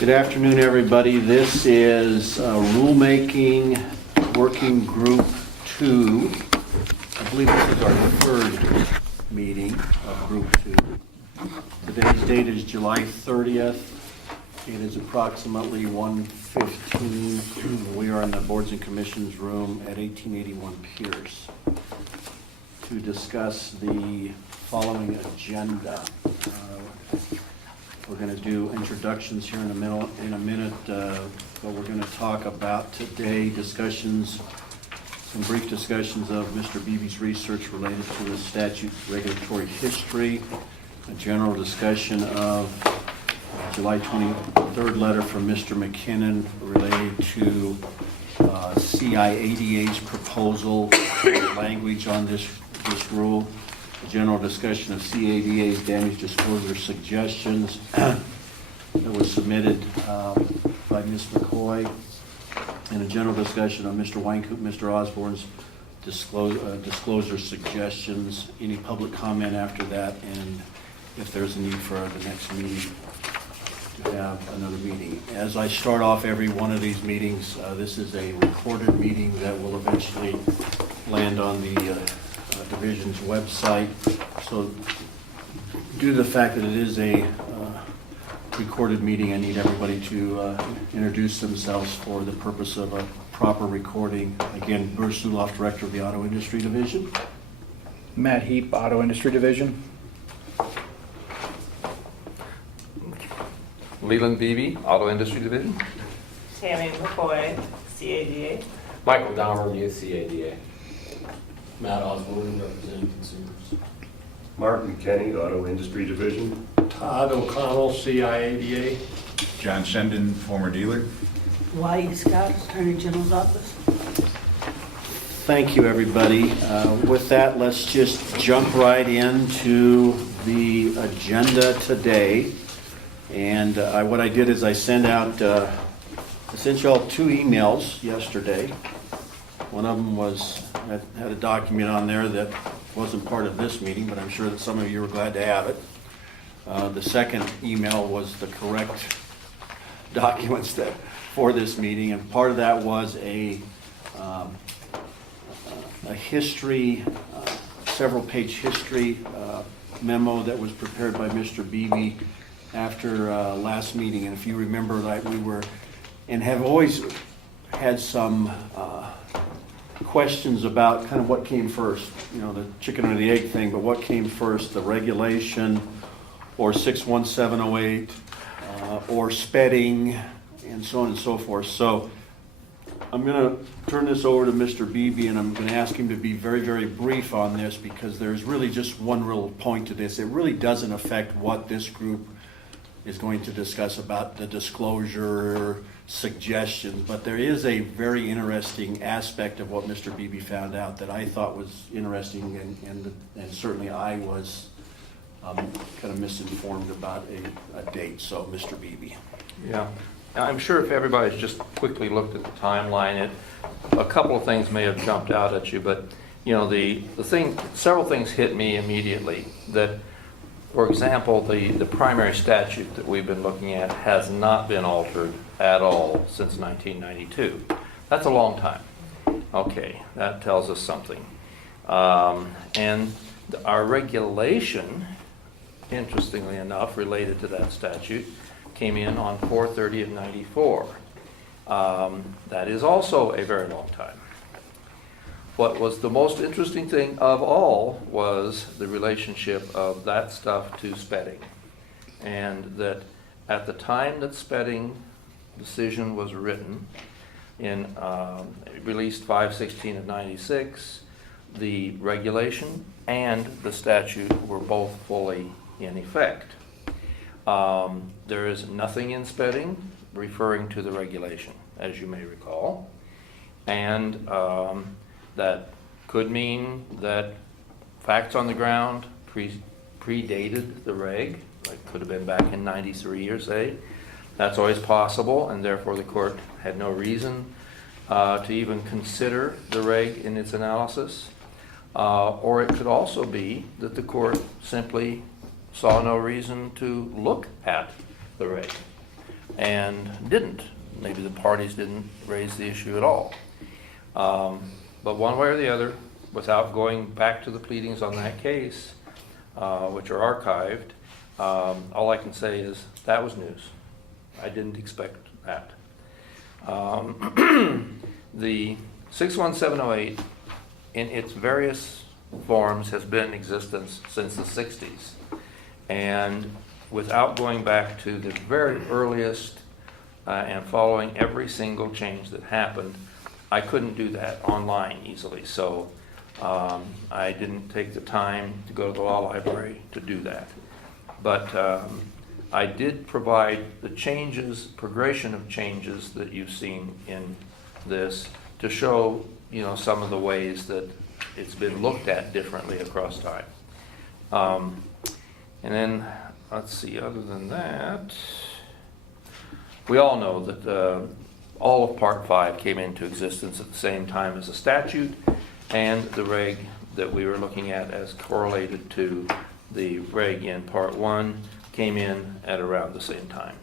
Good afternoon, everybody. This is Rulemaking Working Group 2. I believe this is our third meeting of Group 2. Today's date is July 30th. It is approximately 1:15. We are in the Boards and Commissions room at 1881 Pierce to discuss the following agenda. We're going to do introductions here in a minute, but we're going to talk about today some brief discussions of Mr. Beebe's research related to the statute regulatory history, a general discussion of July 23rd letter from Mr. McKinnon related to CIADA's proposal language on this rule. A general discussion of CADA's damage disclosure suggestions that was submitted by Ms. McCoy, and a general discussion of Mr. Weinkoop, Mr. Osborne's disclosure suggestions, any public comment after that, and if there's a need for the next meeting to have another meeting. As I start off every one of these meetings, this is a recorded meeting that will eventually land on the division's website. So due to the fact that it is a recorded meeting, I need everybody to introduce themselves for the purpose of a proper recording. Again, Bruce Zuloff, Director of the Auto Industry Division. Matt Heap, Auto Industry Division. Leland Beebe, Auto Industry Division. Tammy McCoy, CADA. Michael Dahmer, CADA. Matt Osborne, representing consumers. Mark McKenney, Auto Industry Division. Todd O'Connell, CIADA. John Shendon, former dealer. Whitey Scott, Attorney General's Office. Thank you, everybody. With that, let's just jump right into the agenda today. And what I did is I sent you all 2 emails yesterday. One of them had a document on there that wasn't part of this meeting, but I'm sure that some of you were glad to have it. The second email was the correct documents for this meeting, and part of that was a history, several-page history memo that was prepared by Mr. Beebe after last meeting. And if you remember, that we were and have always had some questions about kind of what came first, the chicken or the egg thing, but what came first, the regulation or 61708 or spedding and so on and so forth. So I'm going to turn this over to Mr. Beebe, and I'm going to ask him to be very, very brief on this, because there's really just one real point to this. It really doesn't affect what this group is going to discuss about the disclosure suggestions, but there is a very interesting aspect of what Mr. Beebe found out that I thought was interesting, and certainly I was kind of misinformed about a date. So, Mr. Beebe. Yeah, I'm sure if everybody's just quickly looked at the timeline, a couple of things may have jumped out at you, but several things hit me immediately. That, for example, the primary statute that we've been looking at has not been altered at all since 1992. That's a long time. Okay, that tells us something. And our regulation, interestingly enough, related to that statute, came in on 4/30 of 94. That is also a very long time. What was the most interesting thing of all was the relationship of that stuff to spedding. And that at the time that spedding decision was written, in released 5/16 of 96, the regulation and the statute were both fully in effect. There is nothing in spedding referring to the regulation, as you may recall. And that could mean that facts on the ground predated the reg, like could have been back in 93 or say. That's always possible, and therefore the court had no reason to even consider the reg in its analysis. Or it could also be that the court simply saw no reason to look at the reg. and didn't. Maybe the parties didn't raise the issue at all. But one way or the other, without going back to the pleadings on that case, which are archived, all I can say is that was news. I didn't expect that. The 61708 in its various forms has been in existence since the 60s. And without going back to the very earliest and following every single change that happened, I couldn't do that online easily. So I didn't take the time to go to the law library to do that. But I did provide the changes, progression of changes that you've seen in this to show, you know, some of the ways that it's been looked at differently across time. And then, let's see, other than that, we all know that all of Part 5 came into existence at the same time as the statute, and the reg that we were looking at as correlated to the reg in Part 1 came in at around the same time,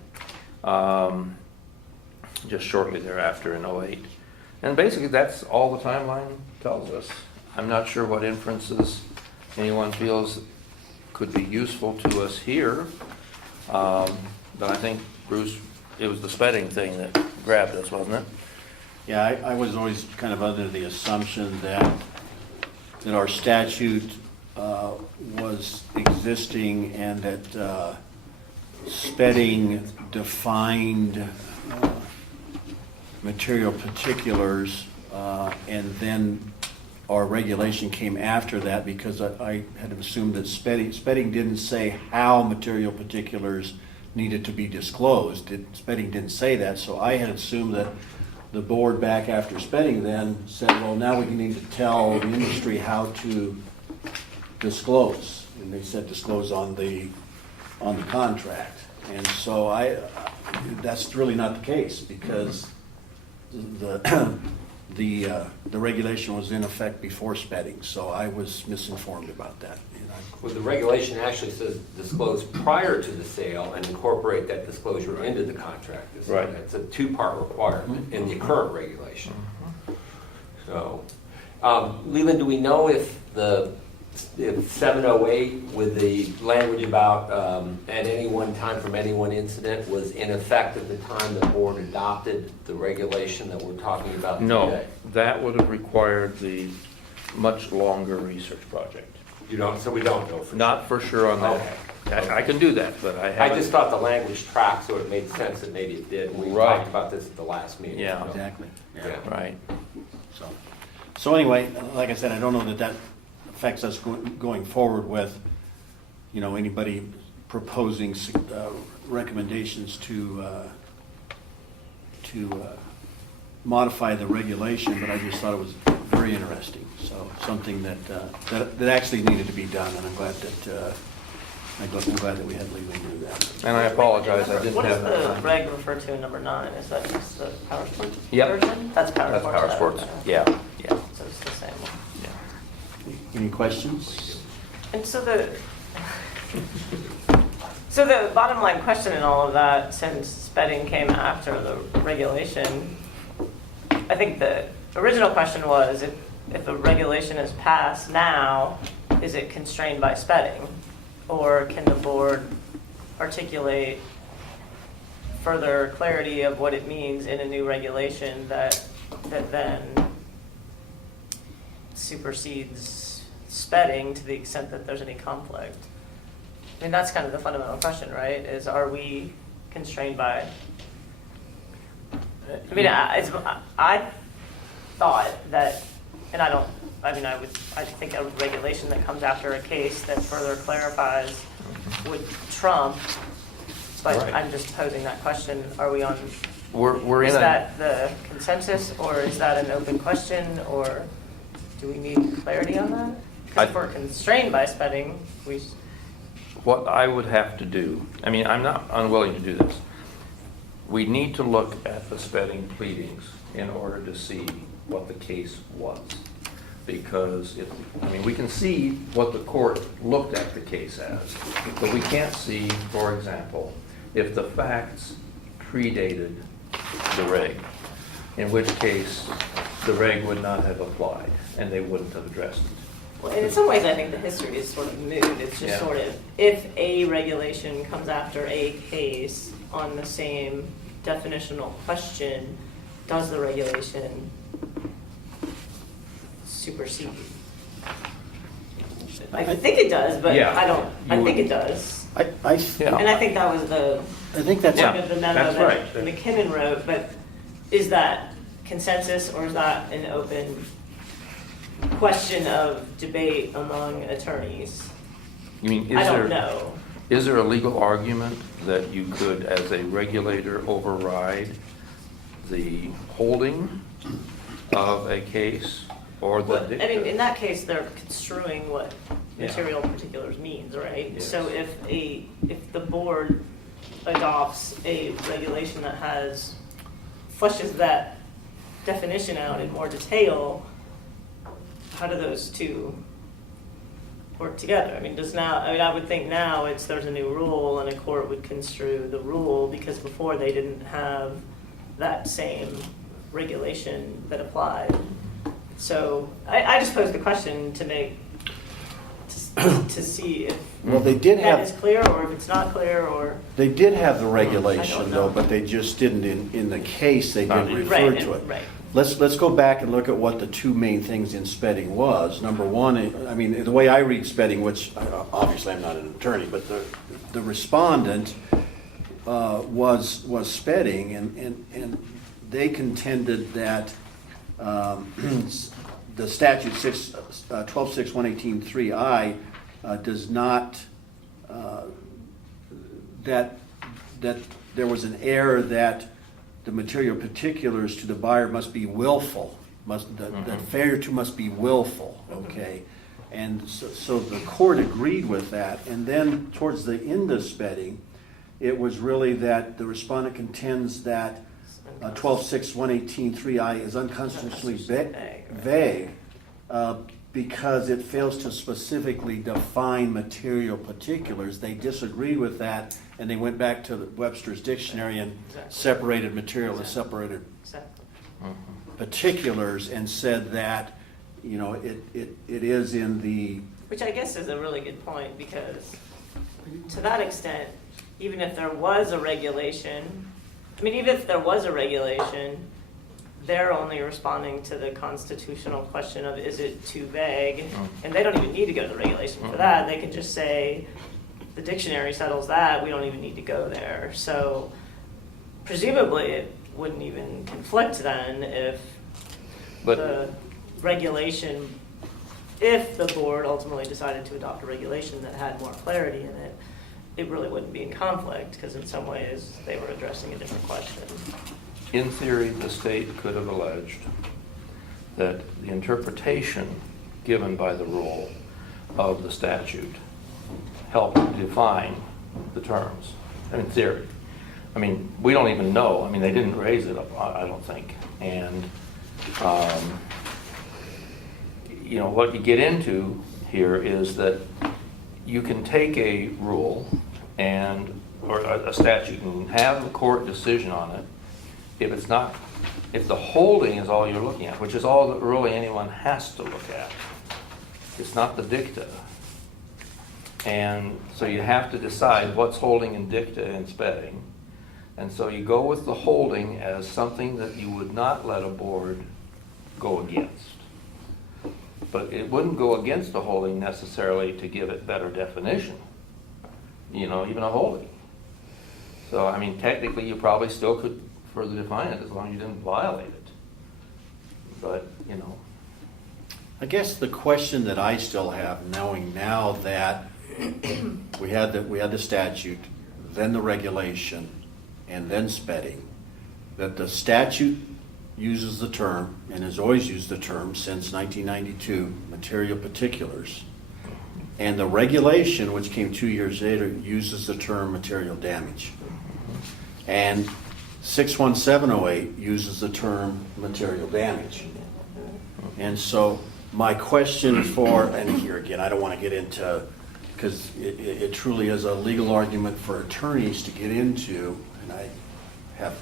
just shortly thereafter in '08. And basically that's all the timeline tells us. I'm not sure what inferences anyone feels could be useful to us here, but I think, Bruce, it was the speding thing that grabbed us, wasn't it? Yeah, I was always kind of under the assumption that our statute was existing and that speding defined material particulars, and then our regulation came after that, because I had assumed that speding didn't say how material particulars needed to be disclosed. Speding didn't say that, so I had assumed that the board back after speding then said, well, now we need to tell the industry how to disclose, and they said disclose on the contract. And so that's really not the case, because the regulation was in effect before speding, so I was misinformed about that. Well, the regulation actually says disclose prior to the sale and incorporate that disclosure into the contract. Right. It's a two-part requirement in the current regulation. So, Leland, do we know if 708 with the language about at any one time from any one incident was in effect at the time the board adopted the regulation that we're talking about today? No, that would have required the much longer research project. You don't, so we don't know for sure. Not for sure on that. Okay. I can do that, but I I haven't. just thought the language tracked, so it made sense that maybe it did. We Right. talked about this at the last meeting. Yeah. so. Exactly. Yeah. Right. So anyway, like I said, I don't know that affects us going forward with, you know, anybody proposing recommendations to modify the regulation, but I just thought it was very interesting. So something that actually needed to be done, and I'm glad that we had Leland do that. And I apologize, I didn't What have does that the time. reg refer to in number 9? Is that just the power sports Yep. version? That's power That's sports. power sports. Okay. Yeah, yeah, So it's the same one. yeah. Any questions? And so the bottom line question in all of that, since speding came after the regulation, I think the original question was, if a regulation is passed now, is it constrained by speding? Or can the board articulate further clarity of what it means in a new regulation that then supersedes speding to the extent that there's any conflict? I mean, that's kind of the fundamental question, right? Is, are we constrained by? I mean, I thought that, and I think a regulation that comes after a case that further clarifies would trump, but Right. I'm just posing that question, are we on, We're in is a, that the consensus, or is that an open question, or do we need clarity on that? Because if we're constrained by speding, what I would have to do, I mean, I'm not unwilling to do this. We need to look at the speding pleadings in order to see what the case was. Because we can see what the court looked at the case as, but we can't see, for example, if the facts predated the reg, in which case the reg would not have applied and they wouldn't have addressed it. Well, and in some ways, I think the history is sort of moot. It's just Yeah. sort of, if a regulation comes after a case on the same definitional question, does the regulation supersede? I think it does, but Yeah. I think it does. Yeah. And I think that was the I think that's, Yeah. point of the memo that's that right. McKinnon wrote, but is that consensus or is that an open question of debate among attorneys? You mean, I don't know. is there a legal argument that you could, as a regulator, override the holding of a case or the But, dicta? I mean, in that case, they're construing what Yeah. material particulars means, right? Yes. So if the board adopts a regulation that fleshes that definition out in more detail, how do those two work together? I mean, I would think now there's a new rule and a court would construe the rule because before they didn't have that same regulation that applied. So I just posed the question to see if well, they did that have, is clear or if it's not clear or. they did have the I regulation don't though, know. but they just didn't, in the case, they didn't refer Right, to it. right. Let's go back and look at what the two main things in Spedding was. Number one, I mean, the way I read Spedding, which obviously I'm not an attorney, but the respondent was Spedding, and they contended that the statute 12.6.118.3I does not, that there was an error that the material particulars to the buyer must be willful, that failure to must be willful, okay? And so the court agreed with that, and then towards the end of Spedding, it was really that the respondent contends that 12.6.118.3I is unconstitutionally vague because it fails to specifically define material particulars. They disagreed with that, and they went back to the Webster's dictionary and separated material as separated Exactly. particulars and said that, you know, it is in the, Which I guess is a really good point because to that extent, even if there was a regulation, they're only responding to the constitutional question of is it too vague? And they don't even need to go to the regulation for that. They can just say the dictionary settles that. We don't even need to go there. So presumably it wouldn't even conflict then if the regulation, if the board ultimately decided to adopt a regulation that had more clarity in it, it really wouldn't be in conflict because in some ways they were addressing a different question. In theory, the state could have alleged that the interpretation given by the rule of the statute helped define the terms. In theory. I mean, we don't even know. I mean, they didn't raise it, I don't think. And, you know, what you get into here is that you can take a rule or a statute and have a court decision on it. If the holding is all you're looking at, which is all that really anyone has to look at, it's not the dicta. And so you have to decide what's holding in dicta and Spedding. And so you go with the holding as something that you would not let a board go against. But it wouldn't go against the holding necessarily to give it better definition, you know, even a holding. So, I mean, technically you probably still could further define it as long as you didn't violate it. But, you know. I guess the question that I still have, knowing now that we had the statute, then the regulation, and then Spedding, that the statute uses the term, and has always used the term since 1992, material particulars. And the regulation, which came 2 years later, uses the term material damage. And 61708 uses the term material damage. And so my question and here again, I don't want to get into, because it truly is a legal argument for attorneys to get into, and I have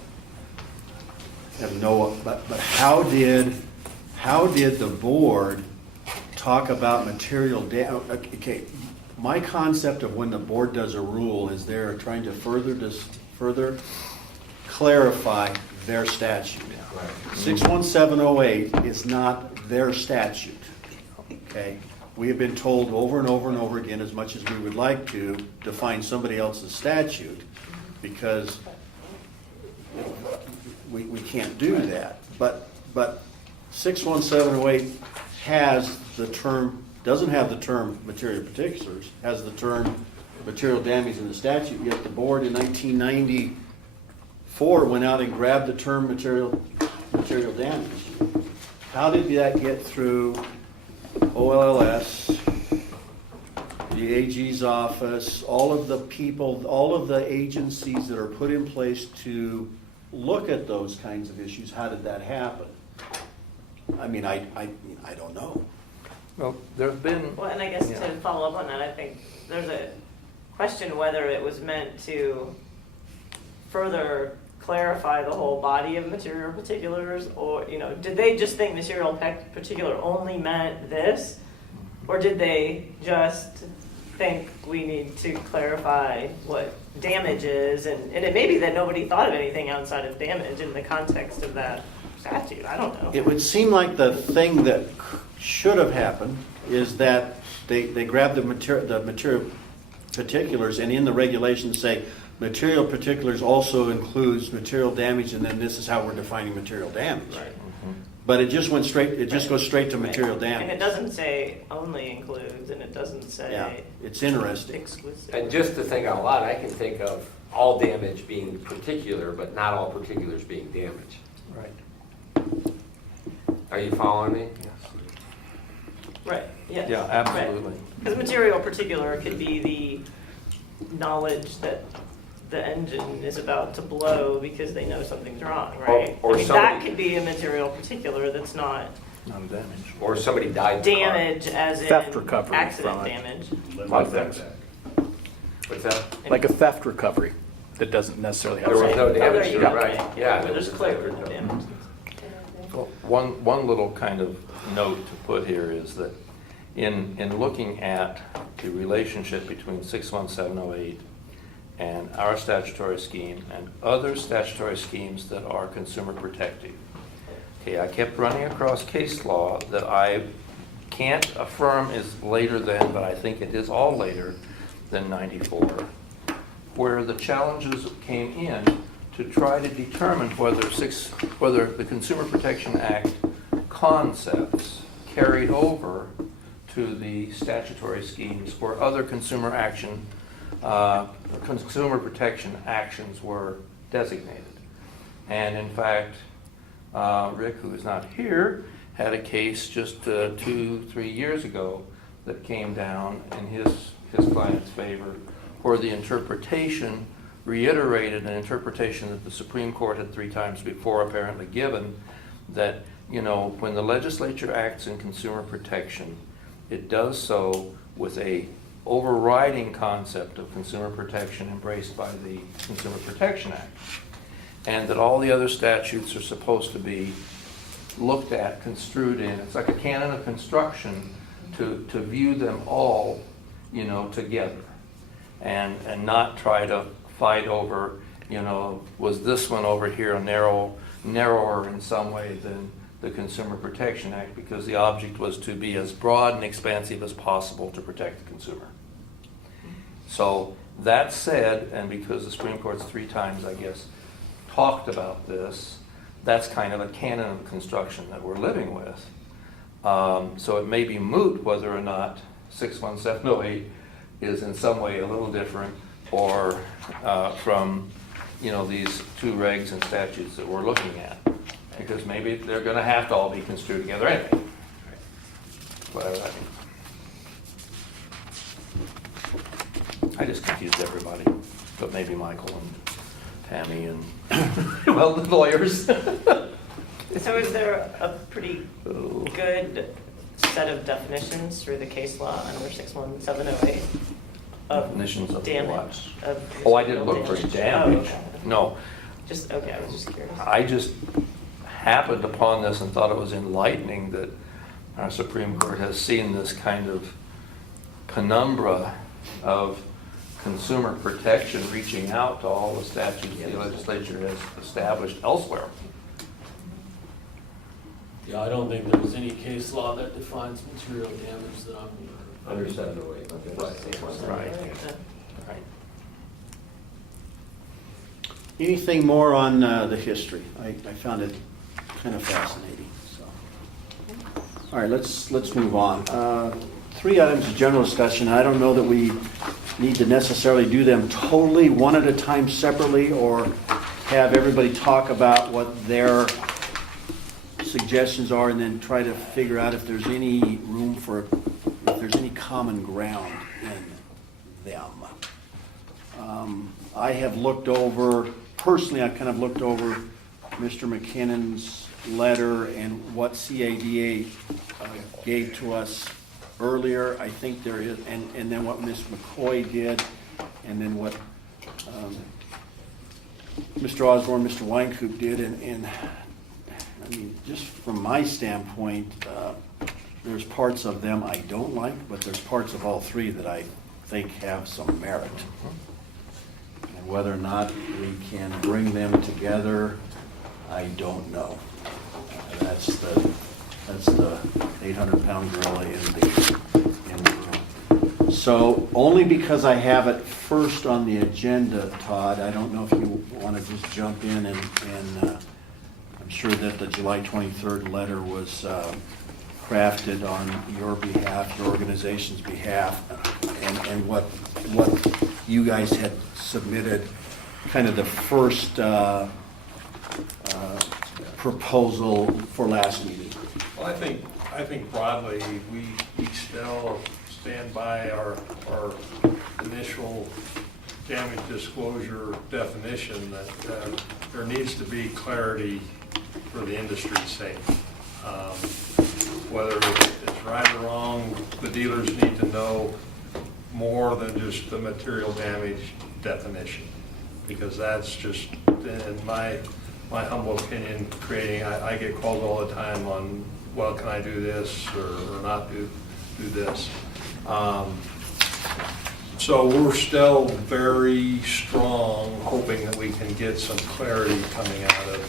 no, but how did the board talk about material okay, my concept of when the board does a rule is they're trying to further clarify their statute. 61708 is not their statute, okay? We have been told over and over and over again, as much as we would like to, define somebody else's statute, because we can't do that. But 61708 has the term, doesn't have the term material particulars, has the term material damage in the statute, yet the board in 1994 went out and grabbed the term material damage. How did that get through OLLS, the AG's office, all of the people, all of the agencies that are put in place to look at those kinds of issues? How did that happen? I mean, I don't know. Well, there's been. Well, and I guess Yeah. to follow up on that, I think there's a question whether it was meant to further clarify the whole body of material particulars, or, did they just think material particular only meant this? Or did they just think we need to clarify what damage is? And it may be that nobody thought of anything outside of damage in the context of that statute. I don't know. It would seem like the thing that should have happened is that they grabbed the material particulars, and in the regulations say material particulars also includes material damage, and then this is how we're defining material damage. Right. But it just went straight. It just goes straight to material And damage. it doesn't say only includes, and it doesn't Yeah, say it's interesting. exclusive. And just to think out loud, I can think of all damage being particular, but not all particulars being damage. Right. Are you following me? Right, yes. Yeah, absolutely. Because material particular could be the knowledge that the engine is about to blow because they know something's wrong, right? Or I mean, somebody- that could be a material particular that's not Non damage. Or somebody died in the car. damage as in Theft recovery accident from it. damage. Like that. What's that? Like a theft recovery that doesn't necessarily have. There was no Oh, there damage, you you're go. right. Yeah, there There's was clear no damage. Well, one little kind of note to put here is that in looking at the relationship between 61708 and our statutory scheme and other statutory schemes that are consumer protective. Okay, I kept running across case law that I can't affirm is later than, but I think it is all later than 94, where the challenges came in to try to determine whether the Consumer Protection Act concepts carried over to the statutory schemes where other consumer protection actions were designated. And in fact, Rick, who is not here, had a case just 2-3 years ago that came down in his client's favor, where the interpretation reiterated an interpretation that the Supreme Court had 3 times before apparently given, that when the legislature acts in consumer protection, it does so with a overriding concept of consumer protection embraced by the Consumer Protection Act, and that all the other statutes are supposed to be looked at, construed in. It's like a canon of construction to view them all, together, and not try to fight over, was this one over here narrower in some way than the Consumer Protection Act, because the object was to be as broad and expansive as possible to protect the consumer. So that said, and because the Supreme Court's 3 times, I guess, talked about this, that's kind of a canon of construction that we're living with. So it may be moot whether or not 61708 is in some way a little different or from these 2 regs and statutes that we're looking at, because maybe they're going to have to all be construed together anyway. Whatever that means. I just confused everybody, but maybe Michael and Tammy and well, the lawyers. So is there a pretty good set of definitions through the case law under 61708 of Definitions of damage? what? Of Oh, I didn't look for damage. Oh, okay. No. Just, okay, I was just curious. I just happened upon this and thought it was enlightening that our Supreme Court has seen this kind of penumbra of consumer protection reaching out to all the statutes the legislature has established elsewhere. Yeah, I don't think there's any case law that defines material damage that I'm Understandably. Right. Right. Anything more on the history? I found it kind of fascinating, so. All right, let's move on. 3 items of general discussion. I don't know that we need to necessarily do them totally, one at a time separately, or have everybody talk about what their suggestions are and then try to figure out if there's any room for, if there's any common ground in them. I have looked over, personally, I kind of looked over Mr. McKinnon's letter and what CADA gave to us earlier. I think there is, and then what Ms. McCoy did, and then what Mr. Osborne, Mr. Weinkoop did, and I mean, just from my standpoint, there's parts of them I don't like, but there's parts of all 3 that I think have some merit. And whether or not we can bring them together, I don't know. That's the 800-pound gorilla in the room. So only because I have it first on the agenda, Todd, I don't know if you want to just jump in and I'm sure that the July 23rd letter was crafted on your behalf, your organization's behalf, and what you guys had submitted, kind of the first proposal for last meeting. Well, I think broadly, we still stand by our initial damage disclosure definition that there needs to be clarity for the industry's sake. Whether it's right or wrong, the dealers need to know more than just the material damage definition, because that's just, in my humble opinion, creating, I get calls all the time on, well, can I do this or not do this? So we're still very strong, hoping that we can get some clarity coming out of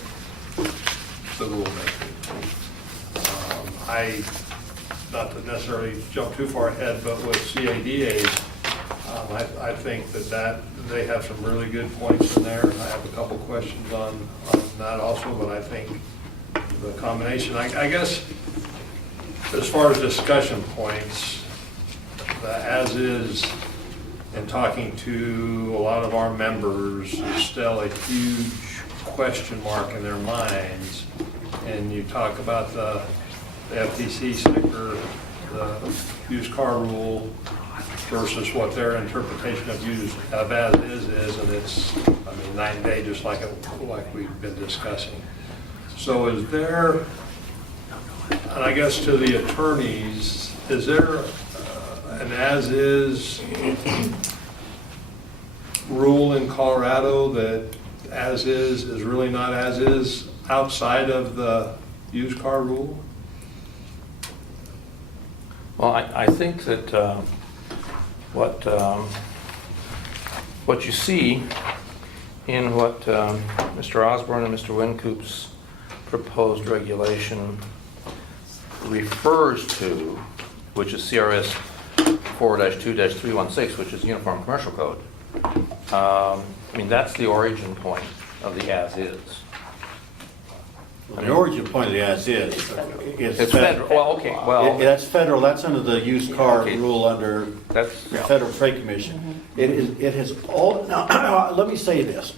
the rulemaking. Not to necessarily jump too far ahead, but with CADA, I think that they have some really good points in there. I have a couple questions on that also, but I think the combination, I guess, as far as discussion points, the as-is and talking to a lot of our members is still a huge question mark in their minds. And you talk about the FTC sticker, the used car rule versus what their interpretation of as-is is, and it's, I mean, night and day, just like we've been discussing. So is there, and I guess to the attorneys, is there an as-is rule in Colorado that as-is is really not as-is outside of the used car rule? Well, I think that what you see in what Mr. Osborne and Mr. Winkoop's proposed regulation refers to, which is CRS 4-2-316, which is Uniform Commercial Code. I mean, that's the origin point of the as-is. Well, the origin point of the as-is It's federal. Well, okay. Well, That's federal, that's under the used car Okay. rule under that's the Federal Trade Commission. It has all, now, let me say this.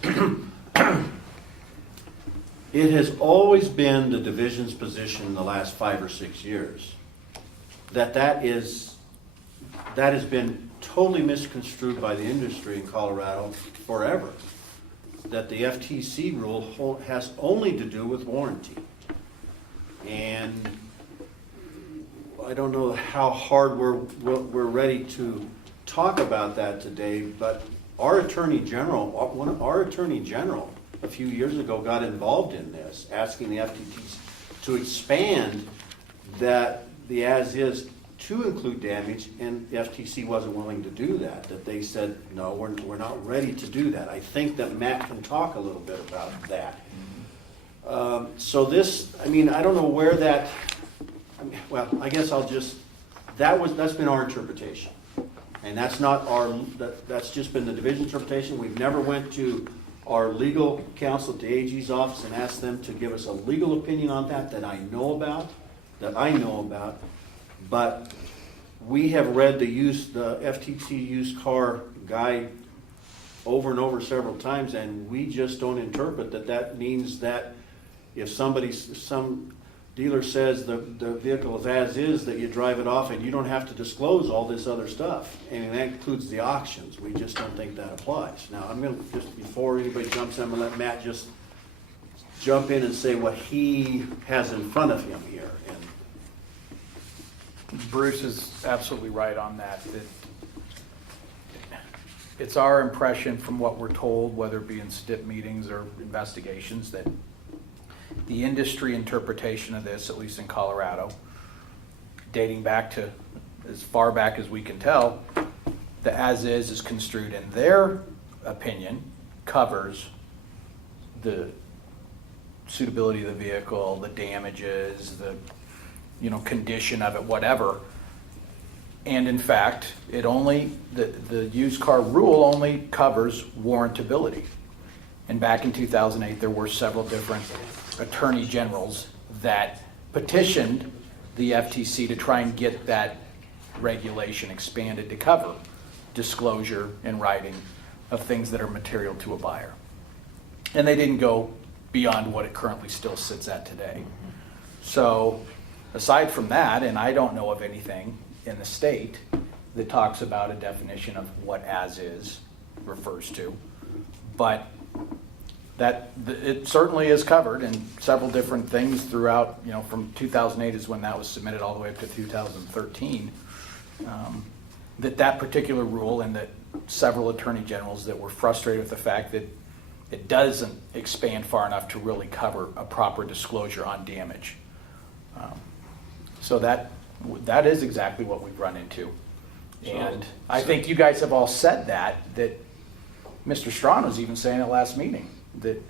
It has always been the division's position in the last 5 or 6 years that has been totally misconstrued by the industry in Colorado forever. That the FTC rule has only to do with warranty. And I don't know how hard we're ready to talk about that today, but our Attorney General a few years ago got involved in this, asking the FTC to expand that the as-is to include damage, and the FTC wasn't willing to do that, that they said, no, we're not ready to do that. I think that Matt can talk a little bit about that. So this, I mean, I don't know where that, well, I guess I'll just, that's been our interpretation. And that's not that's just been the division interpretation. We've never went to our legal counsel, to AG's office, and asked them to give us a legal opinion on that I know about. But we have read the FTC used car guide over and over several times, and we just don't interpret that means that if some dealer says the vehicle is as is, that you drive it off and you don't have to disclose all this other stuff. And that includes the auctions. We just don't think that applies. Now, I'm going to, just before anybody jumps in, I'm going to let Matt just jump in and say what he has in front of him here. And Bruce is absolutely right on that. It's our impression from what we're told, whether it be in STIP meetings or investigations, that the industry interpretation of this, at least in Colorado, dating back to as far back as we can tell, the as-is construed in their opinion covers the suitability of the vehicle, the damages, the condition of it, whatever. And in fact, the used car rule only covers warrantability. And back in 2008, there were several different attorney generals that petitioned the FTC to try and get that regulation expanded to cover disclosure in writing of things that are material to a buyer. And they didn't go beyond what it currently still sits at today. So aside from that, and I don't know of anything in the state that talks about a definition of what as is refers to, but that it certainly is covered in several different things throughout, from 2008 is when that was submitted all the way up to 2013, that particular rule, and that several attorney generals that were frustrated with the fact that it doesn't expand far enough to really cover a proper disclosure on damage. So that is exactly what we've run into. And I think you guys have all said that Mr. Strawn was even saying at last meeting, that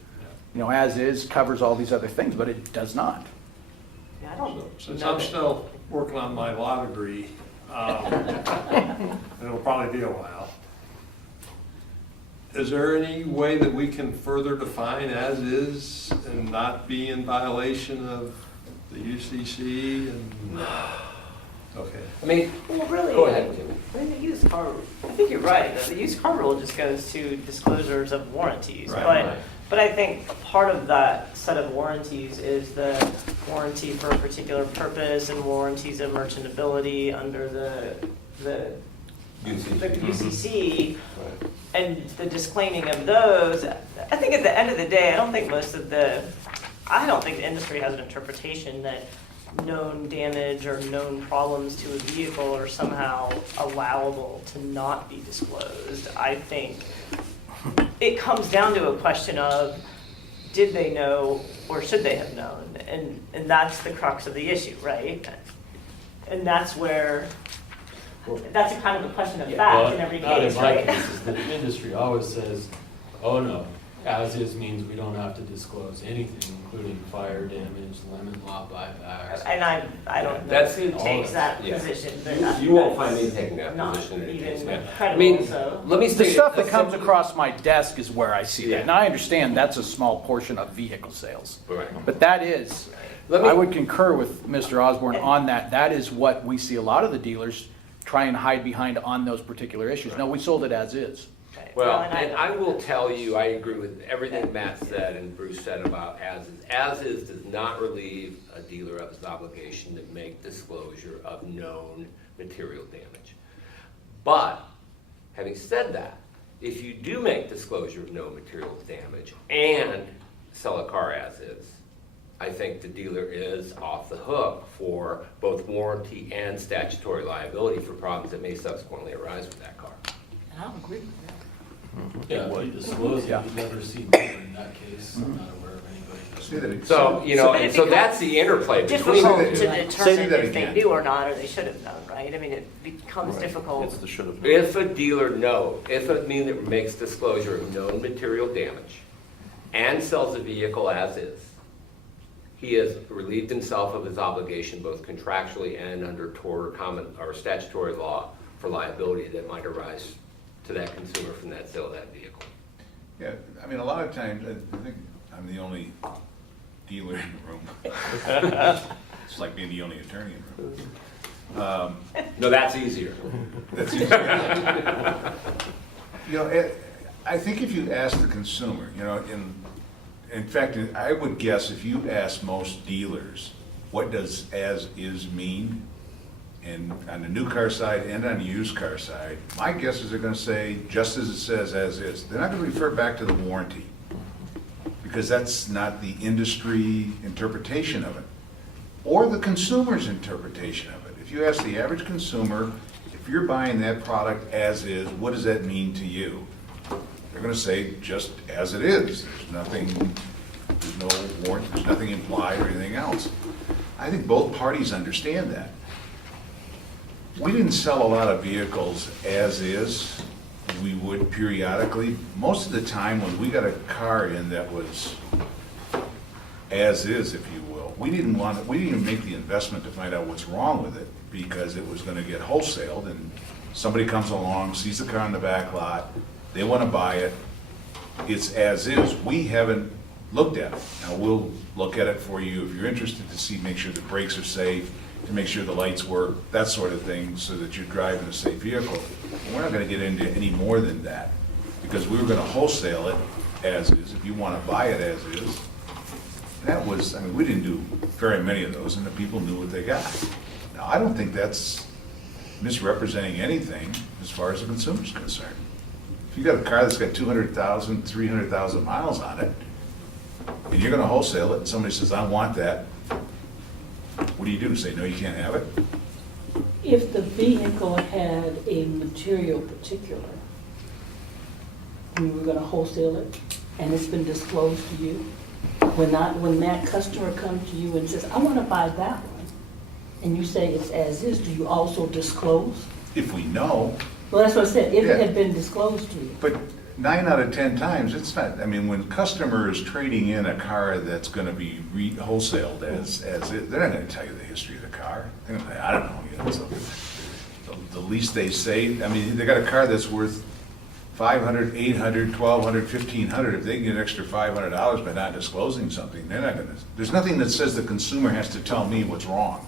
as is covers all these other things, but it does not. Yeah, I don't Since know I'm that- still working on my law degree, it'll probably be a while. Is there any way that we can further define as is and not be in violation of the UCC and? Okay. I mean, Well, really, go ahead, Jimmy. I mean, the used car, I think you're right. The used car rule just goes to disclosures of warranties. Right. But I think part of that set of warranties is the warranty for a particular purpose and warranties of merchantability under the UCC. And the disclaiming of those. I think at the end of the day, I don't think the industry has an interpretation that known damage or known problems to a vehicle are somehow allowable to not be disclosed. I think it comes down to a question of, did they know or should they have known? And that's the crux of the issue, right? And that's a kind of a question of fact in every Not in case, my right? cases, the industry always says, oh no, as is means we don't have to disclose anything, including fire damage, lemon law buybacks. And I don't know That's who all takes of that it, yeah. position, but You won't find me taking that not position in any case. even I credible, mean, so. let me The say. stuff that comes across my desk is where I see Yeah. that. And I understand that's a small portion of vehicle sales. Right. But that is, I would concur with Mr. Osborne on that. That is what we see a lot of the dealers try and hide behind on those particular issues. No, we sold it as is. Right. Well, and and I will tell you, I agree with everything Matt said and Bruce said about as is. As is does not relieve a dealer of his obligation to make disclosure of known material damage. But, having said that, if you do make disclosure of known material damage and sell a car as is, I think the dealer is off the hook for both warranty and statutory liability for problems that may subsequently arise with that car. I'll agree with that. Yeah, if you disclose it, Yeah. you'd never see more than that case, I'm not aware of anybody. Say that again. So, you know, But it and so becomes that's the interplay between difficult the to two. Say determine that if they again. knew or not, or they should have known, right? I mean, it becomes It's difficult. the should have. If a dealer if a dealer makes disclosure of known material damage and sells the vehicle as is, he has relieved himself of his obligation both contractually and under tort or statutory law for liability that might arise to that consumer from that sale of that vehicle. Yeah, I mean, a lot of times, I think I'm the only dealer in the room. It's like being the only attorney in the room. No, that's easier. That's easy. You know, I think if you ask the consumer, you know, in fact, I would guess if you ask most dealers, what does as is mean? And on the new car side and on the used car side, my guess is they're gonna say, just as it says as is. They're not gonna refer back to the warranty, because that's not the industry interpretation of it, or the consumer's interpretation of it. If you ask the average consumer, if you're buying that product as is, what does that mean to you? They're gonna say, just as it is. There's nothing, there's no warranty, there's nothing implied or anything else. I think both parties understand that. We didn't sell a lot of vehicles as is. We would periodically. Most of the time when we got a car in that was as is, if you will, we didn't even make the investment to find out what's wrong with it, because it was gonna get wholesaled, and somebody comes along, sees the car in the back lot, they wanna buy it, it's as is. We haven't looked at it. Now, we'll look at it for you if you're interested to see, make sure the brakes are safe, to make sure the lights work, that sort of thing, so that you're driving a safe vehicle. We're not gonna get into any more than that, because we were gonna wholesale it as is, if you wanna buy it as is. That was, I mean, we didn't do very many of those, and the people knew what they got. Now, I don't think that's misrepresenting anything as far as the consumer's concerned. If you got a car that's got 200,000, 300,000 miles on it, and you're gonna wholesale it, and somebody says, I want that, what do you do? Say, no, you can't have it? If the vehicle had a material particular, we were gonna wholesale it, and it's been disclosed to you, when that customer comes to you and says, I wanna buy that one, and you say it's as is, do you also disclose? If we know, Well, that's what I said, if it Yeah. had been disclosed to you. but 9 out of 10 times, it's not, I mean, when customer is trading in a car that's gonna be wholesaled as is, they're not gonna tell you the history of the car. They're gonna say, I don't know, you know, so the least they say, I mean, they got a car that's worth $500, $800, $1,200, $1,500, if they can get an extra $500 by not disclosing something, they're not gonna, there's nothing that says the consumer has to tell me what's wrong.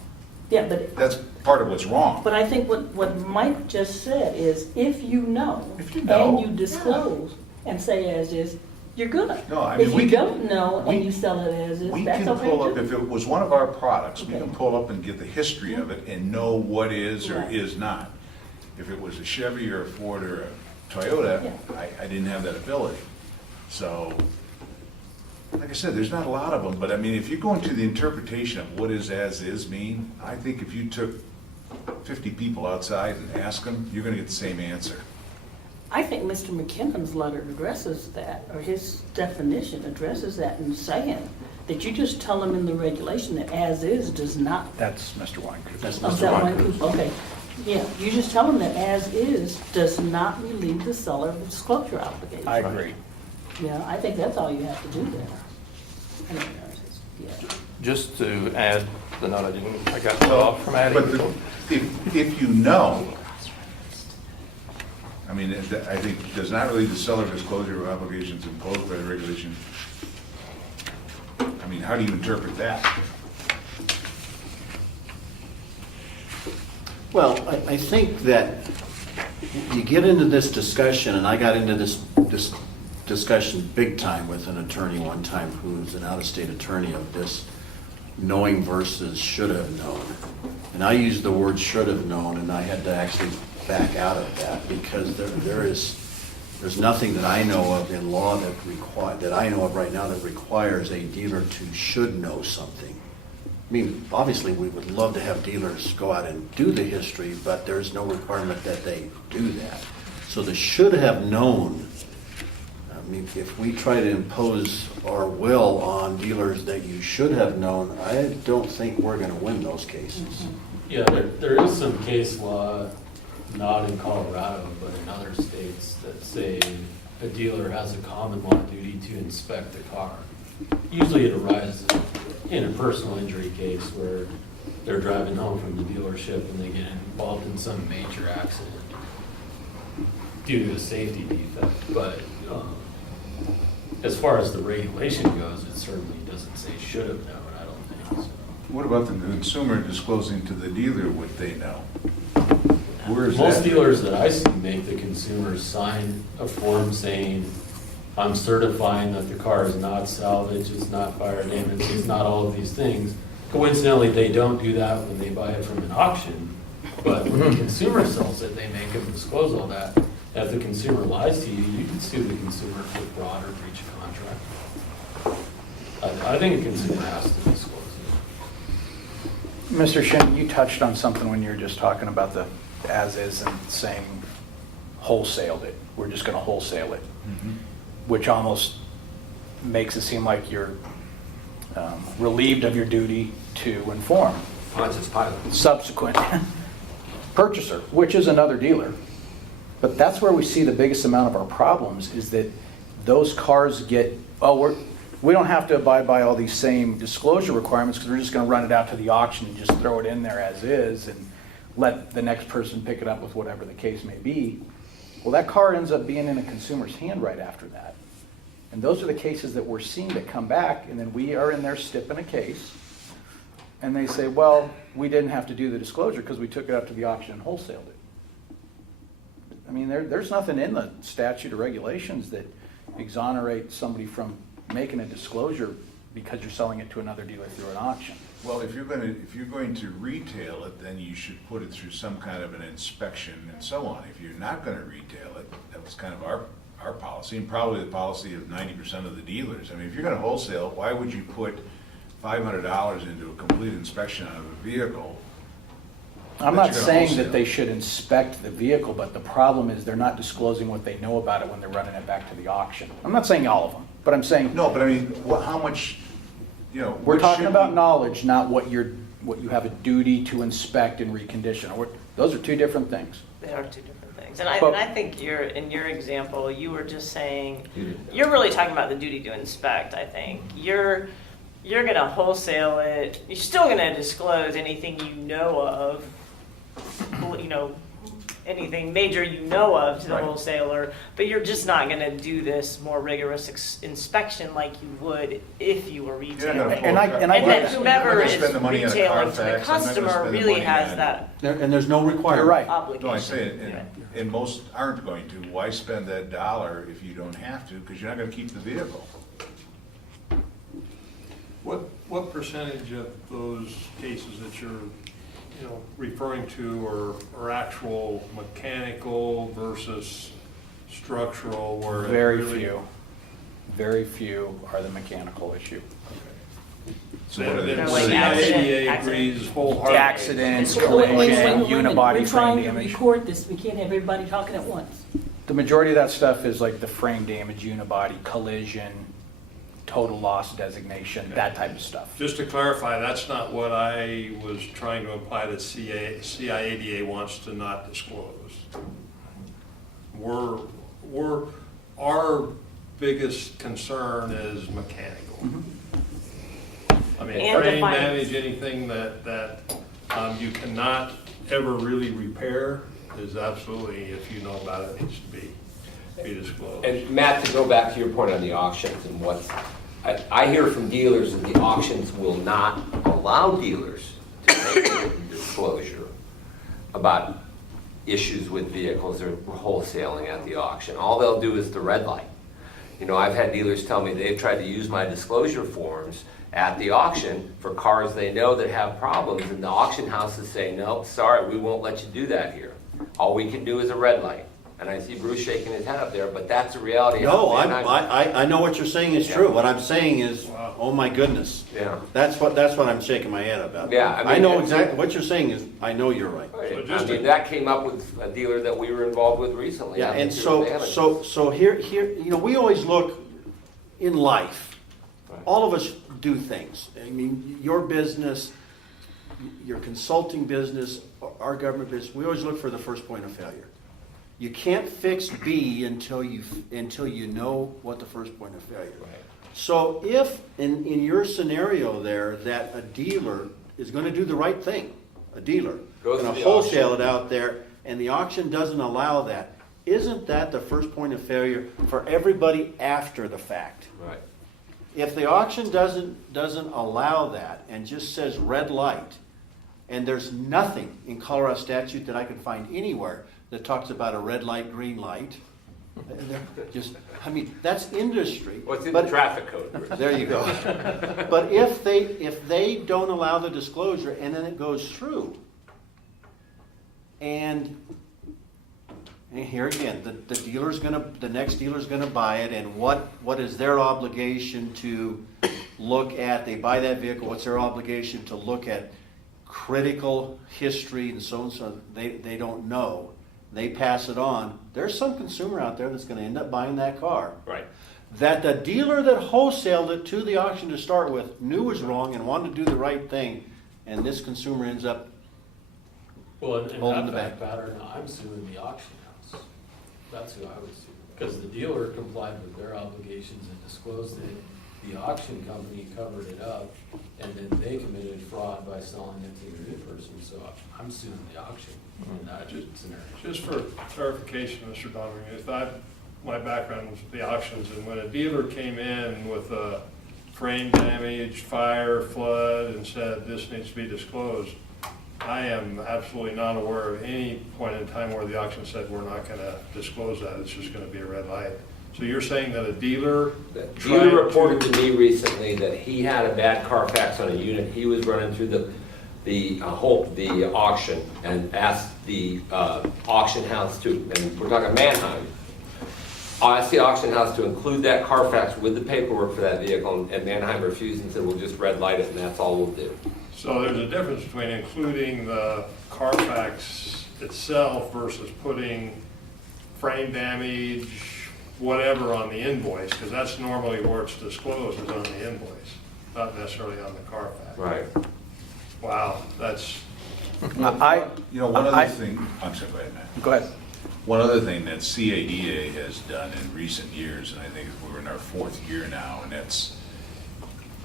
Yeah, but That's part of what's wrong. But I think what Mike just said is, if you know, If you know, and you disclose, and say as is, you're good. No, I mean, If we you can- don't know we- and you sell it as is, We that's can pull up, okay if too. it was one of our products, we Okay. can pull up and get the history of it and know what is or Right. is not. If it was a Chevy or a Ford or a Toyota, Yeah. I didn't have that ability. So, like I said, there's not a lot of them, but I mean, if you go into the interpretation of what does as is mean, I think if you took 50 people outside and asked them, you're gonna get the same answer. I think Mr. McKinnon's letter addresses that, or his definition addresses that in saying that you just tell them in the regulation that as is does not. That's Mr. Weinkoop. That's Oh, is Mr. that Weinberg. one? Okay. Yeah, you just tell them that as is does not relieve the seller of the disclosure obligation. I agree. Yeah, I think that's all you have to do there. I mean, yeah. Just to add the note, I got cut off from adding. But if you know, I mean, I think does not relieve the seller of disclosure of obligations imposed by the regulation. I mean, how do you interpret that? Well, I think that you get into this discussion, and I got into this discussion big time with an attorney one time who's an out-of-state attorney of this knowing versus should have known. And I used the word should have known, and I had to actually back out of that, because there's nothing that I know of in law that I know of right now that requires a dealer to should know something. I mean, obviously, we would love to have dealers go out and do the history, but there's no requirement that they do that. So the should have known mean, if we try to impose our will on dealers that you should have known, I don't think we're gonna win those cases. Yeah, there is some case law, not in Colorado, but in other states, that say a dealer has a common law duty to inspect the car. Usually it arises in a personal injury case where they're driving home from the dealership and they get involved in some major accident due to a safety defect. But as far as the regulation goes, it certainly doesn't say should have known, I don't think so. What about the consumer disclosing to the dealer what they know? Where is Most that? dealers that I see make the consumers sign a form saying, I'm certifying that the car is not salvage, it's not fire damage, it's not all of these things. Coincidentally, they don't do that when they buy it from an auction, but when the consumer sells it, they make them disclose all that. If the consumer lies to you, you can sue the consumer for fraud or breach of contract. I think a consumer has to disclose it. Mr. Shin, you touched on something when you were just talking about the as-is and saying wholesaled it. We're just going to wholesale it, which almost makes it seem like you're relieved of your duty to inform Pontius Pilate. subsequent purchaser, which is another dealer. But that's where we see the biggest amount of our problems, is that those cars get, we don't have to abide by all these same disclosure requirements because we're just going to run it out to the auction and just throw it in there as is and let the next person pick it up with whatever the case may be. Well, that car ends up being in a consumer's hand right after that. And those are the cases that we're seeing that come back, and then we are in there stipping a case, and they say, well, we didn't have to do the disclosure because we took it up to the auction and wholesaled it. I mean, there's nothing in the statute or regulations that exonerate somebody from making a disclosure because you're selling it to another dealer through an auction. Well, if you're going to retail it, then you should put it through some kind of an inspection and so on. If you're not going to retail it, that was kind of our policy, and probably the policy of 90% of the dealers. I mean, if you're going to wholesale, why would you put $500 into a complete inspection of a vehicle? I'm that not you're gonna saying wholesale? that they should inspect the vehicle, but the problem is they're not disclosing what they know about it when they're running it back to the auction. I'm not saying all of them, but I'm saying No, but I mean, how much, we're what talking should about we- knowledge, not what you have a duty to inspect and recondition. Those are two different things. They are two different things. And I think in your example, you were just saying, Duty. you're really talking about the duty to inspect, I think. You're going to wholesale it. You're still going to disclose anything you know of, anything major you know of to the Right. wholesaler, but you're just not going to do this more rigorous inspection like you would if you were You're not retailing. gonna And I pull a get car- And then that. I'm not whoever gonna is spend the money on a retailing to the Carfax. I'm not gonna customer spend the really money has on- that And there's no requirement. You're right. obligation. No, I say it, Yeah. and most aren't going to. Why spend that dollar if you don't have to? Because you're not going to keep the vehicle. What percentage of those cases that you're, referring to are actual mechanical versus structural, where it Very really- few. Very few are the mechanical issue. So what are they? Then Like the accident- IDA agrees wholeheartedly. Accidents, Wait, wait, wait, collision, wait a minute. unibody We're frame trying to damage. record this, we can't have everybody talking at once. The majority of that stuff is like the frame damage, unibody, collision, total loss designation, that type of stuff. Just to clarify, that's not what I was trying to imply that CIADA wants to not disclose. Our biggest concern is mechanical. I mean, And frame defiance. damage, anything that you cannot ever really repair is absolutely, if you know about it, needs to be disclosed. And Matt, to go back to your point on the auctions and I hear from dealers that the auctions will not allow dealers to make a disclosure about issues with vehicles they're wholesaling at the auction. All they'll do is the red light. I've had dealers tell me they've tried to use my disclosure forms at the auction for cars they know that have problems, and the auction houses say, no, sorry, we won't let you do that here. All we can do is a red light. And I see Bruce shaking his head up there, but that's the reality. No, And I know what you're saying is true. What I'm saying is, Wow. oh my goodness. Yeah. That's what I'm shaking my head about. Yeah, I I mean, know it's- exactly, what you're saying is, I know you're right. I mean, that came up with a dealer that we were involved with recently. Yeah, on and material so, damage. so here, you know, we always look in life. Right. All of us do things. I mean, your business, your consulting business, our government business, we always look for the first point of failure. You can't fix B until you know what the first point of failure is. Right. So if, in your scenario there, that a dealer is gonna do the right thing, a dealer, Goes gonna to the wholesale auction. it out there, and the auction doesn't allow that, isn't that the first point of failure for everybody after the fact? Right. If the auction doesn't allow that and just says red light, and there's nothing in Colorado statute that I can find anywhere that talks about a red light, green light, just, I mean, that's industry. What's in but- the traffic code? Bruce? There you go. But if they don't allow the disclosure and then it goes through, and here again, the next dealer's gonna buy it, and what is their obligation to look at? They buy that vehicle, what's their obligation to look at critical history and so, they don't know. They pass it on. There's some consumer out there that's gonna end up buying that car. Right. That the dealer that wholesaled it to the auction to start with knew was wrong and wanted to do the right thing, and this consumer ends up, Well, in Holding that the fact pattern, I'm suing the auction house. That's who I would sue. Because the dealer complied with their obligations and disclosed it. The auction company covered it up, and then they committed fraud by selling it to a new person. So I'm suing the auction in that scenario. Just for clarification, Mr. Donovan, my background was the auctions, and when a dealer came in with a frame damage, fire, flood, and said this needs to be disclosed, I am absolutely not aware of any point in time where the auction said we're not gonna disclose that, it's just gonna be a red light. So you're saying that a dealer The tried dealer reported to me recently that he had a bad Carfax on a unit. He was running through the auction and asked the auction house to, and we're talking Manheim, asked the auction house to include that Carfax with the paperwork for that vehicle, and Manheim refused and said, we'll just red light it and that's all we'll do. So there's a difference between including the Carfax itself versus putting frame damage, whatever on the invoice, because that's normally where it's disclosed, is on the invoice, not necessarily on the Carfax. Right. Wow, that's, You know, one other thing, I'm sorry, go ahead, Matt. Go ahead. One other thing that CADA has done in recent years, and I think we're in our 4th year now, and that's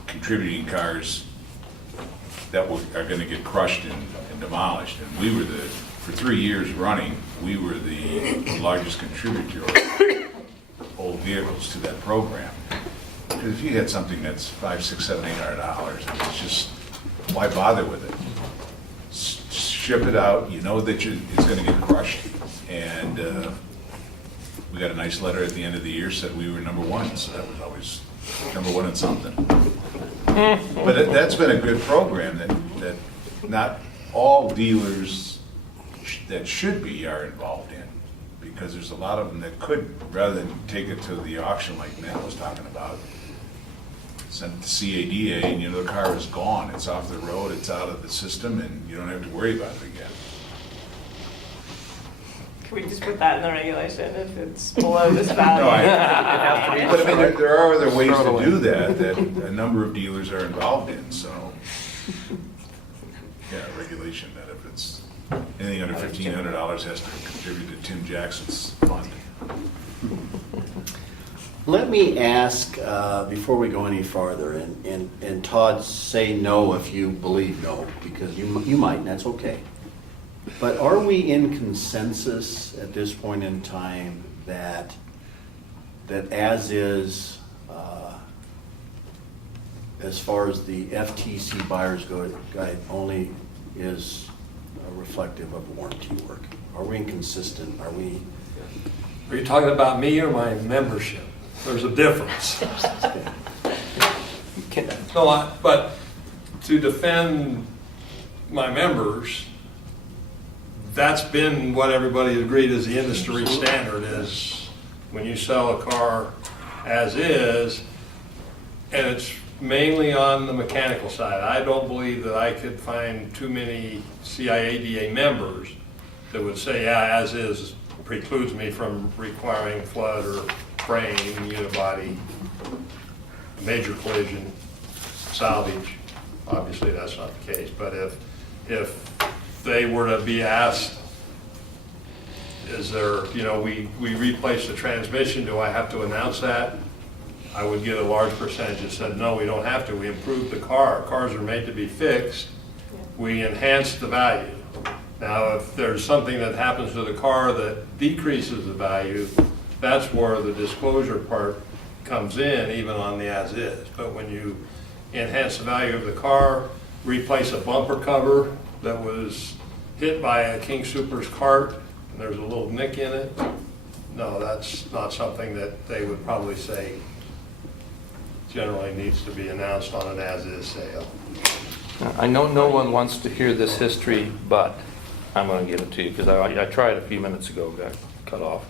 contributing cars that are gonna get crushed and demolished. And we were for 3 years running, we were the largest contributor of old vehicles to that program. Because if you had something that's $500, $600, $700, $800, it's just, why bother with it? Ship it out, you know that it's gonna get crushed. And we got a nice letter at the end of the year, said we were #1, so that was always #1 in something. But that's been a good program that not all dealers that should be are involved in, because there's a lot of them that could, rather than take it to the auction like Matt was talking about, send it to CADA, and the car is gone, it's off the road, it's out of the system, and you don't have to worry about it again. Can we just put that in the regulation if it's below this value? No, but I mean, there are other ways to do that a number of dealers are involved in, so. Yeah, regulation that if it's anything under $1,500 has to contribute to Tim Jackson's fund. let me ask, before we go any farther, and Todd, say no if you believe no, because you might, and that's okay. But are we in consensus at this point in time that as is, as far as the FTC buyer's guide only is reflective of warranty work? Are we inconsistent? Are we? are you talking about me or my membership? There's a difference. No, but to defend my members, that's been what everybody agreed is the industry standard is when you sell a car as is, And it's mainly on the mechanical side. I don't believe that I could find too many CIADA members that would say, yeah, as is precludes me from requiring flood or frame, unibody, major collision, salvage. Obviously, that's not the case, but if they were to be asked, is there, you know, we replaced the transmission, do I have to announce that? I would get a large percentage that said, no, we don't have to. We improved the car. Cars are made to be fixed. We enhanced the value. Now, if there's something that happens to the car that decreases the value, that's where the disclosure part comes in, even on the as-is. But when you enhance the value of the car, replace a bumper cover that was hit by a King Super's cart, and there's a little nick in it, no, that's not something that they would probably say generally needs to be announced on an as-is sale. I know no one wants to hear this history, but I'm going to give it to you because I tried a few minutes ago, got cut off.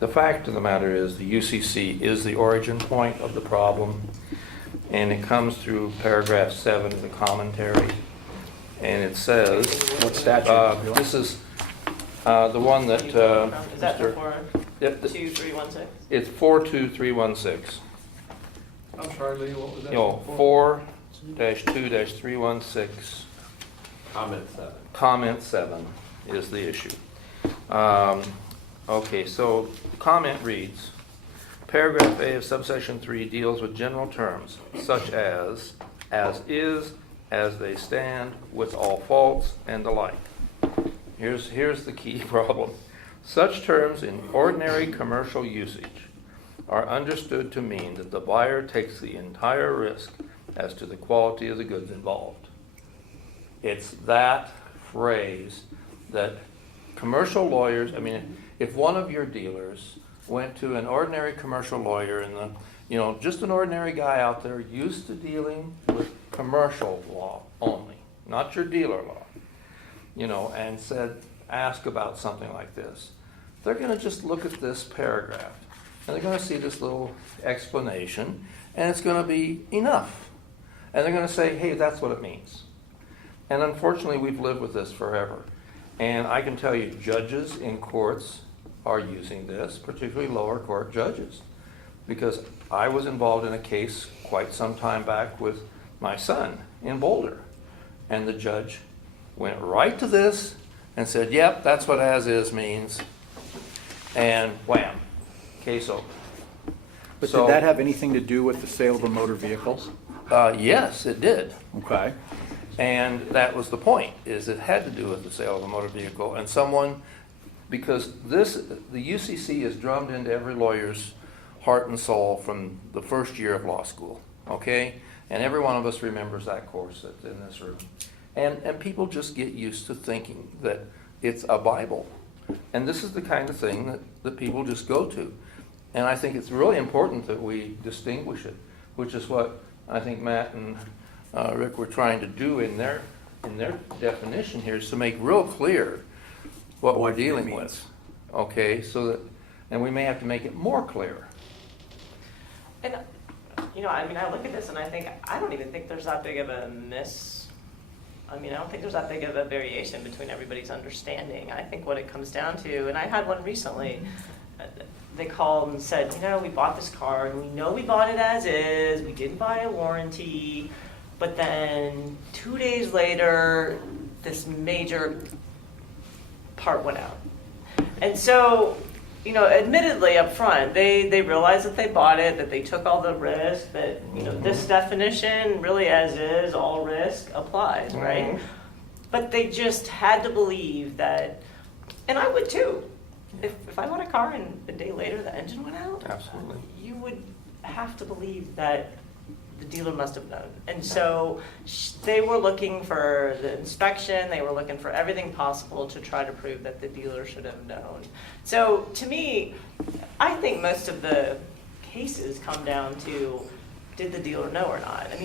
The fact of the matter is the UCC is the origin point of the problem, and it comes through paragraph 7 of the commentary, and it says, What statute? this is the one that Is that Mr. before Yep, 2316? it's 42316. I'm sorry, Lee, what was that? You know, 4-2-316. Comment 7. Comment 7 is the issue. Okay, so the comment reads, paragraph A of subsection 3 deals with general terms such as is, as they stand, with all faults, and the like. Here's the key problem. Such terms in ordinary commercial usage are understood to mean that the buyer takes the entire risk as to the quality of the goods involved. It's that phrase that commercial lawyers, I mean, if one of your dealers went to an ordinary commercial lawyer and just an ordinary guy out there used to dealing with commercial law only, not your dealer law, and ask about something like this, they're going to just look at this paragraph and they're going to see this little explanation and it's going to be enough. And they're going to say, hey, that's what it means. And unfortunately, we've lived with this forever. And I can tell you, judges in courts are using this, particularly lower court judges. Because I was involved in a case quite some time back with my son in Boulder. And the judge went right to this and said, yep, that's what as-is means. And wham, case over. But So- did that have anything to do with the sale of the motor vehicles? Yes, it did. Okay. And that was the point, is it had to do with the sale of a motor vehicle. And someone, because the UCC is drummed into every lawyer's heart and soul from the first year of law school, okay? And every one of us remembers that course that's in this room. And people just get used to thinking that it's a Bible. And this is the kind of thing that people just go to. And I think it's really important that we distinguish it, which is what I think Matt and Rick were trying to do in their definition here, is to make real clear what we're dealing with. Okay, so that, and we may have to make it more clear. And, I look at this and I don't even think there's that big of a I don't think there's that big of a variation between everybody's understanding. I think what it comes down to, and I had one recently, they called and said, we bought this car and we know we bought it as is, we didn't buy a warranty, but then 2 days later, this major part went out. And so, admittedly up front, they realized that they bought it, that they took all the risk, that, this definition really as is, all risk applies, right? But they just had to believe that, and I would too. If I bought a car and a day later the engine went out, Absolutely. you would have to believe that the dealer must have known. And so they were looking for the inspection, they were looking for everything possible to try to prove that the dealer should have known. So to me, I think most of the cases come down to, did the dealer know or not? I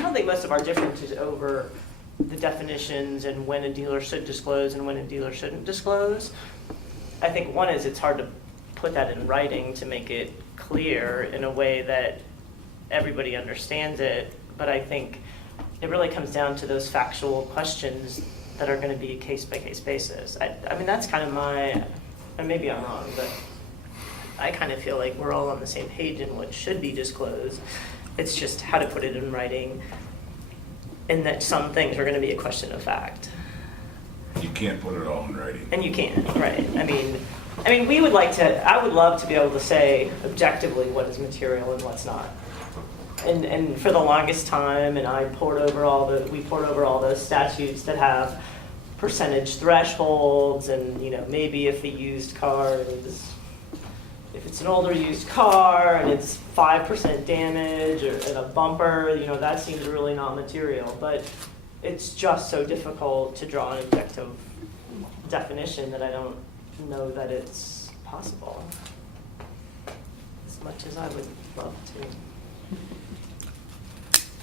don't think most of our difference is over the definitions and when a dealer should disclose and when a dealer shouldn't disclose. I think one is it's hard to put that in writing to make it clear in a way that everybody understands it, but I think it really comes down to those factual questions that are going to be a case-by-case basis. I mean, that's kind of my, and maybe I'm wrong, but I kind of feel like we're all on the same page in what should be disclosed. It's just how to put it in writing, and that some things are going to be a question of fact. You can't put it all in writing. And you can, right? I mean, we would like to. I would love to be able to say objectively what is material and what's not. And for the longest time, and we poured over all the statutes that have percentage thresholds, and maybe if the used car is, if it's an older used car and it's 5% damage and a bumper, that seems really not material. But it's just so difficult to draw an objective definition that I don't know that it's possible, as much as I would love to.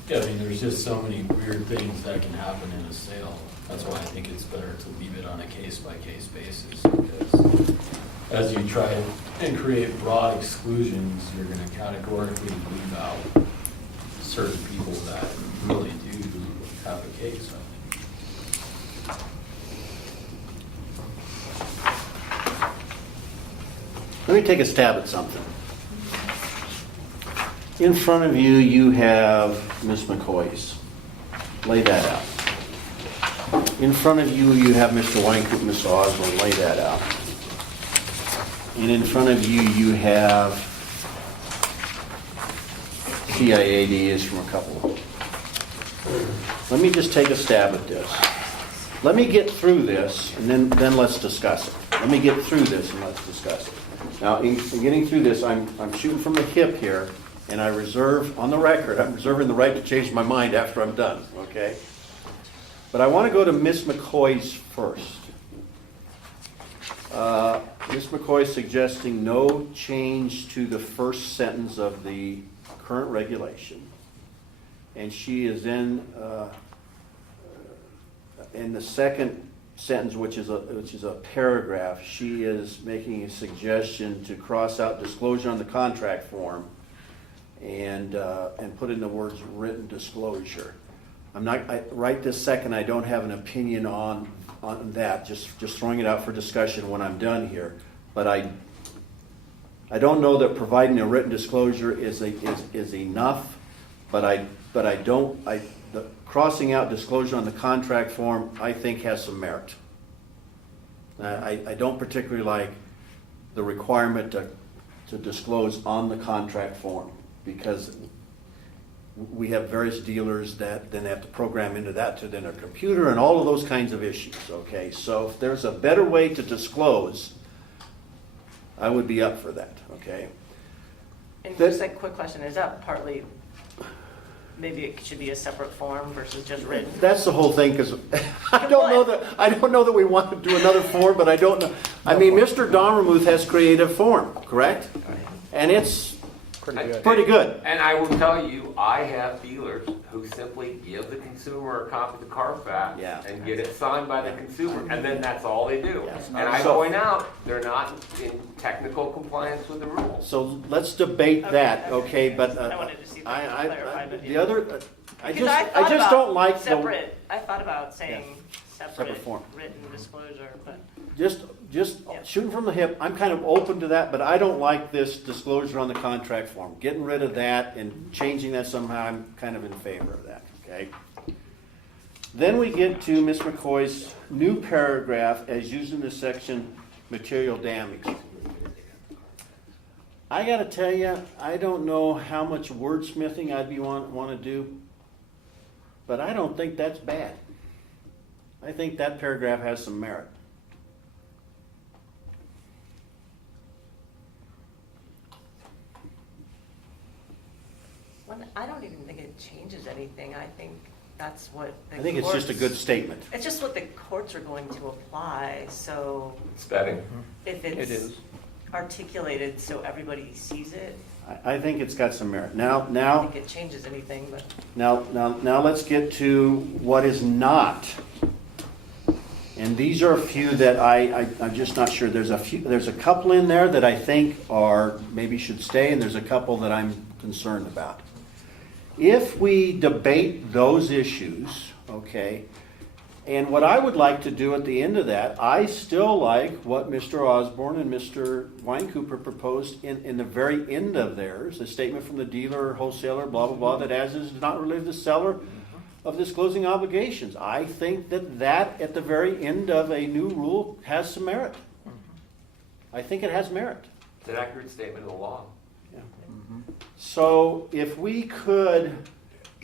Yeah, I mean, there's just so many weird things that can happen in a sale. That's why I think it's better to leave it on a case-by-case basis, because as you try and create broad exclusions, you're gonna categorically leave out certain people that really do have a case, I think. Let me take a stab at something. In front of you, you have Ms. McCoy's. Lay that out. In front of you, you have Mr. Weinkoop, Ms. Osborne. Lay that out. And in front of you, you have CIADs from a couple. Let me just take a stab at this. Let me get through this, and then let's discuss it. Let me get through this, and let's discuss it. Now, in getting through this, I'm shooting from the hip here, and I reserve, on the record, I'm reserving the right to change my mind after I'm done, okay? But I want to go to Ms. McCoy's first. Ms. McCoy is suggesting no change to the first sentence of the current regulation. And she is in the second sentence, which is a paragraph, she is making a suggestion to cross out disclosure on the contract form and put in the words written disclosure. Right this second, I don't have an opinion on that, just throwing it out for discussion when I'm done here. But I don't know that providing a written disclosure is enough, but the crossing out disclosure on the contract form, I think, has some merit. I don't particularly like the requirement to disclose on the contract form, because we have various dealers that then have to program into that to then a computer and all of those kinds of issues, okay? So if there's a better way to disclose, I would be up for that, okay? And just a quick question, is that partly, maybe it should be a separate form versus just written? That's the whole thing, because I don't know that we want to do another form, but I don't know. I mean, Mr. Donramuth has created a form, correct? And it's pretty good. And I will tell you, I have dealers who simply give the consumer a copy of the Carfax and get it signed by the consumer, and then that's all they do. Yes. And I point out, they're not in technical compliance with the rules. So let's debate that, okay? But I wanted to see if I could clarify, but the other, I because I just thought don't like separate. I thought about saying Separate separate form. written disclosure, but Just Yeah. shooting from the hip, I'm kind of open to that, but I don't like this disclosure on the contract form. Getting rid of that and changing that somehow, I'm kind of in favor of that, okay? Then we get to Ms. McCoy's new paragraph as used in the section material damage. I gotta tell you, I don't know how much wordsmithing I'd want to do, but I don't think that's bad. I think that paragraph has some merit. I don't even think it changes anything. I think that's what the I think it's just a good statement. It's just what the courts are going to apply, so It's betting. if It it's is. articulated so everybody sees it, I think it's got some merit. I Now, don't think it changes anything, but let's get to what is not And these are a few that I'm just not sure. There's a couple in there that I think are, maybe should stay, and there's a couple that I'm concerned about. If we debate those issues, okay, and what I would like to do at the end of that, I still like what Mr. Osborne and Mr. Weincooper proposed in the very end of theirs, a statement from the dealer or wholesaler, blah, blah, blah, that as is does not relieve the seller of disclosing obligations. I think that at the very end of a new rule has some merit. I think it has merit. It's an accurate statement of the law. So if we could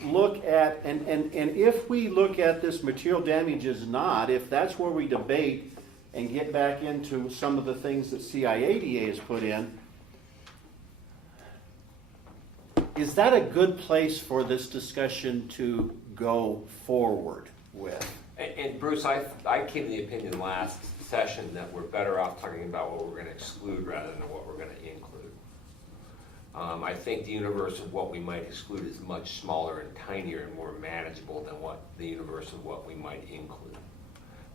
look at, and if we look at this material damage is not, if that's where we debate and get back into some of the things that CIADA has put in, is that a good place for this discussion to go forward with? And Bruce, I came to the opinion last session that we're better off talking about what we're going to exclude rather than what we're going to include. I think the universe of what we might exclude is much smaller and tinier and more manageable than what the universe of what we might include.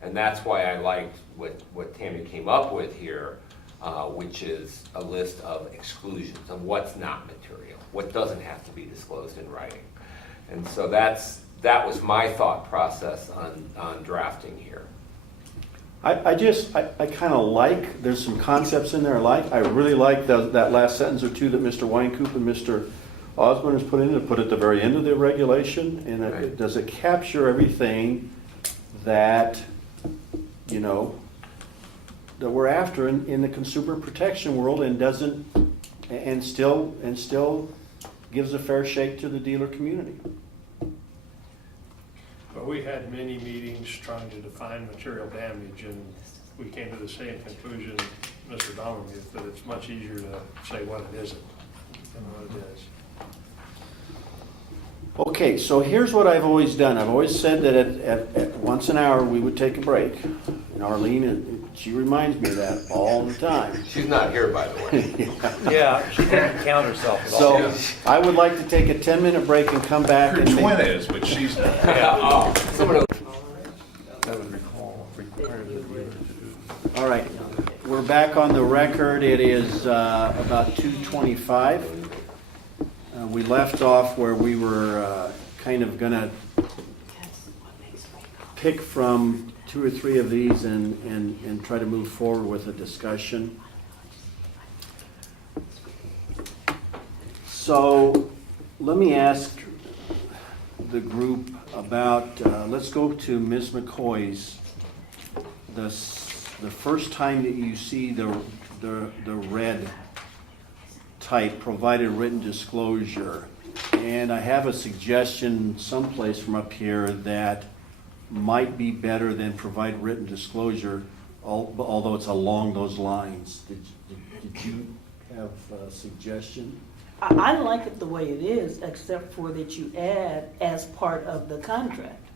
And that's why I liked what Tammy came up with here, which is a list of exclusions of what's not material, what doesn't have to be disclosed in writing. And so that was my thought process on drafting here. I kind of like, there's some concepts in there I like. I really like that last sentence or two that Mr. Weincoop and Mr. Osborne has put in, to put at the very end of the regulation. And does it capture everything that, you know, that we're after in the consumer protection world, and doesn't, and still gives a fair shake to the dealer community? But we had many meetings trying to define material damage, and we came to the same conclusion, Mr. Domermuth, that it's much easier to say what it isn't than what it is. Okay, so here's what I've always done. I've always said that at once an hour we would take a break. And Arlene, she reminds me of that all the time. She's not here, by the way. Yeah, she didn't count herself at all. So I would like to take a 10-minute break and come back. Her and twin is, but she's not. Yeah, someone else. All right, we're back on the record. It is about 2:25. We left off where we were kind of going to pick from 2 or 3 of these and try to move forward with a discussion. So let me ask the group about, let's go to Ms. McCoy's. The first time that you see the red type, provided written disclosure, and I have a suggestion someplace from up here that might be better than provide written disclosure, although it's along those lines. Did you have a suggestion? I like it the way it is, except for that you add as part of the contract.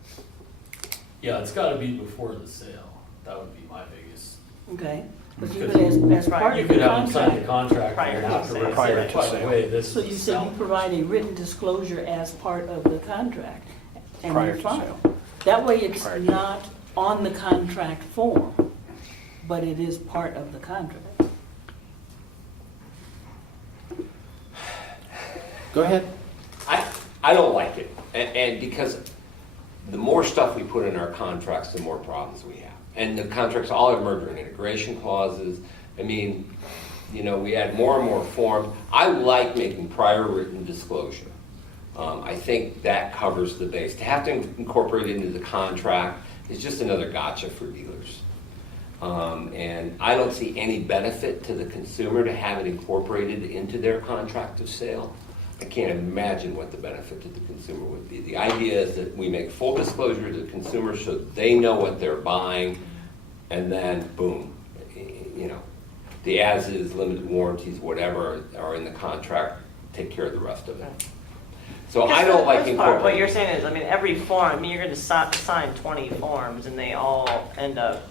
Yeah, it's gotta be before the sale. That would be my biggest. Okay? But you Because could as part You of the could have them sign the contract. contract Prior and to have to sale. Prior refer, to by the sale. way, this So you is say you selling. provide a written disclosure as part of the contract. And Prior you're to fine. sale. That way it's Prior to- not on the contract form, but it is part of the contract. Go ahead. I don't like it, and because the more stuff we put in our contracts, the more problems we have. And the contracts all have merger and integration clauses. I mean, you know, we add more and more forms. I like making prior written disclosure. I think that covers the base. To have to incorporate it into the contract is just another gotcha for dealers. And I don't see any benefit to the consumer to have it incorporated into their contract of sale. I can't imagine what the benefit to the consumer would be. The idea is that we make full disclosure to the consumer so they know what they're buying, and then boom, you know, the as-is, limited warranties, whatever are in the contract, take care of the rest of it. So I don't like incorporating. What you're saying is, I mean, every form, I mean, you're going to sign 20 forms, and they all end up,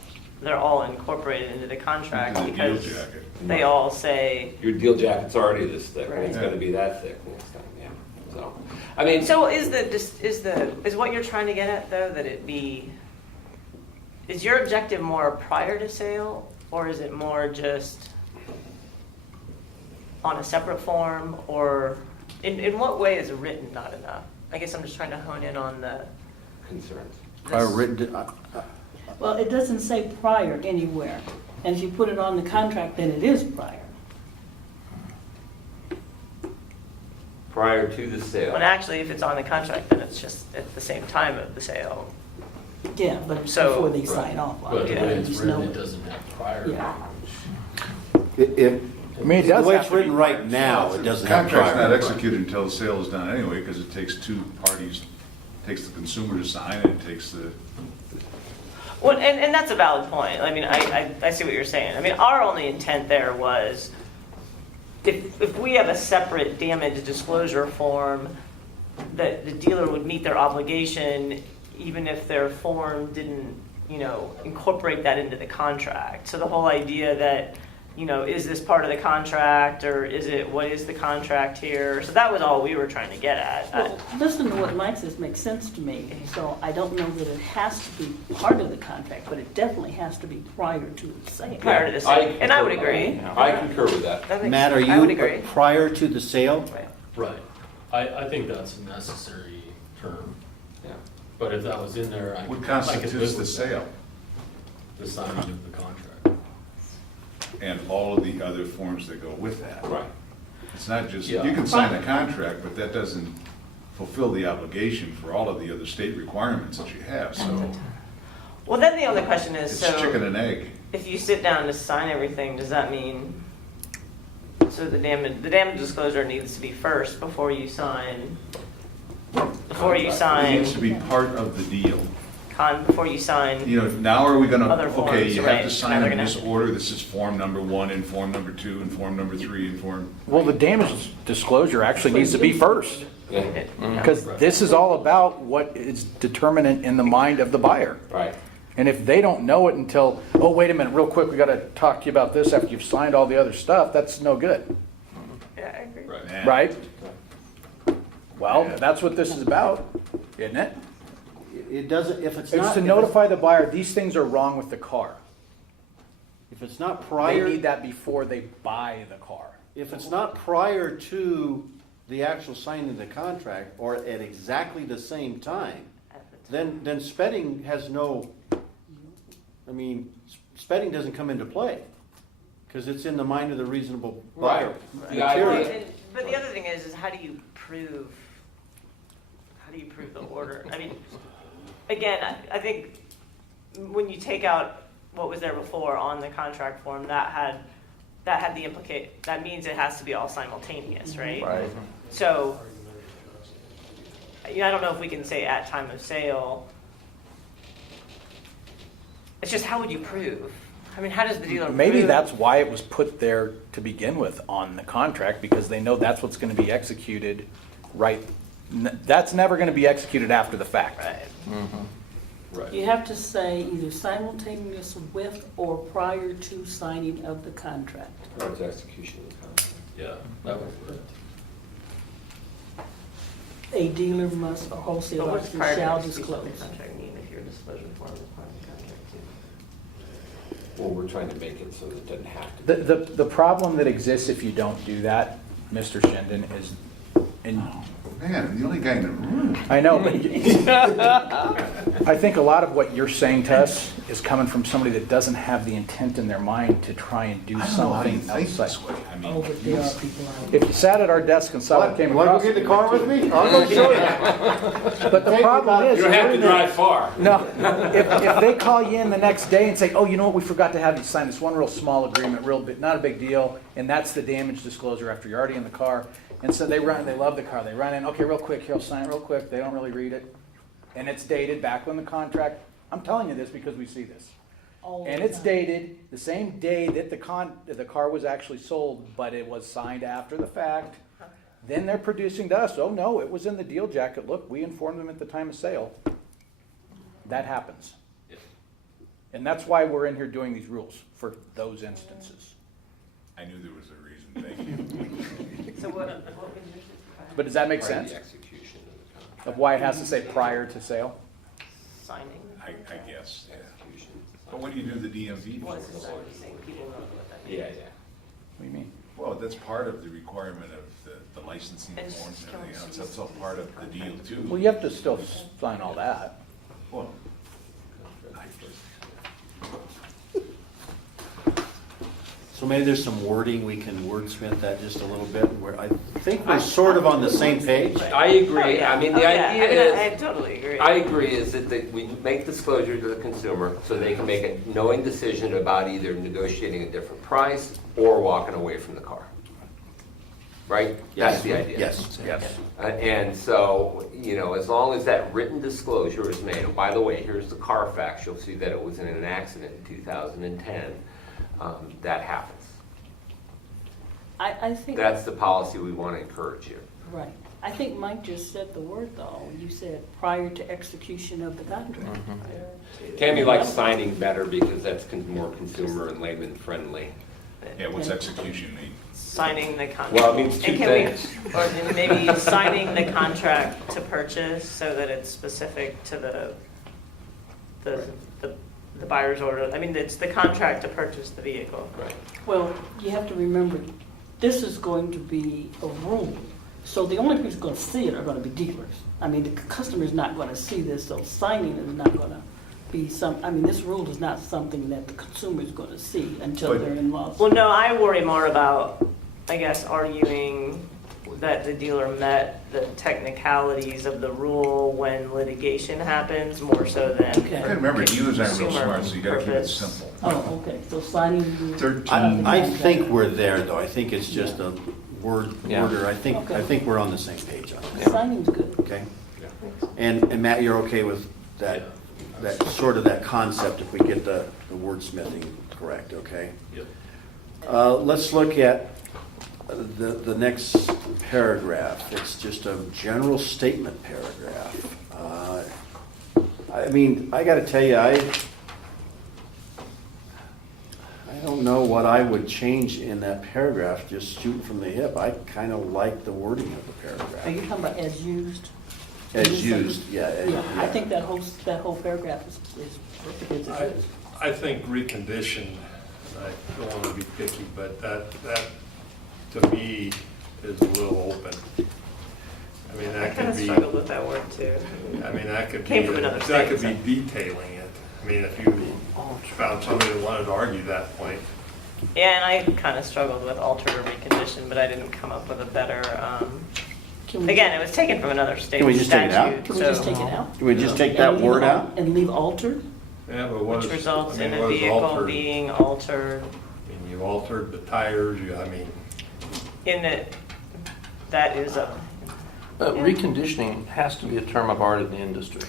they're all incorporated into the contract Into the deal because jacket. they all say. Your deal jacket's already this thick, and it's Right. gonna be that thick next time, yeah. So, I mean. So is what you're trying to get at though, that it be is your objective more prior to sale, or is it more just on a separate form, or in what way is written not enough? I guess I'm just trying to hone in on the Concerns. Prior written, Well, it doesn't say prior anywhere, and if you put it on the contract, then it is prior. Prior to the sale. when actually, if it's on the contract, then it's just at the same time of the sale. Yeah, but it's So- before they sign off on But it. the Yeah. way it's Just written, know it doesn't have prior. Yeah. if, I mean, it the does way have it's to be written right now, it doesn't The have contract's not prior. executed until the sale is done anyway, because it takes two parties, takes the consumer to sign it, it takes the, Well, and that's a valid point. I mean, I see what you're saying. I mean, our only intent there was, if we have a separate damage disclosure form, that the dealer would meet their obligation even if their form didn't, incorporate that into the contract. So the whole idea that, is this part of the contract, or what is the contract here? So that was all we were trying to get at. Well, listen to what Mike says makes sense to me, so I don't know that it has to be part of the contract, but it definitely has to be prior to the sale. Prior to the sale, and I would agree. I concur with that. I think- Matt, are I would you agree. prior to the sale? Right. Right. I think that's a necessary term, Yeah. but if that was in there, I what could constitutes live the with sale? the signing of the contract. And all of the other forms that go with that. Right. It's not just, Yeah. you can sign a contract, but that doesn't fulfill the obligation for all of the other state requirements that you have, so Well, then the other question is, it's chicken so and egg. if you sit down to sign everything, does that mean, so the damage disclosure needs to be first before you sign, It needs to be part of the deal. before you sign, Now are we gonna, Other okay, forms, you right, have to sign now they're in gonna this have to- order, this is form number 1 and form number 2 and form number 3 and form. Well, the damage disclosure actually needs to be first, Yeah. because this is all about what is determinant in the mind of the buyer. Right. And if they don't know it until, oh, wait a minute, real quick, we gotta talk to you about this after you've signed all the other stuff, that's no good, yeah, I agree. Nah. right? Well, that's what this is about, isn't it? It doesn't, if it's It's not, to notify the buyer, these things are wrong with the car. if it's not They prior, need that before they buy the car. if it's not prior to the actual signing of the contract, or at exactly the same time, then speding has no, speding doesn't come into play, because it's in the mind of the reasonable buyer. The Material. idea- But the other thing is how do you prove the order? I mean, again, I think when you take out what was there before on the contract form, that had that means it has to be all simultaneous, right? Right. So, I don't know if we can say at time of sale. It's just, how would you prove? I mean, how does the dealer prove? Maybe that's why it was put there to begin with on the contract, because they know that's what's gonna be executed, right? That's never gonna be executed after the fact. Right. Right. You have to say either simultaneous with or prior to signing of the contract. Prior to execution of the contract. Yeah, that would work. A dealer must, or But wholesale what's officer prior to shall execution of the disclose. contract mean if your disclosure form is part of the contract too? Well, we're trying to make it so that it doesn't have to. The problem that exists if you don't do that, Mr. Shendon, is, and Man, I'm the only guy in the room. I know, but I think a lot of what you're saying to us is coming from somebody that doesn't have the intent in their mind to try and do I don't know how you something think outside. this way. I Oh, mean, but there are people out If you sat at our desk and saw what came You wanna across. go get in the car with me? I'll go show you. But the problem is. You don't have to drive far. No, if they call you in the next day and say, oh, you know what, we forgot to have you sign this one real small agreement, real bit, not a big deal, and that's the damage disclosure after you're already in the car, and so they love the car, they run in, okay, real quick, here, I'll sign it real quick, they don't really read it, and it's dated back when the contract, I'm telling you this because we see this. all And the it's time. dated the same day that the car was actually sold, but it was signed after the fact. Then they're producing to us, oh no, it was in the deal jacket, look, we informed them at the time of sale. That happens. And that's why we're in here doing these rules, for those instances. I knew there was a reason, thank you. So what was yours? But does that make Prior to sense the execution of the contract. of why it has to say prior to sale? Signing? I guess, yeah. Execution. But when you do the DMV Well, for it's just it, saying people don't know what that means. Yeah, yeah. What do you mean? well, that's part of the requirement of the licensing It's forms just and everything else. don't- That's all part of the deal too. Well, you have to still sign all that. Well, So maybe there's some wording, we can wordsmith that just a little bit, where I think we're sort of on the same page. I agree. I mean, the idea is. I totally agree. I agree, is that we make disclosure to the consumer so they can make a knowing decision about either negotiating a different price or walking away from the car. Right? That's the idea. Yes. Yes. And so, as long as that written disclosure is made, and by the way, here's the Carfax, you'll see that it was in an accident in 2010, that happens. I think, That's the policy we want to encourage here. right. I think Mike just said the word though. You said prior to execution of the contract. Tammy likes signing better because that's more consumer and layman friendly. yeah, what's execution mean? Signing the contract. Well, it means two things. Or then maybe signing the contract to purchase so that it's specific to the buyer's order. I mean, it's the contract to purchase the vehicle. Right. Well, you have to remember, this is going to be a rule. So the only people who's going to see it are going to be dealers. I mean, the customer's not going to see this, so signing is not going to be this rule is not something that the consumer is going to see until But- they're in lawsuit. Well, no, I worry more about, I guess, arguing that the dealer met the technicalities of the rule when litigation happens, more so than. Okay. You gotta remember, dealers aren't real Consumer smart, so you gotta keep it purpose. simple. Oh, okay, so signing. 13. I think we're there, though. I think it's just a Yeah. worder. I Okay. think we're on the same page on it, Signing's good. okay? And Matt, you're okay with that, sort of that concept if we get the wordsmithing correct, okay? Yep. Let's look at the next paragraph. It's just a general statement paragraph. I mean, I gotta tell you, I don't know what I would change in that paragraph, just shooting from the hip. I kind of like the wording of the Are paragraph. you talking about as used? As used, yeah. Yeah, I think that whole paragraph is perfect as it is. I think recondition, and I don't want to be picky, but that to me is a little open. I mean, I that kind could of be, struggled with that word too. I mean, that could be, Came from another that could state, be detailing it. I mean, if you found somebody that wanted to argue that point. Yeah, and I kind of struggled with altered or reconditioned, but I didn't come up with a better, Can we- again, it was taken from another state Can we just take it out? statute, Can we just so- take it out? Can we just take that And leave word al- out? And leave altered? Yeah, but what is, Which I results in mean, a what is vehicle altered? being altered I mean, you altered the tires, I mean, in it, that is a, Reconditioning has to be a term of art in the industry.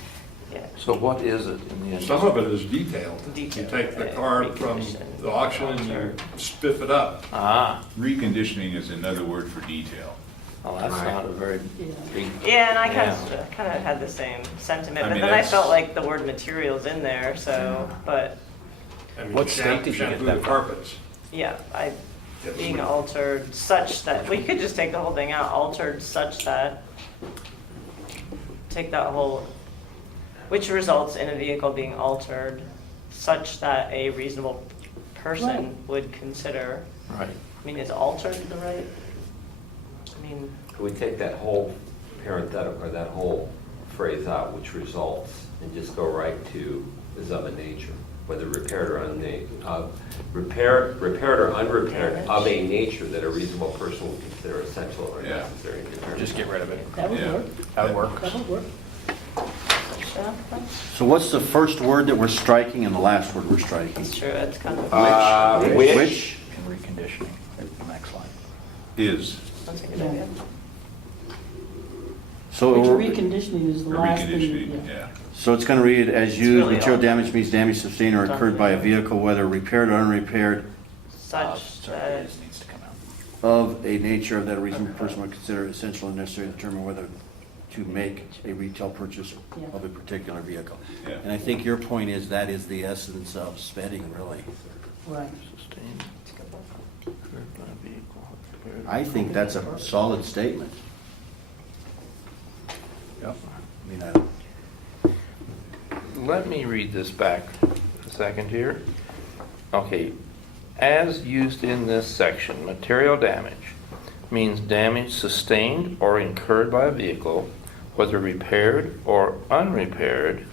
yeah. So what is it in the industry? some of it is detailed. You Detailed, take the yeah, car from reconditioned, the auction and you spiff it up. Ah, Reconditioning is another word for detail. well, that's not a very Yeah. big. Yeah, and I Yeah. kind of had the same sentiment, I but mean, then I that's- felt like the word materials in there, so, but, I mean, What state did you get shampoo that the from? carpets. yeah, Yes. being altered such that, we could just take the whole thing out, altered such that, take that whole, which results in a vehicle being altered such that a reasonable person Right. would consider, Right. I mean, is altered the right? I mean, Can we take that whole parenthetical, or that whole phrase out, which results, and just go right to is of a nature, whether repaired or repaired or unrepaired, of a nature that a reasonable person would consider essential or Yeah. necessary. Just get rid of it. That would Yeah. work. That would work. That would work. Yeah, fine. So what's the first word that we're striking and the last word we're striking? it's true, it's kind of, Which? And reconditioning, the next line. Is, that's a good idea. So, Which reconditioning is the or last thing. reconditioning, yeah. so it's gonna read, as It's used, really material all- damage means damage sustained or occurred by a vehicle, whether repaired or unrepaired, Such Sorry, that, this needs to come out. of a nature that a reasonable person would consider essential and necessary to determine whether to make a retail purchase Yeah. of a particular vehicle. Yeah. And I think your point is that is the essence of spending, really. Right. Sustained. Occurred by a vehicle, repaired. I think that's a solid statement. Yep. I mean, I don't. Let me read this back, second here. Okay, as used in this section, material damage means damage sustained or incurred by a vehicle, whether repaired or unrepaired,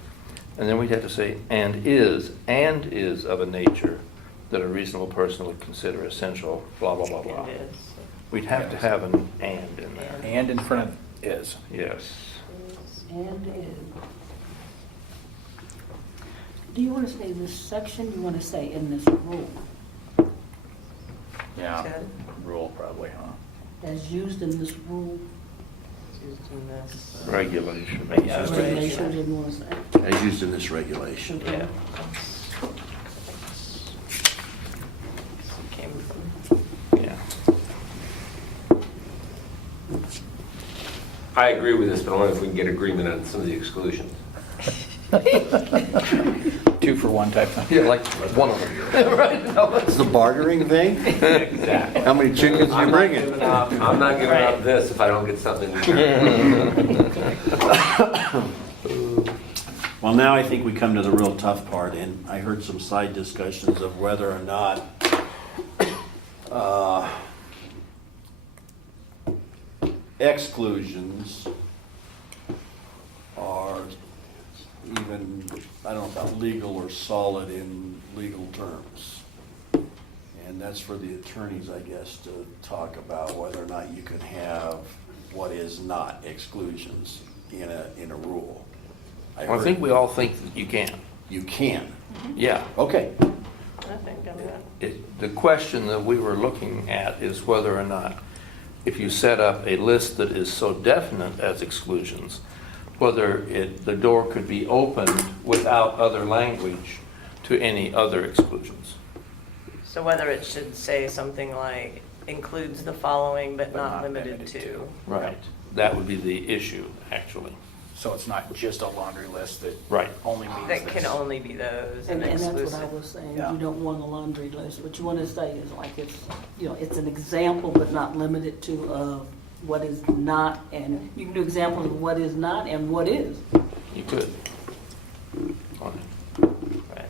and then we'd have to say, and is of a nature that a reasonable person would consider essential, blah, blah, blah, blah. And is. We'd have to have an and in there. And in front of is. Yes. And is. Do you want to say this section, you want to say in this rule, Yeah, Good. rule probably, huh? as used in this rule? It's used in this. Regulation. Yeah, that's Regulation, didn't want to say. As used in this regulation. Yeah. Came from. Yeah. I agree with this, but only if we can get agreement on some of the exclusions. 2 for 1 type thing. Yeah, like one of them. It's the bartering thing? Exactly. How many chickens you I'm not bringing? giving up, I'm not giving up this if I don't get something in return. Well, now I think we come to the real tough part, and I heard some side discussions of whether or not exclusions are even, I don't know about legal or solid in legal terms. And that's for the attorneys, I guess, to talk about whether or not you can have what is not exclusions in a rule. Well, I think we all think that you can. You can. Yeah. Okay. I think I'm good. The question that we were looking at is whether or not, if you set up a list that is so definite as exclusions, whether the door could be opened without other language to any other exclusions. So whether it should say something like includes the following but not limited to. Right. That would be the issue, actually. So it's not just a laundry list that Right. only means That this. can only be those And and that's what I exclusive. was saying, Yeah. you don't want a laundry list. What you want to say is like it's, it's an example but not limited to what is not, and you can do examples of what is not and what is. You could. On it. Right.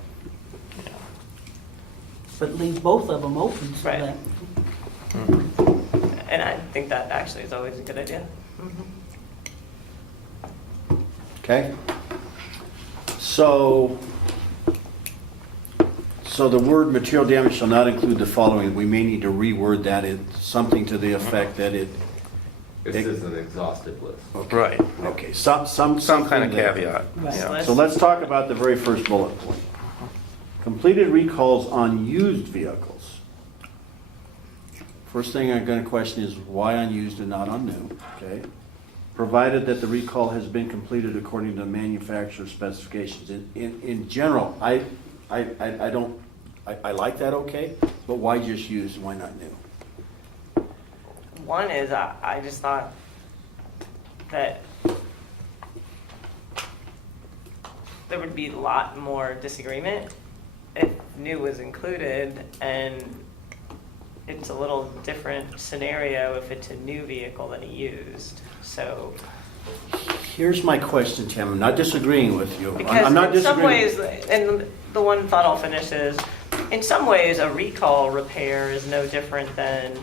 Yeah. But leave both of them open so Right. that. And I think that actually is always a good idea. Okay. So the word material damage shall not include the following. We may need to reword that. It's something to the effect that it, This is an exhaustive list. Right. okay, some Some kind of something that- caveat. Right. Yeah. So let's talk about the very first bullet point. Completed recalls on used vehicles. First thing I'm going to question is why on used and not on new, okay? Provided that the recall has been completed according to manufacturer's specifications. In general, I like that, okay, but why just used, why not new? One is I just thought that there would be a lot more disagreement if new was included, and it's a little different scenario if it's a new vehicle than a used. So, Here's my question, Tim, I'm not disagreeing with you. because I'm not in some disagreeing. ways, and the one thought I'll finish is, in some ways, a recall repair is no different than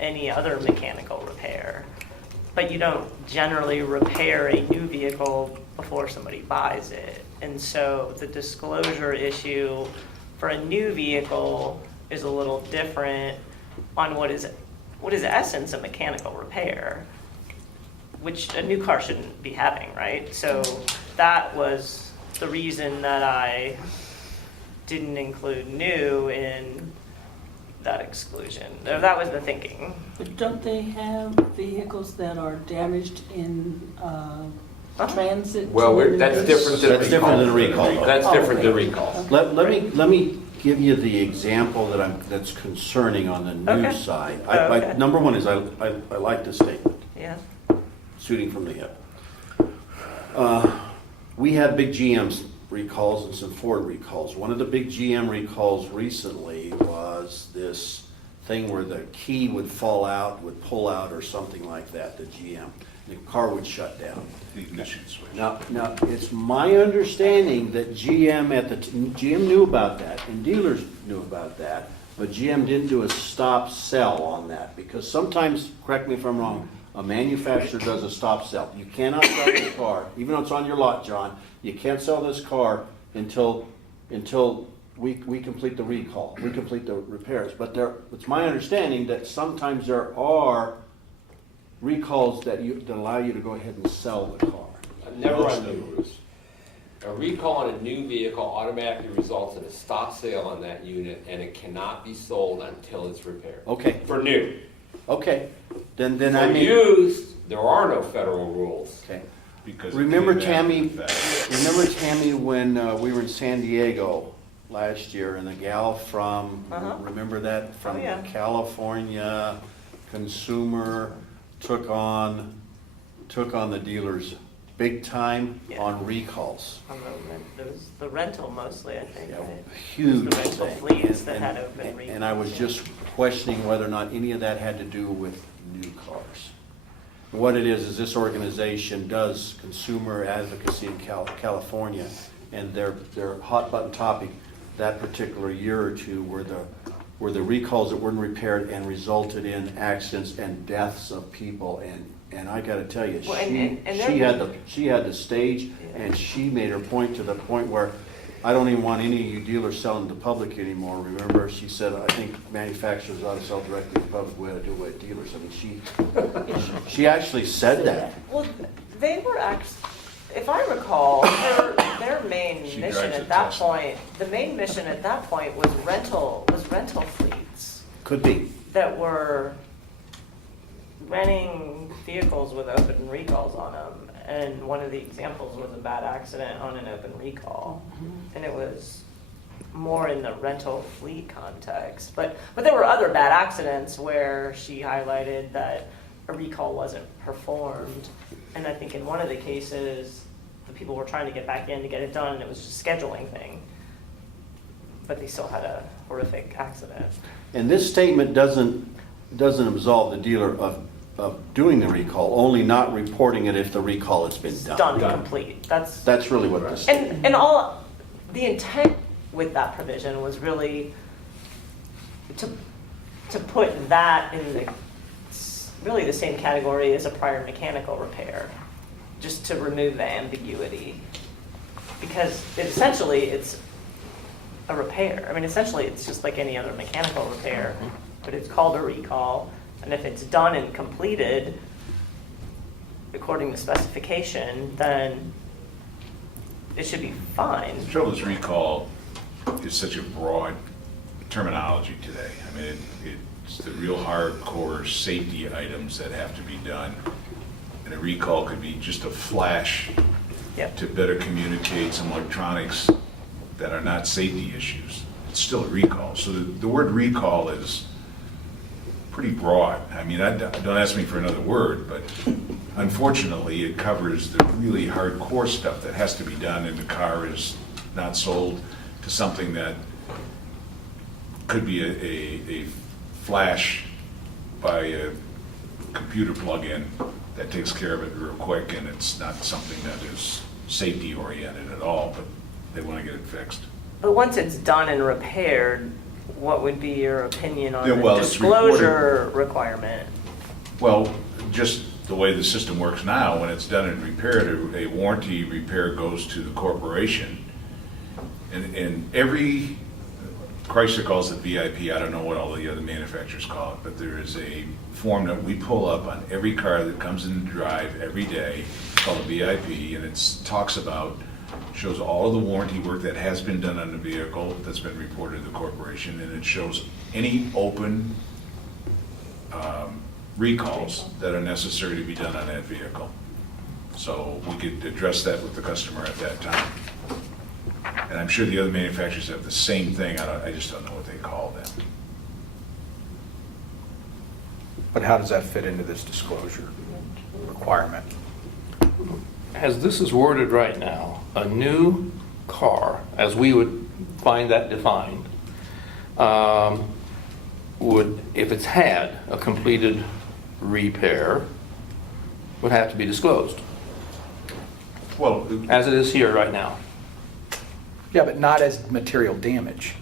any other mechanical repair. But you don't generally repair a new vehicle before somebody buys it. And so the disclosure issue for a new vehicle is a little different on what is essence a mechanical repair, which a new car shouldn't be having, right? So that was the reason that I didn't include new in that exclusion. Or that was the thinking. But don't they have vehicles that are damaged in transit? Well, that's different than That's different than a recall, though. That's different than recall. Let me give you the example that's concerning on the new Okay. side. Okay. Number one is I like this statement, Yeah. shooting from the hip. We had big GM's recalls and some Ford recalls. One of the big GM recalls recently was this thing where the key would fall out, would pull out or something like that, the GM. The car would shut down. The ignition switch. Now, it's my understanding that GM knew about that and dealers knew about that, but GM didn't do a stop sell on that because sometimes, correct me if I'm wrong, a manufacturer does a stop sell. You cannot sell this car, even though it's on your lot, John, you can't sell this car until we complete the recall, we complete the repairs. But it's my understanding that sometimes there are recalls that allow you to go ahead and sell the car. Never on new, Bruce. A recall on a new vehicle automatically results in a stop sale on that unit, and it cannot be sold until it's repaired. Okay, For new. okay, then For I mean. used, there are no federal rules. Okay. Because it Remember came after the Tammy, fact. when we were in San Diego last year and the gal from, remember that? From Oh, yeah. California consumer took on the dealers big time Yeah. on recalls. It was the rental mostly, I think, right? Huge The rental thing. fleets that And- had open and- recalls. And I was just questioning whether or not any of that had to do with new cars. What it is this organization does consumer advocacy in California, and their hot button topic that particular year or two were the recalls that weren't repaired and resulted in accidents and deaths of people. And I got to tell you, Well, she had the stage, and she made her point to the point where I don't even want any of you dealers selling to the public anymore. Remember, she said, I think manufacturers ought to sell directly to the public. We ought to do it with dealers. I mean, she actually said that. Well, they were if I recall, their main She mission drives a at that Tesla. point, the main mission at that point was rental fleets Could be. that were renting vehicles with open recalls on them. And one of the examples was a bad accident on an open recall. And it was more in the rental fleet context. But there were other bad accidents where she highlighted that a recall wasn't performed. And I think in one of the cases, the people were trying to get back in to get it done, and it was just a scheduling thing. But they still had a horrific accident. And this statement doesn't absolve the dealer of doing the recall, only not reporting it if the recall has been It's done. done complete. That's really what this. and all the intent with that provision was really to put that in really the same category as a prior mechanical repair, just to remove the ambiguity, because essentially it's a repair. I mean, essentially it's just like any other mechanical repair, but it's called a recall, and if it's done and completed according to specification, then it should be fine. The trouble is recall is such a broad terminology today. I mean, it's the real hardcore safety items that have to be done. And a recall could be just a flash Yep. to better communicate some electronics that are not safety issues. It's still a recall. So the word recall is pretty broad. I mean, don't ask me for another word, but unfortunately, it covers the really hardcore stuff that has to be done, and the car is not sold to something that could be a flash by a computer plug-in that takes care of it real quick, and it's not something that is safety oriented at all, but they want to get it fixed. But once it's done and repaired, what would be your opinion on Yeah, the well, it's disclosure requirement? Well, just the way the system works now, when it's done and repaired, a warranty repair goes to the corporation. And every, Chrysler calls it VIP, I don't know what all the other manufacturers call it, but there is a form that we pull up on every car that comes in the drive every day, called a VIP, and it talks about, shows all of the warranty work that has been done on the vehicle that's been reported to the corporation, and it shows any open recalls that are necessary to be done on that vehicle. So we could address that with the customer at that time. And I'm sure the other manufacturers have the same thing, I just don't know what they call them. But how does that fit into this disclosure requirement? As this is worded right now, a new car, as we would find that defined, would, if it's had a completed repair, would have to be disclosed, Well, as it is here right now. Yeah, but not as material damage.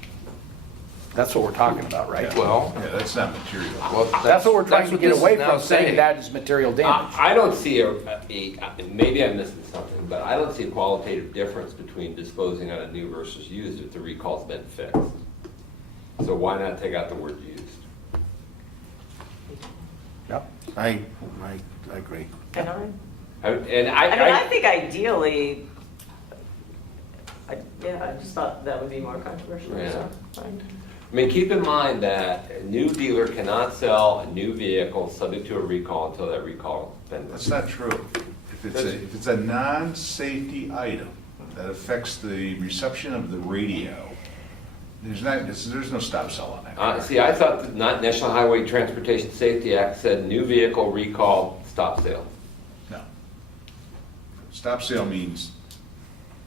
That's what we're talking about, right? Well, yeah, that's not material. well, That's what we're trying to what get this away is now from, saying saying. that is material damage. I don't see maybe I'm missing something, but I don't see a qualitative difference between disposing on a new versus used if the recall's been fixed. So why not take out the word used? Yep. I agree. And I I mean, I think ideally, I just thought that would be more controversial, Yeah. so, fine. I mean, keep in mind that a new dealer cannot sell a new vehicle subject to a recall until that recall has been. That's not true. If it's a non-safety item that affects the reception of the radio, there's no stop sell on that car. See, I thought the National Highway Transportation Safety Act said new vehicle recall, stop sale. No. Stop sale means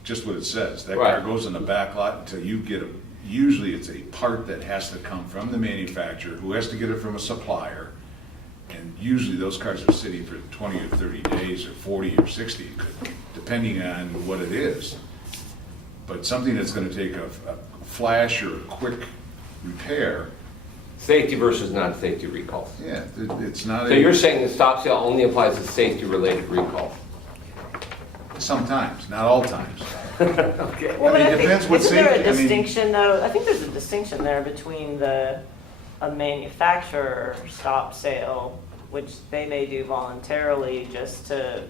just what it says. That car Right. goes in the back lot until you get usually it's a part that has to come from the manufacturer, who has to get it from a supplier. And usually those cars are sitting for 20 or 30 days, or 40 or 60, depending on what it is. But something that's gonna take a flash or a quick repair, Safety versus non-safety recalls. yeah, it's not. So you're saying the stop sale only applies to safety-related recalls? Sometimes, not all times. Okay. Well, I mean, but it depends what isn't there safety- a I mean- distinction though? I think there's a distinction there between a manufacturer stop sale, which they may do voluntarily just to,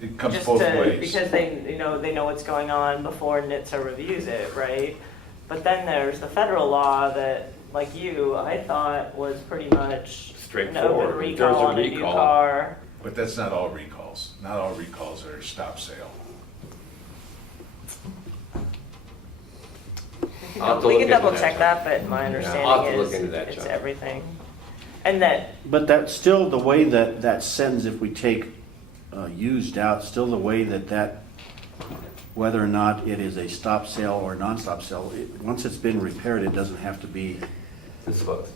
It comes both ways. because they know what's going on before NHTSA reviews it, right? But then there's the federal law that, like I thought was pretty much Straightforward. an open If there's recall a on a new recall. car. But that's not all recalls. Not all recalls are stop sale. I'll have to We look can into double that, check John. that, but my I'll have understanding to is look into that, it's John. everything. And that, But that's still the way that sentence, if we take used out, still the way that whether or not it is a stop sale or non-stop sale, once it's been repaired, it doesn't have to be disclosed,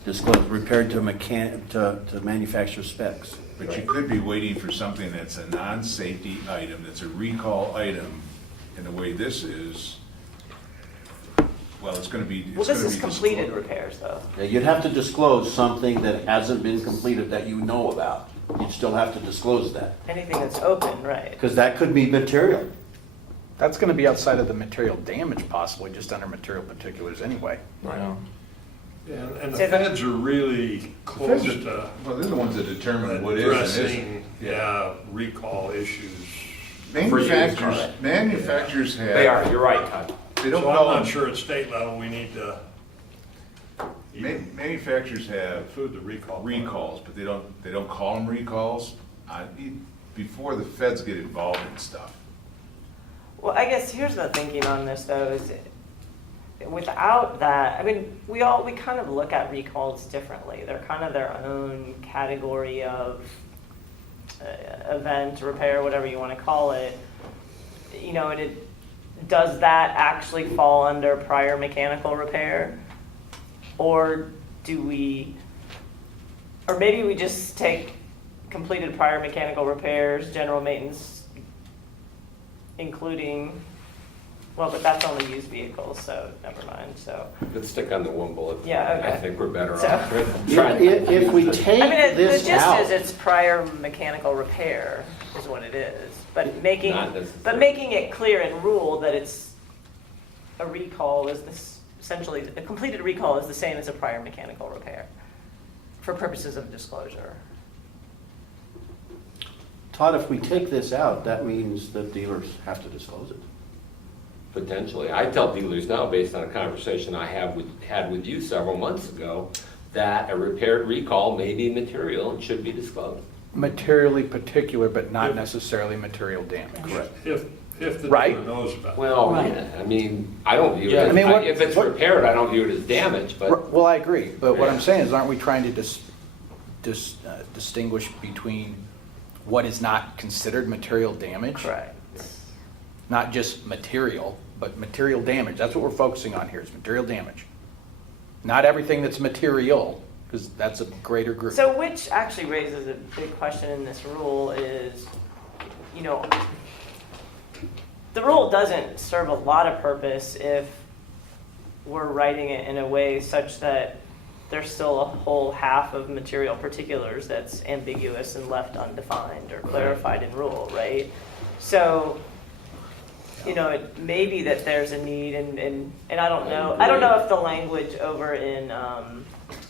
repaired to manufacturer specs. But you could be waiting for something that's a non-safety item, that's a recall item, and the way this is, well, it's gonna be. well, this is completed repairs though. Yeah, you'd have to disclose something that hasn't been completed that you know about. You'd still have to disclose that, Anything that's open, right? because that could be material. That's gonna be outside of the material damage possibly, just under material particulars anyway. I know. Yeah, and the feds are really close to Well, they're the ones that determine what is and addressing, isn't. recall issues. Manufacturers have. They are, you're right, Todd. They don't So I'm call not them, sure at state level, we need to manufacturers have include the recall. recalls, but they don't call them recalls. Before the feds get involved in stuff. Well, I guess here's the thinking on this though, is without that, I mean, we kind of look at recalls differently. They're kind of their own category of event, repair, whatever you want to call it. And does that actually fall under prior mechanical repair? Or maybe we just take completed prior mechanical repairs, general maintenance, including, well, but that's only used vehicles, so never mind, so. Let's stick on the one bullet. Yeah, okay. I think we're better So- off. If we take I mean, the this gist out. is it's prior mechanical repair is what it is. But making Not necessarily. it clear in rule that it's a recall is this, essentially, a completed recall is the same as a prior mechanical repair for purposes of disclosure. Todd, if we take this out, that means that dealers have to disclose it. Potentially. I tell dealers now, based on a conversation I had with you several months ago, that a repaired recall may be material and should be disclosed. Materially particular, but not necessarily material damage. Correct. If the Right. dealer knows about it. Well, Right. yeah, I mean, I don't view it, Yeah, I mean, if it's repaired, I don't view it as damage, but Well, I agree, but what Yeah. I'm saying is, aren't we trying to distinguish between what is not considered material damage? Correct. Not just material, but material damage. That's what we're focusing on here, is material damage. Not everything that's material because that's a greater group. So which actually raises a big question in this rule is, you know, the rule doesn't serve a lot of purpose if we're writing it in a way such that there's still a whole half of material particulars that's ambiguous and left undefined or clarified in rule, right? So, you know, it may be that there's a need, and I don't know if the language over in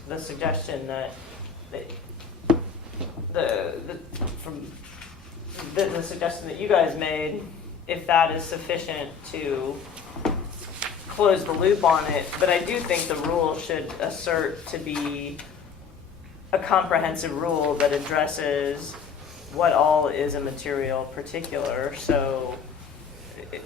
the suggestion that the suggestion that you guys made, if that is sufficient to close the loop on it, but I do think the rule should assert to be a comprehensive rule that addresses what all is a material particular. So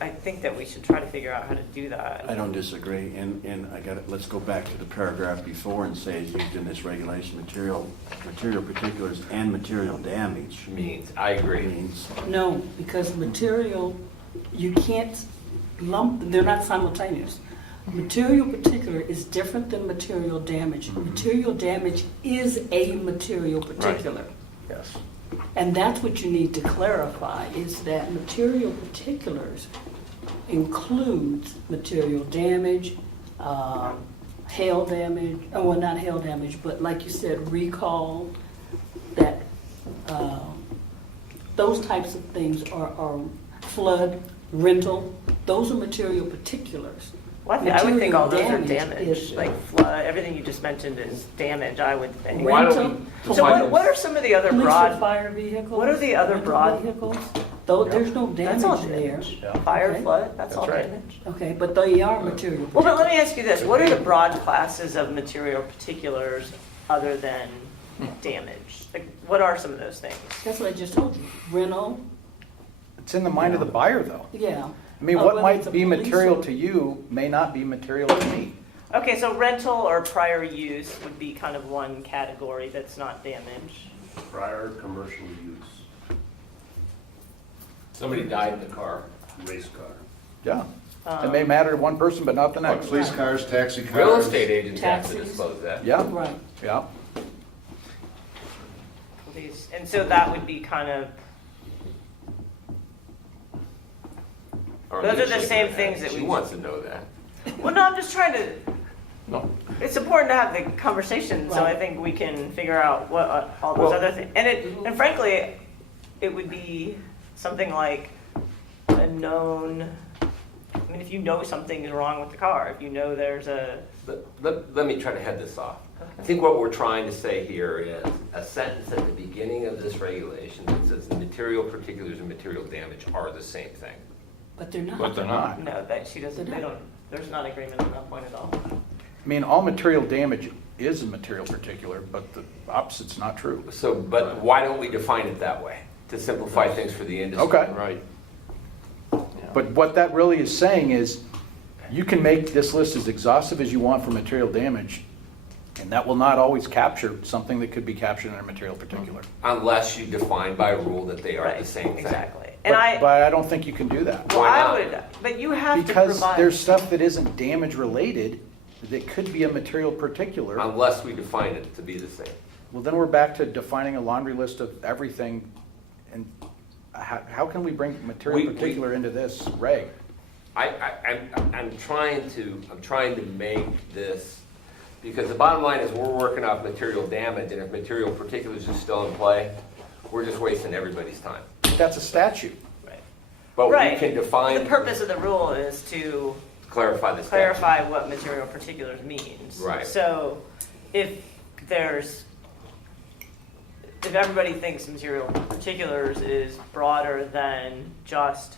I think that we should try to figure out how to do that. I don't disagree, and let's go back to the paragraph before and say it's used in this regulation, material particulars and material damage. Means, I agree. Means, No, because material, you can't lump, they're not simultaneous. Material particular is different than material damage. Material damage is a material particular. Yes. And that's what you need to clarify, is that material particulars includes material damage, hail damage, well, not hail damage, but like you said, recall, that those types of things are flood, rental, those are material particulars. Well, I would think all those are Material damage, is- like flood, everything you just mentioned is damage, I would think. Why don't Rental, we So define what are some of the other police or broad, fire vehicles. what are the other rental broad- vehicles? Though, there's no that's all damage there. damage. Yeah. Fire, Okay. flood, that's all right. damage. Okay, but they are material. Well, but let me ask you this, what are the broad classes of material particulars other than damage? Like, what are some of those things? That's what I just told you. Rental, It's in the mind of the buyer, though. yeah. I mean, Whether what it's might a be police material or- to you may not be material to me. Okay, so rental or prior use would be kind of one category that's not damage. Prior commercial use, Somebody died in the car. race car. Yeah. It may matter to one person, but not the next. Police cars, taxi cars. Real estate agents have to Taxis. disclose that. Yeah, Right. yeah. And so that would be kind of, Or Those are the shaking same her things head. that She we- wants to know that. well, no, I'm just trying to, No, it's important to have the conversation, so I Right. think we can figure out what all those Well- other things. And frankly, it would be something like a known, I mean, if you know something is wrong with the car, if you know there's a, Let me try to head this off. I think what we're trying to say here is a sentence at the beginning of this regulation that says the material particulars and material damage are the same thing. But they're not. But they're not. no, that she doesn't, they don't, there's not agreement on that point at all. I mean, all material damage is a material particular, but the opposite's not true. So, but why don't we define it that way, to simplify things for the industry? Okay. right. But what that really is saying is, you can make this list as exhaustive as you want for material damage, and that will not always capture something that could be captured in a material particular. Unless you define by rule that they are Right, the same thing. exactly. But And but I don't think you can do that. well, Why I not? would, but you have to Because provide. there's stuff that isn't damage related that could be a material particular. Unless we define it to be the same. Well, then we're back to defining a laundry list of everything, and how can we bring material We- particular into this reg? I'm trying to make this, because the bottom line is we're working off material damage, and if material particulars is still in play, we're just wasting everybody's time. That's a statute. Right. But we Right. can define. The purpose of the rule is to Clarify the statute. clarify what material particulars means. Right. So if everybody thinks material particulars is broader than just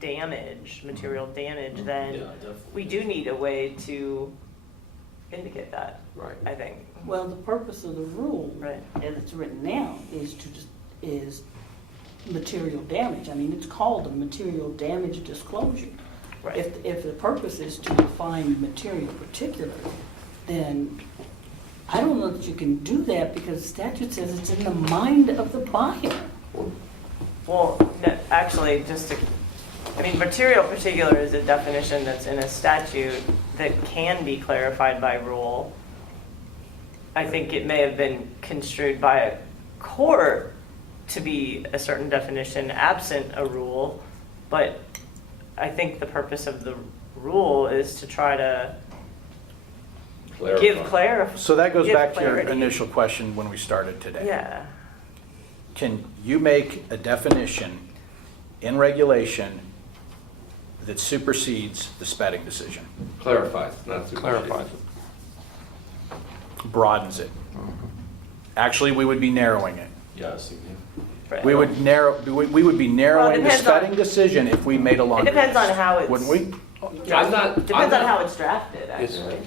damage, material damage, Yeah, then definitely. we do need a way to indicate that, Right. I think. Well, the purpose of the rule, Right. as it's written now, is material damage. I mean, it's called a material damage disclosure. Right. If the purpose is to define material particular, then I don't know that you can do that because the statute says it's in the mind of the buyer. Well, no, actually, material particular is a definition that's in a statute that can be clarified by rule. I think it may have been construed by a court to be a certain definition absent a rule, but I think the purpose of the rule is to try to give clarity. So that goes give back to your clarity. initial question when we started today. Yeah. Can you make a definition in regulation that supersedes the speding decision, Clarifies, not supersedes. Clarifies it. broadens it? Actually, we would be narrowing it. Yeah, significant. Right. We would we would be narrowing the depends on- speding decision if we made a It laundry depends on list, how it's. wouldn't we? I'm not. Depends on how it's drafted, It's- actually.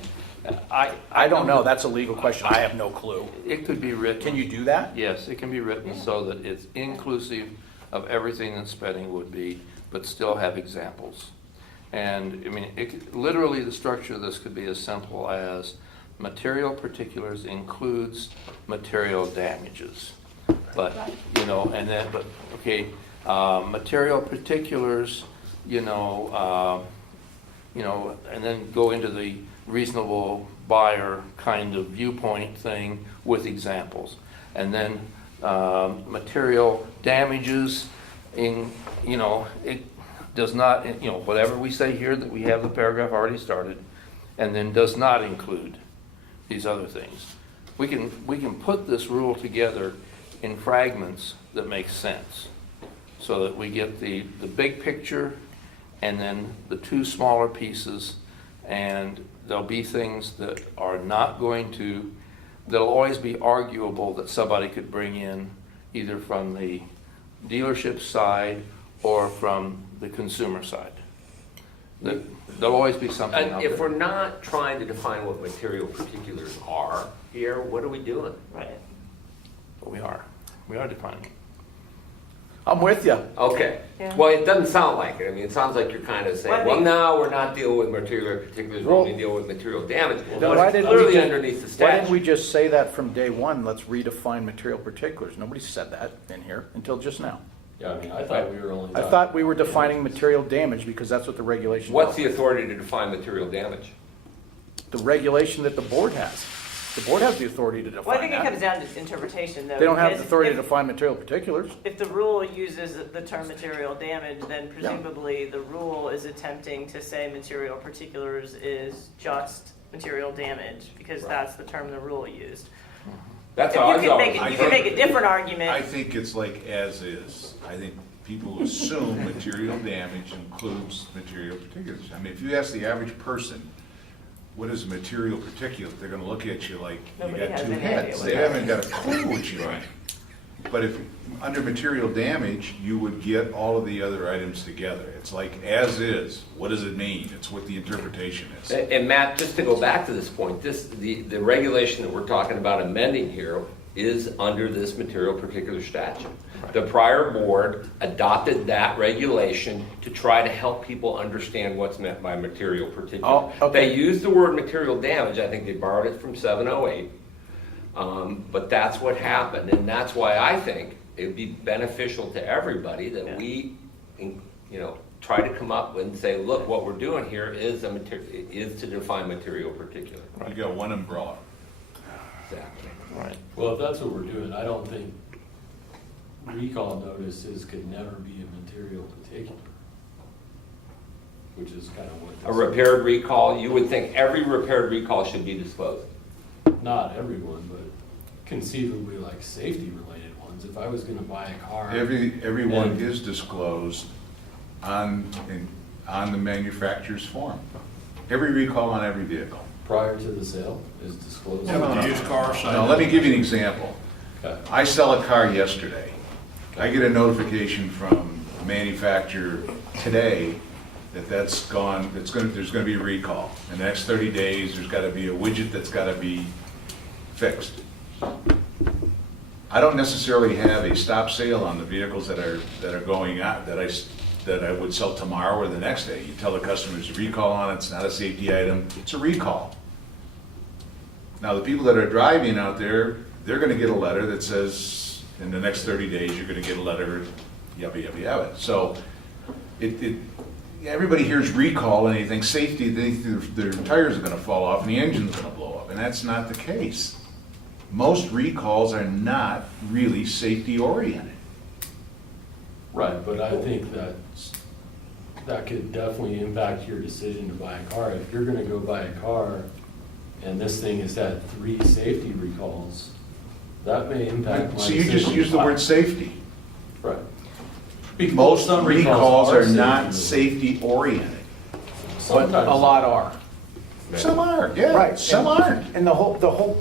I don't know, that's a legal question, I have no clue. It could be written. Can you do that? Yes, it can be written so that it's inclusive of everything that speding would be, but still have examples. And, I mean, literally, the structure of this could be as simple as material particulars includes material damages. But, you know, and then, but, okay, material particulars, and then go into the reasonable buyer kind of viewpoint thing with examples. And then material damages it does not, whatever we say here, that we have the paragraph already started, and then does not include these other things. We can put this rule together in fragments that make sense, so that we get the big picture and then the two smaller pieces, and there'll be things that are not going to, that'll always be arguable that somebody could bring in either from the dealership side or from the consumer side. There'll always be something And out if there. we're not trying to define what material particulars are here, what are we doing? Right. But we are defining. I'm with you. Okay, Yeah. well, it doesn't sound like it. I mean, it sounds like you're kind of saying, Well, I well, think- no, we're not dealing with material particulars, we're Well- only dealing with material damage. Then But why it's didn't we clearly just- underneath the Why didn't we statute. just say that from day one, let's redefine material particulars? Nobody said that in here until just now. Yeah, I mean, I thought we were only I talking. thought we were defining material damage because that's what the regulation. What's the authority to define material damage? The regulation that the board has. The board has the authority to define Well, I think it that. comes down to interpretation, though. They don't have the because authority to if- define material particulars. If the rule uses the term material damage, then presumably the rule is attempting to say material particulars is just material damage, because that's the term the rule used. That's If how you I've can always. make, you can make a different I argument. think it's like as is. I think people assume material damage includes material particulars. I mean, if you ask the average person, what is a material particulate, they're gonna look at you like you Nobody got has two any idea heads. what They that haven't got a clue what you mean. But if, under material damage, you would get all of the other items together. It's like as is. What does it mean? It's what the interpretation is. And Matt, just to go back to this point, the regulation that we're talking about amending here is under this material particular statute. The prior board adopted that regulation to try to help people understand what's meant by material particular. Oh, okay. They used the word material damage, I think they borrowed it from 708. But that's what happened, and that's why I think it'd be beneficial to everybody that we, try to come up and say, look, what we're doing here is to define material particular. You got one umbrella. Exactly. Right. Well, if that's what we're doing, I don't think recall notices could never be a material particular, which is kind of what. A repaired recall, you would think every repaired recall should be disclosed. Not everyone, but conceivably like safety-related ones. If I was gonna buy a car. Everyone and- is disclosed on the manufacturer's form. Every recall on every vehicle. Prior to the sale is disclosed. The used car side. Now, let me give you an example. Okay. I sell a car yesterday. I get a notification from the manufacturer today that there's gonna be a recall. In the next 30 days, there's gotta be a widget that's gotta be fixed. I don't necessarily have a stop sale on the vehicles that are going out, that I would sell tomorrow or the next day. You tell the customer there's a recall on it, it's not a safety item, it's a recall. Now, the people that are driving out there, they're gonna get a letter that says, in the next 30 days, you're gonna get a letter, yabba, yabba, yabba. So, everybody hears recall and they think safety, they think their tires are gonna fall off and the engine's gonna blow up, and that's not the case. most recalls are not really safety oriented. Right, but I think that could definitely impact your decision to buy a car. If you're gonna go buy a car and this thing has had 3 safety recalls, that may impact my So you just decision use to the buy. word safety. Right. Most Some recalls are safety not related. safety oriented. But Sometimes. a lot are. Some are, yeah, Right. some aren't. And the whole,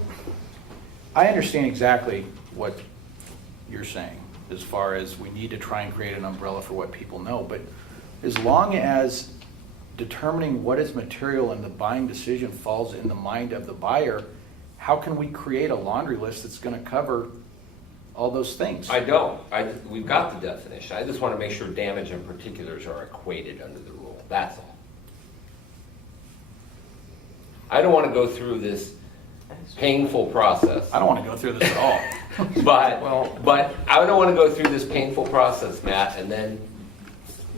I understand exactly what you're saying, as far as we need to try and create an umbrella for what people know, but as long as determining what is material in the buying decision falls in the mind of the buyer, how can we create a laundry list that's gonna cover all those things? I don't. We've got the definition. I just want to make sure damage and particulars are equated under the rule. That's all. I don't want to go through this painful process. I don't wanna go through this at all. But I don't want to go through this painful process, Matt, and then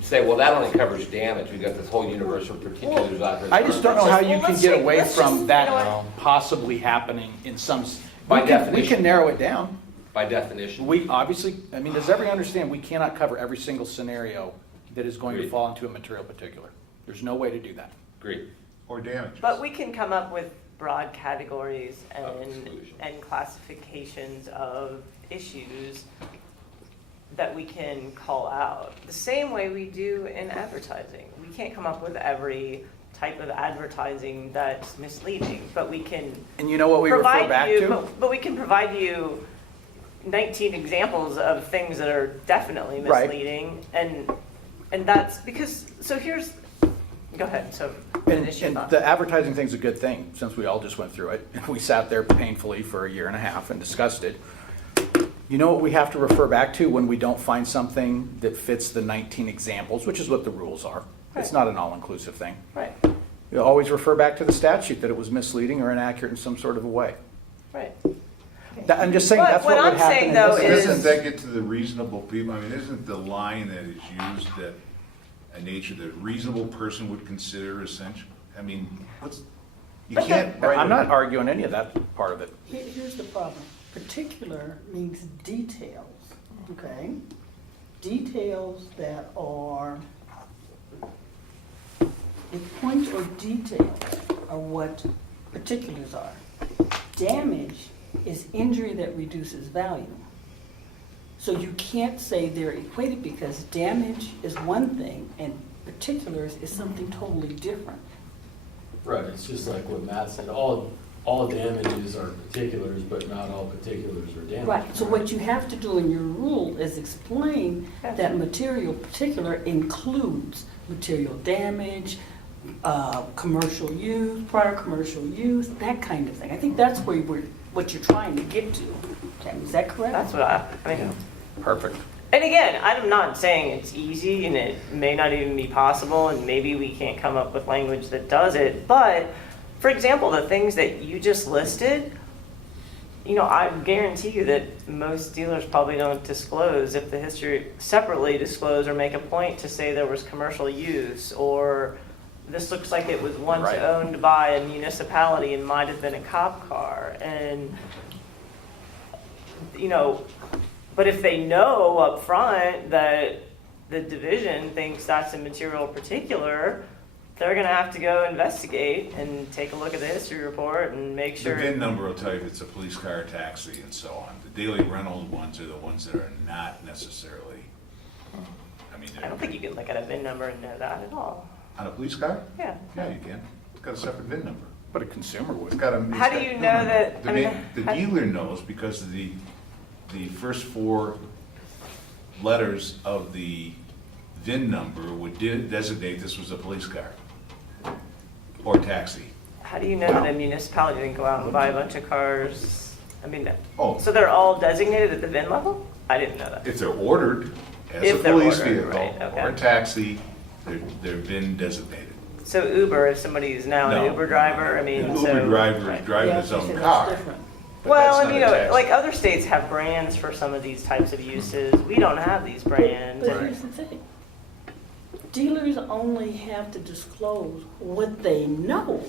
say, well, that only covers damage. We've got this whole universe of particulars out there. I just don't know how you Well, can let's get take- away let's from just- you that know what? possibly happening in some, By we definition. can narrow it down. By definition. We obviously, I mean, does everyone understand, we cannot cover every single scenario that is going to Agreed. fall into a material particular. There's no way to do that. Agreed. Or damages. But we can come up with broad categories Of and, exclusion. and classifications of issues that we can call out. The same way we do in advertising. We can't come up with every type of advertising that's misleading, but we can And you know what we refer provide back you, to? but we can provide you 19 examples of things that are definitely Right. misleading, and that's because, so here's, go ahead, so And, finish your and thought. the advertising thing's a good thing, since we all just went through it. We sat there painfully for a year and a half and discussed it. You know what we have to refer back to when we don't find something that fits the 19 examples, which is what the rules are. It's Right. not an all-inclusive thing. Right, You always refer back to the statute that it was misleading or inaccurate in some sort of a way. right. I'm just saying But that's what what would I'm happen saying, in though, this. is- Doesn't that get to the reasonable people? I mean, isn't the line that is used that a nature that a reasonable person would consider essential? I mean, you But can't write. I'm not arguing any of that part of it. Here's the problem. Particular means details, okay? Details that are, a point or detail are what particulars are. Damage is injury that reduces value. So you can't say they're equated because damage is one thing and particulars is something totally different. Right, it's just like what Matt said, all damages are particulars, but not all particulars are damage. Right, so what you have to do in your rule is explain that material particular includes material damage, commercial use, prior commercial use, that kind of thing. I think that's where what you're trying to get to. Tammy, is that correct? That's what I mean. Perfect. And again, I'm not saying it's easy and it may not even be possible and maybe we can't come up with language that does it, but for example, the things that you just listed, you know, I guarantee you that most dealers probably don't disclose if the history separately disclose or make a point to say there was commercial use or this looks like it was once Right. owned by a municipality and might have been a cop car. And, you know, but if they know up front that the division thinks that's a material particular, they're gonna have to go investigate and take a look at the history report and make The sure. VIN number will tell you if it's a police car, or taxi, and so on. The daily rental ones are the ones that are not necessarily, I mean, I don't think you can look at a VIN number and know that at all. on a police car? Yeah. Yeah, you can. It's got a separate VIN number. But a consumer It's would. got a. How do you know that- The I mean, the how- dealer knows because of the first 4 letters of the VIN number would designate this was a police car or taxi. How do you know that a municipality didn't go out and buy a bunch of cars? I mean, Oh. so they're all designated at the VIN level? I didn't know that. If they're ordered as a If they're police ordered, vehicle right, okay. or a taxi, they're VIN designated. So Uber, if somebody's now an No. Uber driver, I mean, An so. Uber driver right. is driving Yeah, his I own say that's car. different. but Well, that's and not you a know, taxi. like other states have brands for some of these types of uses. We don't have these brands. But here's the thing. Dealers only have to disclose what they know.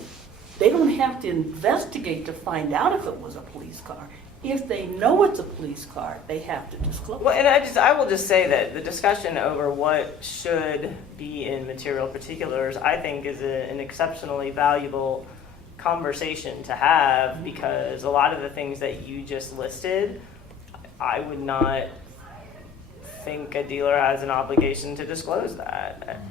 They don't have to investigate to find out if it was a police car. if they know it's a police car, they have to disclose. Well, and I will just say that the discussion over what should be in material particulars, I think, is an exceptionally valuable conversation to have, because a lot of the things that you just listed, I would not think a dealer has an obligation to disclose that.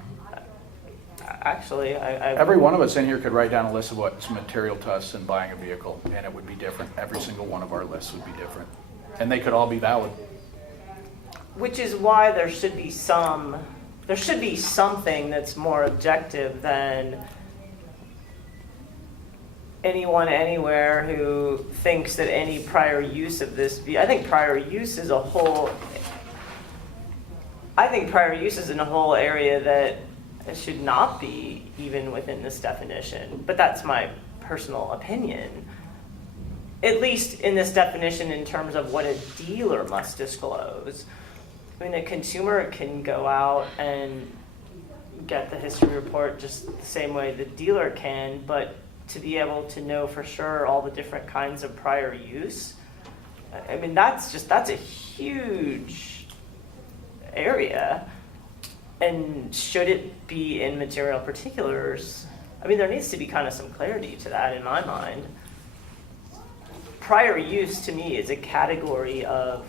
Actually, Every one of us in here could write down a list of what's material to us in buying a vehicle, and it would be different. Every single one of our lists would be different. And they could all be valid. which is why there should be something that's more objective than anyone anywhere who thinks that any prior use of this, I think prior use is a whole, in a whole area that should not be even within this definition, but that's my personal opinion. At least in this definition in terms of what a dealer must disclose. I mean, a consumer can go out and get the history report just the same way the dealer can, but to be able to know for sure all the different kinds of prior use, I mean, that's a huge area. And should it be in material particulars? I mean, there needs to be kind of some clarity to that in my mind. Prior use to me is a category of,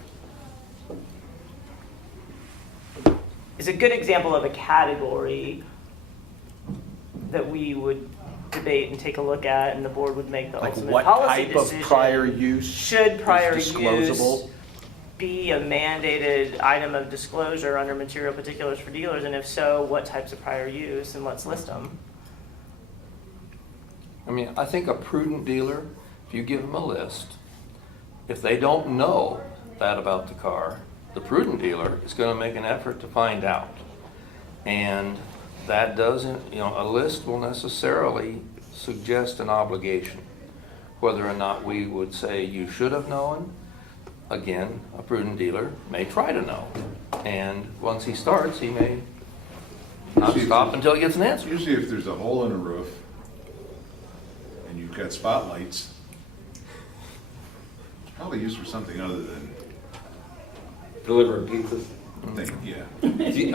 is a good example of a category that we would debate and take a look at, and the board would make the Like ultimate what policy type of decision. prior use Should prior is use disclosable? be a mandated item of disclosure under material particulars for dealers, and if so, what types of prior use, and let's list them. I mean, I think a prudent dealer, if you give them a list, if they don't know that about the car, the prudent dealer is going to make an effort to find out. And that doesn't, a list will necessarily suggest an obligation. Whether or not we would say you should have known, again, a prudent dealer may try to know. And once he starts, he may not stop until he gets an answer. Usually if there's a hole in a roof and you've got spotlights, it's probably used for something other than, Delivering pizzas.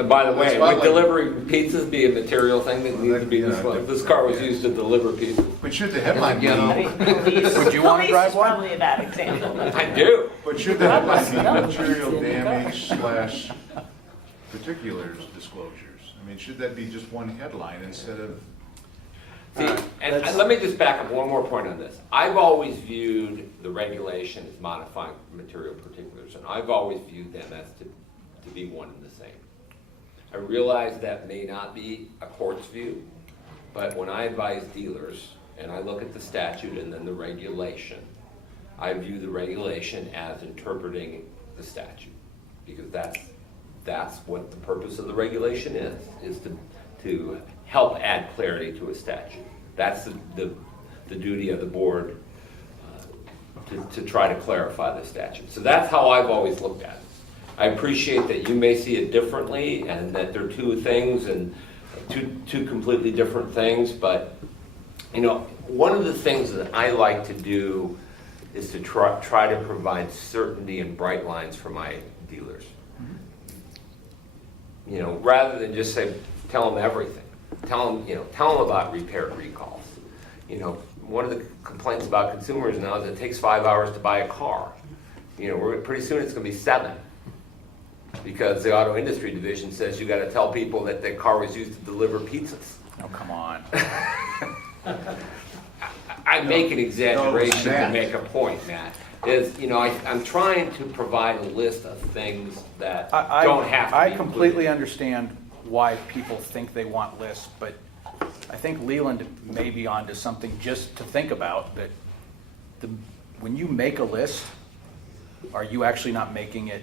By the way, would delivering pizzas be a material thing that needs to be disclosed? This car was used to deliver pizzas. but should the headline be, Would you want to drive one? Police is probably a bad example. I do. but should the headline be No. material damage / particulars disclosures? I mean, should that be just one headline instead of? See, and let me just back up one more point on this. I've always viewed the regulation as modifying material particulars, and I've always viewed them as to be one and the same. I realize that may not be a court's view, but when I advise dealers and I look at the statute and then the regulation, I view the regulation as interpreting the statute, because that's what the purpose of the regulation is to help add clarity to a statute. That's the duty of the board to try to clarify the statute. So that's how I've always looked at it. I appreciate that you may see it differently and that they're two things and two completely different things, but one of the things that I like to do is to try to provide certainty and bright lines for my dealers. Rather than just say, tell them everything. Tell them about repair recalls. One of the complaints about consumers now is it takes 5 hours to buy a car. Pretty soon it's going to be 7. Because the auto industry division says you got to tell people that the car was used to deliver pizzas. Oh, come on. I make an exaggeration to make a point, Matt. I'm trying to provide a list of things that don't have to be I completely included. understand why people think they want lists, but I think Leland may be onto something just to think about, that when you make a list, are you actually not making it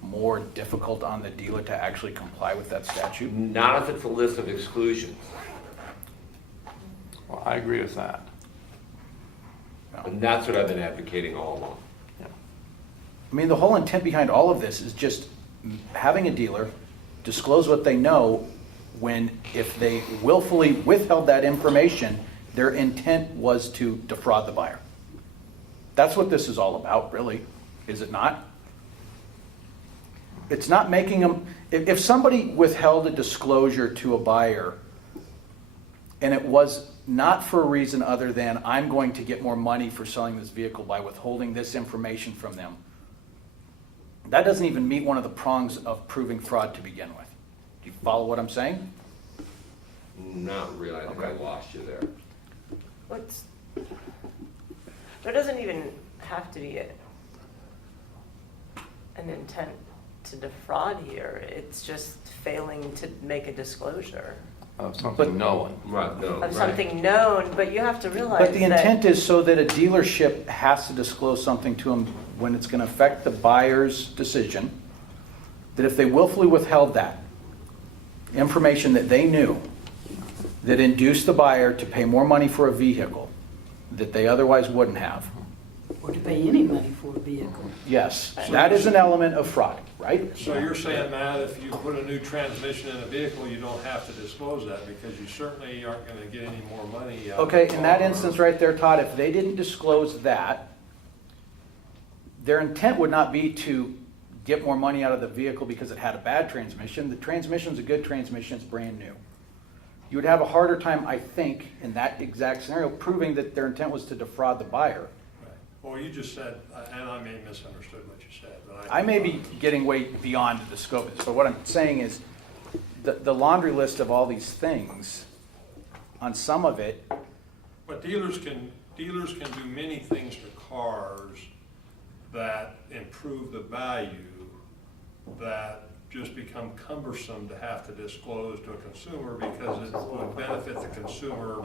more difficult on the dealer to actually comply with that statute? Not if it's a list of exclusions. Well, I agree with that. And that's what I've been advocating all along. I mean, the whole intent behind all of this is just having a dealer disclose what they know when, if they willfully withheld that information, their intent was to defraud the buyer. That's what this is all about, really, is it not? It's not making them, if somebody withheld a disclosure to a buyer and it was not for a reason other than I'm going to get more money for selling this vehicle by withholding this information from them, that doesn't even meet one of the prongs of proving fraud to begin with. Do you follow what I'm saying? Not really, I think I lost you there. What's, there doesn't even have to be an intent to defraud here. It's just failing to make a disclosure Of something known. Right, no, of right. something known, but you have to realize But the that- intent is so that a dealership has to disclose something to them when it's going to affect the buyer's decision, that if they willfully withheld that information that they knew, that induced the buyer to pay more money for a vehicle that they otherwise wouldn't have. Or to pay any money for a vehicle. Yes, that is an element of fraud, right? So you're saying, Matt, if you put a new transmission in a vehicle, you don't have to disclose that because you certainly aren't gonna get any more money out of Okay, the in that car. instance right there, Todd, if they didn't disclose that, their intent would not be to get more money out of the vehicle because it had a bad transmission. The transmission's a good transmission, it's brand new. You would have a harder time, I think, in that exact scenario, proving that their intent was to defraud the buyer. Right. Well, you just said, and I may have misunderstood what you said, but I may be getting way beyond the scope of this, but what I'm saying is, the laundry list of all these things, on some of it, But dealers can do many things to cars that improve the value, that just become cumbersome to have to disclose to a consumer because it would benefit the consumer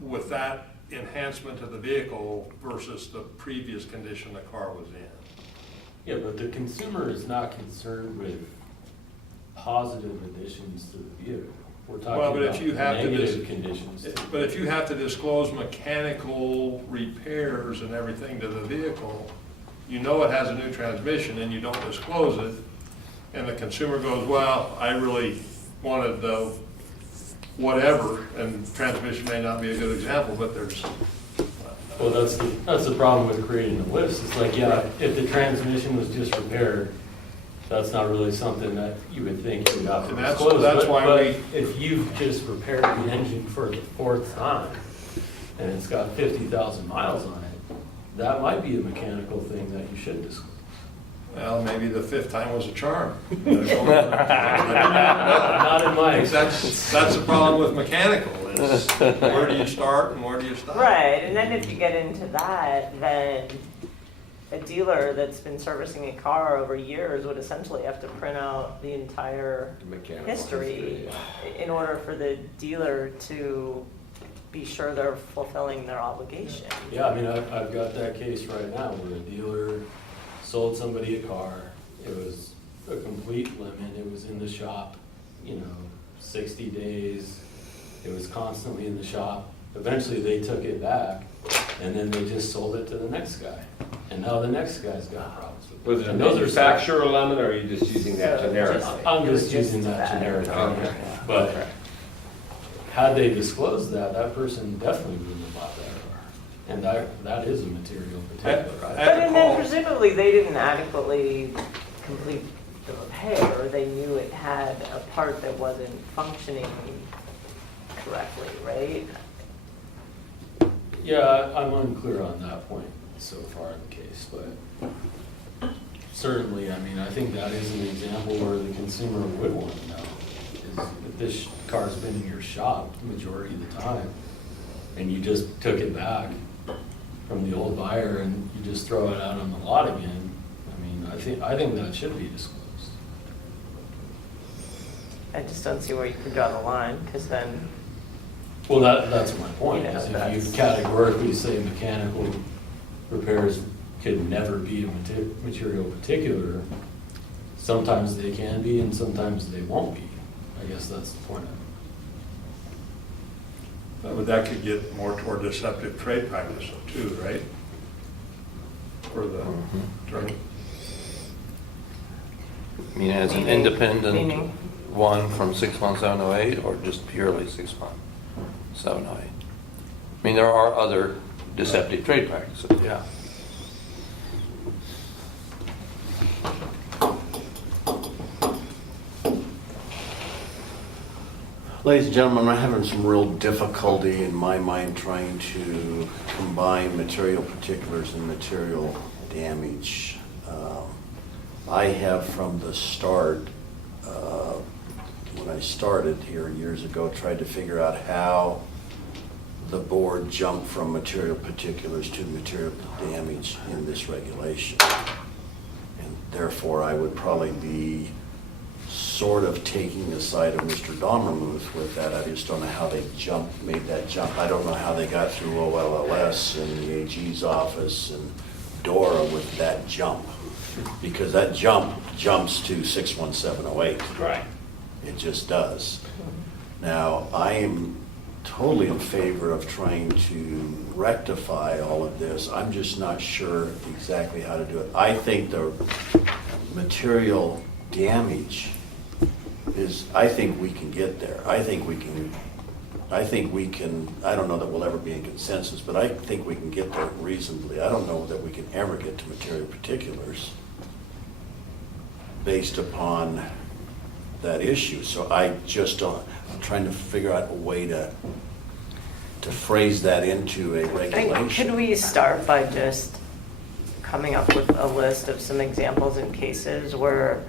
with that enhancement to the vehicle versus the previous condition the car was in. Yeah, but the consumer is not concerned with positive additions to the vehicle. We're Well, talking but if about you have to negative conditions. But if you have to disclose mechanical repairs and everything to the vehicle, you know it has a new transmission and you don't disclose it, and the consumer goes, well, I really wanted the whatever, and transmission may not be a good example, but there's, Well, that's the problem with creating the list. It's like, yeah, if the transmission was just repaired, that's not really something that you would think you would have to And that's- disclose. that's But- why but we- if you've just repaired the engine for the 4th time, and it's got 50,000 miles on it, that might be a mechanical thing that you should disclose. well, maybe the 5th time was a charm. Not in my experience. That's the problem with mechanical, is where do you start and where do you stop? Right, and then if you get into that, then a dealer that's been servicing a car over years would essentially have to print out the entire Mechanical history in order for the dealer to be sure they're fulfilling their obligation. Yeah, I mean, I've got that case right now where a dealer sold somebody a car. It was a complete lemon. It was in the shop, 60 days. It was constantly in the shop. Eventually, they took it back, and then they just sold it to the next guy. And now the next guy's got problems with it. Was it a And those are manufacturer lemon, or are you just using that generic? I'm It was just using that that. generic. Okay. But had they disclosed that, that person definitely wouldn't have bought that car. And that is a material particular. But and then presumably they didn't adequately complete the repair, or they knew it had a part that wasn't functioning correctly, right? Yeah, I'm unclear on that point so far in the case, but certainly, I mean, I think that is an example where the consumer would want to know, is if this car's been in your shop the majority of the time, and you just took it back from the old buyer and you just throw it out on the lot again, I mean, I think that should be disclosed. I just don't see where you can draw the line, because then, Well, that's my point, Yeah, is if that's- you categorically say mechanical repairs could never be a material particular, sometimes they can be and sometimes they won't be. I guess that's the point of it. But that could get more toward deceptive trade practice too, right? For the attorney. I mean, as an Meaning- independent meaning? one from 61708, or just purely 61708? I mean, there are other deceptive trade practices, yeah. Ladies and gentlemen, I'm having some real difficulty in my mind trying to combine material particulars and material damage. I have from the start, when I started here years ago, tried to figure out how the board jumped from material particulars to material damage in this regulation. And therefore, I would probably be sort of taking the side of Mr. Dommermuth with that. I just don't know how they made that jump. I don't know how they got through OLLS and the AG's office and DORA with that jump. Because that jumps to 61708. Right. It just does. Now, I am totally in favor of trying to rectify all of this. I'm just not sure exactly how to do it. I think the material damage I think we can get there. I think we can, I don't know that we'll ever be in consensus, but I think we can get there reasonably. I don't know that we can ever get to material particulars based upon that issue. So I'm trying to figure out a way to phrase that into a I think, regulation. could we start by just coming up with a list of some examples and cases where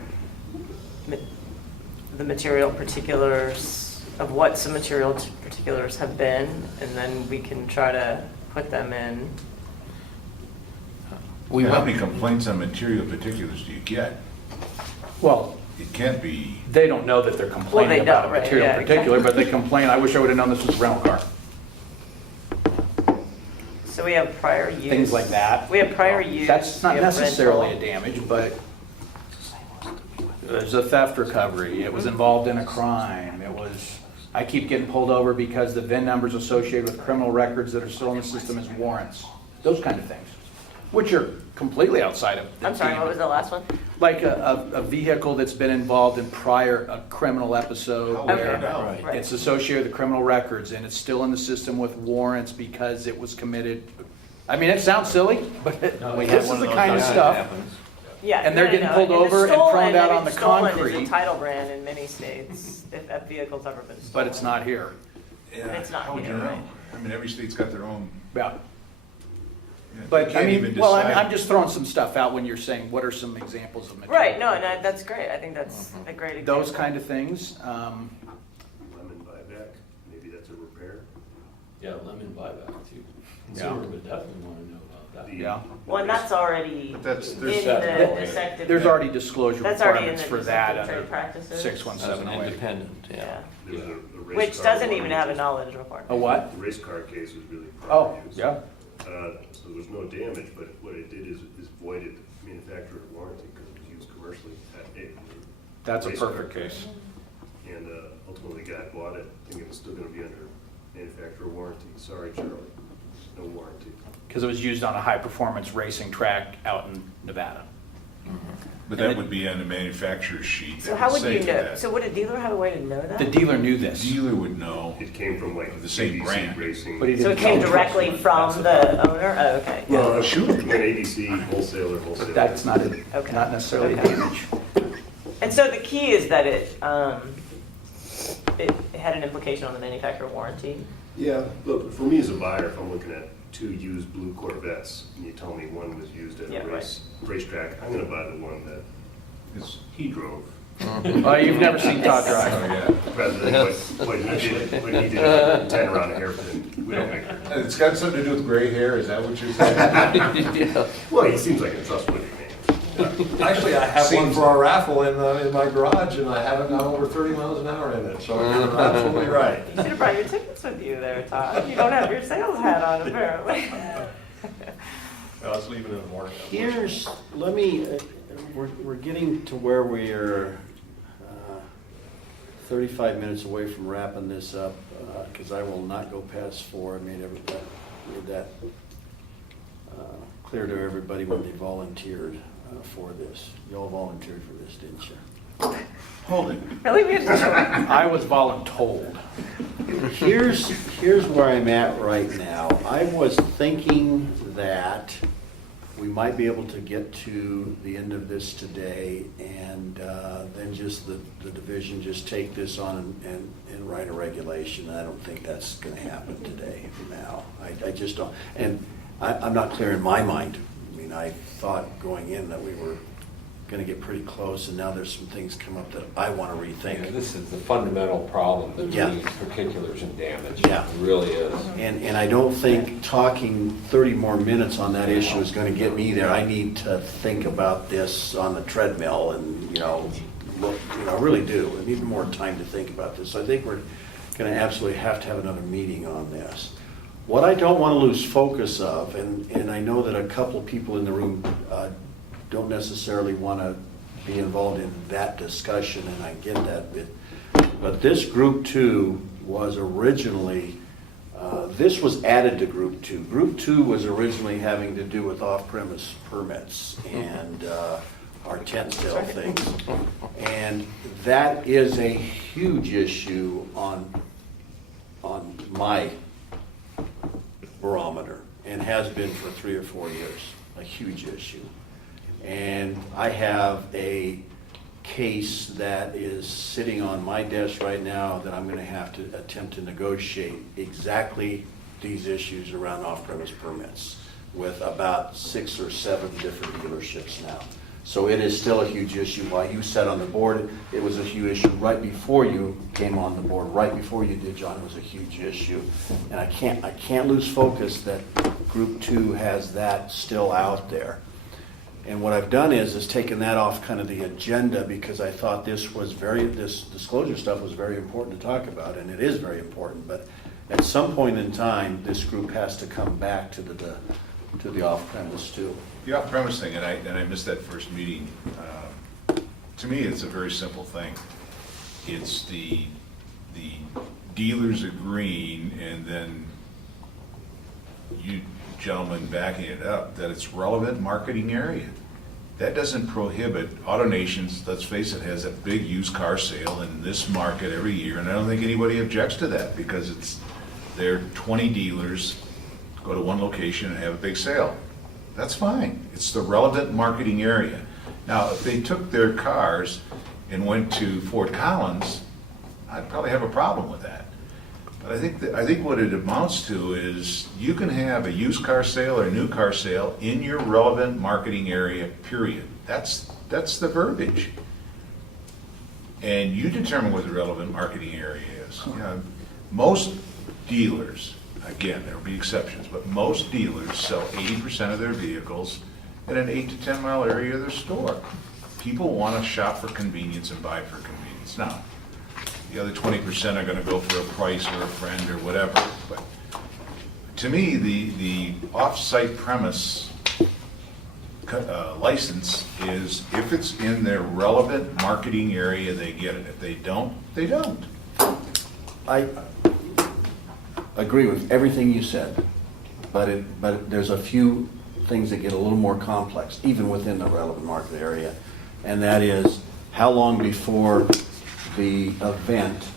the material particulars of what some material particulars have been, and then we can try to put them in. How many complaints on material particulars do you get? Well, It can't be, they don't know that they're complaining Well, they about a don't, right, material yeah, particular, but exactly. they complain, I wish I would have known this was a rental car. So we have prior use. Things like that. We have prior use. That's not we have necessarily a rental. damage, but there's a theft recovery, it was involved in a crime, I keep getting pulled over because the VIN numbers associated with criminal records that are still in the system as warrants, those kind of things, which are completely outside of the I'm sorry, what was the last one? Like a vehicle that's been involved in a criminal episode where Okay, right. it's associated with the criminal records and it's still in the system with warrants because it was committed. I mean, it sounds silly, but this is the kind of stuff. Yeah. And they're no, getting no, pulled and the over and stolen- thrown out I mean, on the stolen concrete. is a title brand in many states, if a vehicle's ever been stolen. But it's not here. It's not how would you here, know? right? I mean, every state's got their own. Yeah. You But I can't mean, even well, decide. I'm just throwing some stuff out when you're saying, what are some examples of material? Right, no, that's great. I think that's a great example. Those kind of things. Lemon buyback, maybe that's a repair. Yeah, lemon buyback too. Yeah. Consumer would definitely want to know about that. Yeah. Well, and that's already But that's- in there's- the deceptive. There's already disclosure That's already in requirements the for that deceptive under trade practices. As an 61708. independent, yeah. Yeah. There was a race Which car doesn't one, even which have a is- knowledge requirement. A what? The race car case was really Oh, prior use. yeah. So there was no damage, but what it did is voided manufacturer warranty because it was used commercially at a That's a race car. perfect case. And ultimately, the guy bought it, thinking it was still gonna be under manufacturer warranty. Sorry, Charlie, no warranty. Because it was used on a high-performance racing track out in Nevada. But that would be on the manufacturer's sheet. So that how would say you to know? that. So would a dealer have a way to know that? The dealer knew this. Dealer would know. It came from like The same ABC brand. Racing. But he So it didn't came tell directly us. from the owner? Oh, okay. Well, shoot, an ABC wholesaler. But that's not, Okay. not necessarily Okay. damage. And so the key is that it had an implication on the manufacturer warranty. Yeah, look, for me as a buyer, if I'm looking at 2 used blue Corvettes, and you tell me one was used at Yeah, a racetrack, I'm gonna buy the one that It's- he drove, Oh, you've never seen Todd Oh, drive. yeah. rather than what he did 10 around a hairpin. We don't make it. It's got something to do with gray hair, is that what you're saying? Well, he seems like a trustworthy man. Actually, I have one Seems for our raffle in my garage, and I haven't gone over 30 miles an hour in it, so you're absolutely right. You should have brought your tickets with you there, Todd. You don't have your sales hat on, apparently. I was leaving in the morning. We're getting to where we're 35 minutes away from wrapping this up, because I will not go past 4. I made that clear to everybody when they volunteered for this. You all volunteered for this, didn't you? Hold it. Really? We had to show it. I was voluntold. Here's where I'm at right now. I was thinking that we might be able to get to the end of this today, and then just the division just take this on and write a regulation. I don't think that's gonna happen today now. I just don't, and I'm not clear in my mind. I mean, I thought going in that we were gonna get pretty close, and now there's some things come up that I wanna Yeah, rethink. this is the fundamental problem, the Yeah. means, particulars, and damage. Yeah. It really is. And I don't think talking 30 more minutes on that issue is gonna get me there. I need to think about this on the treadmill and, look, I really do. I need more time to think about this. So I think we're gonna absolutely have to have another meeting on this. What I don't wanna lose focus of, and I know that a couple people in the room don't necessarily wanna be involved in that discussion, and I get that bit. But this group 2 was originally, this was added to group 2. Group 2 was originally having to do with off-premise permits and our tent sale things. And that is a huge issue on my barometer, and has been for 3 or 4 years, a huge issue. And I have a case that is sitting on my desk right now that I'm gonna have to attempt to negotiate exactly these issues around off-premise permits with about 6 or 7 different dealerships now. So it is still a huge issue. While you sat on the board, it was a huge issue. Right before you came on the board, right before you did, John, it was a huge issue. And I can't lose focus that Group 2 has that still out there. And what I've done is taken that off kind of the agenda, because I thought this disclosure stuff was very important to talk about, and it is very important. But at some point in time, this group has to come back to the off-premise too. The off-premise thing, and I missed that first meeting. To me, it's a very simple thing. It's the dealers agreeing, and then you gentlemen backing it up, that it's relevant marketing area. That doesn't prohibit, AutoNation's, let's face it, has a big used car sale in this market every year, and I don't think anybody objects to that, because it's their 20 dealers go to one location and have a big sale. That's fine. It's the relevant marketing area. Now, if they took their cars and went to Fort Collins, I'd probably have a problem with that. But I think what it amounts to is you can have a used car sale or a new car sale in your relevant marketing area, period. That's the verbiage. And you determine what the relevant marketing area is. Most dealers, again, there will be exceptions, but most dealers sell 80% of their vehicles in an 8 to 10 mile area of their store. People want to shop for convenience and buy for convenience. Now, the other 20% are going to go for a price or a friend or whatever. But to me, the off-site premise license is, if it's in their relevant marketing area, they get it. If they don't, they don't. I agree with everything you said, but there's a few things that get a little more complex, even within the relevant market area, and that is, how long before the event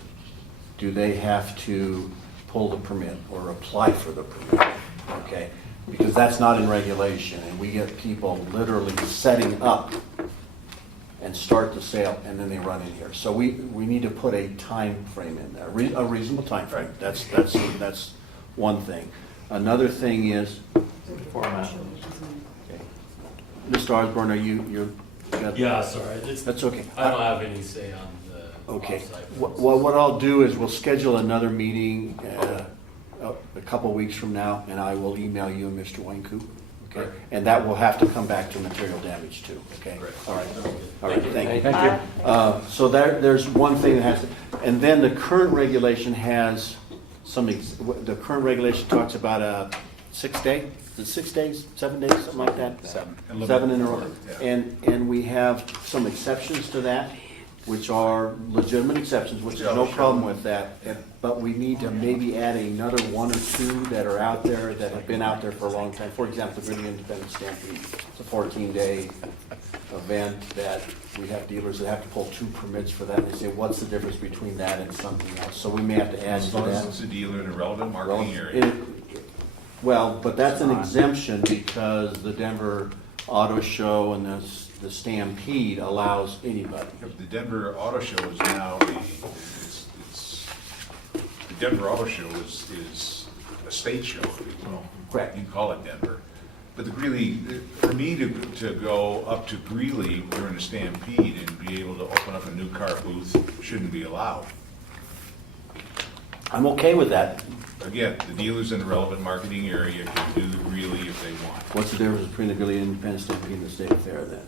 do they have to pull the permit or apply for the permit, okay? Because that's not in regulation, and we get people literally setting up and start the sale, and then they run in here. So we need to put a time frame in there, a reasonable time frame. That's one thing. Another thing is, Format. Mr. Osborne, you're? Yeah, sorry, That's okay. I don't have any say on the Okay. offsite. Well, what I'll do is we'll schedule another meeting a couple weeks from now, and I will email you and Mr. Wayne-Coop. Okay? And that will have to come back to material damage too, okay? All right. All right, thank you. Thank you. So there's one thing that has to, and then the current regulation has the current regulation talks about a 6 day, is it 6 days, 7 days, something like that? 7. 7 in a row. Yeah. And we have some exceptions to that, which are legitimate exceptions, which is no problem with that. But we need to maybe add another 1 or 2 that are out there, that have been out there for a long time. For example, the Green Independent Stampede, it's a 14-day event that we have dealers that have to pull 2 permits for that. And they say, what's the difference between that and something else? So we may have to add As to long as that. it's a dealer in a relevant marketing area. Well, but that's an It's not. exemption because the Denver Auto Show and the Stampede allows anybody. The Denver Auto Show is now the Denver Auto Show is a state show, if you will. Correct. You can call it Denver. But the Greeley, for me to go up to Greeley during a Stampede and be able to open up a new car booth shouldn't be allowed. I'm okay with that. Again, the dealers in the relevant marketing area can do the Greeley if they want. What's the difference between the Greeley Independent Stampede and the State Fair then?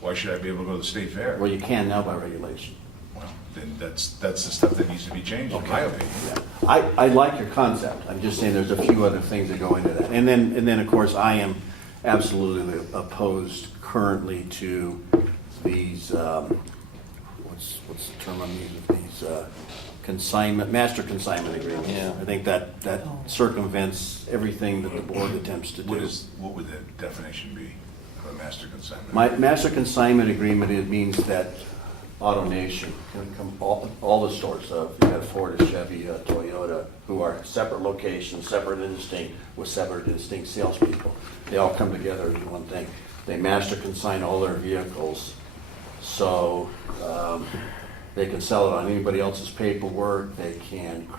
Why should I be able to go to the state fair? Well, you can now by regulation. Well, then that's the stuff that needs to be changed, in my opinion. Yeah. I like your concept. I'm just saying there's a few other things that go into that. And then, of course, I am absolutely opposed currently to these, what's the term I'm using, these consignment, master consignment agreements. Yeah. I think that circumvents everything that the board attempts to do. What would the definition be of a master consignment? My master consignment agreement, it means that AutoNation can come, all the stores, so if you got Ford, Chevy, Toyota, who are separate locations, separate and distinct, with separate and distinct salespeople. They all come together in one thing. They master consign all their vehicles, so they can sell it on anybody else's paperwork. They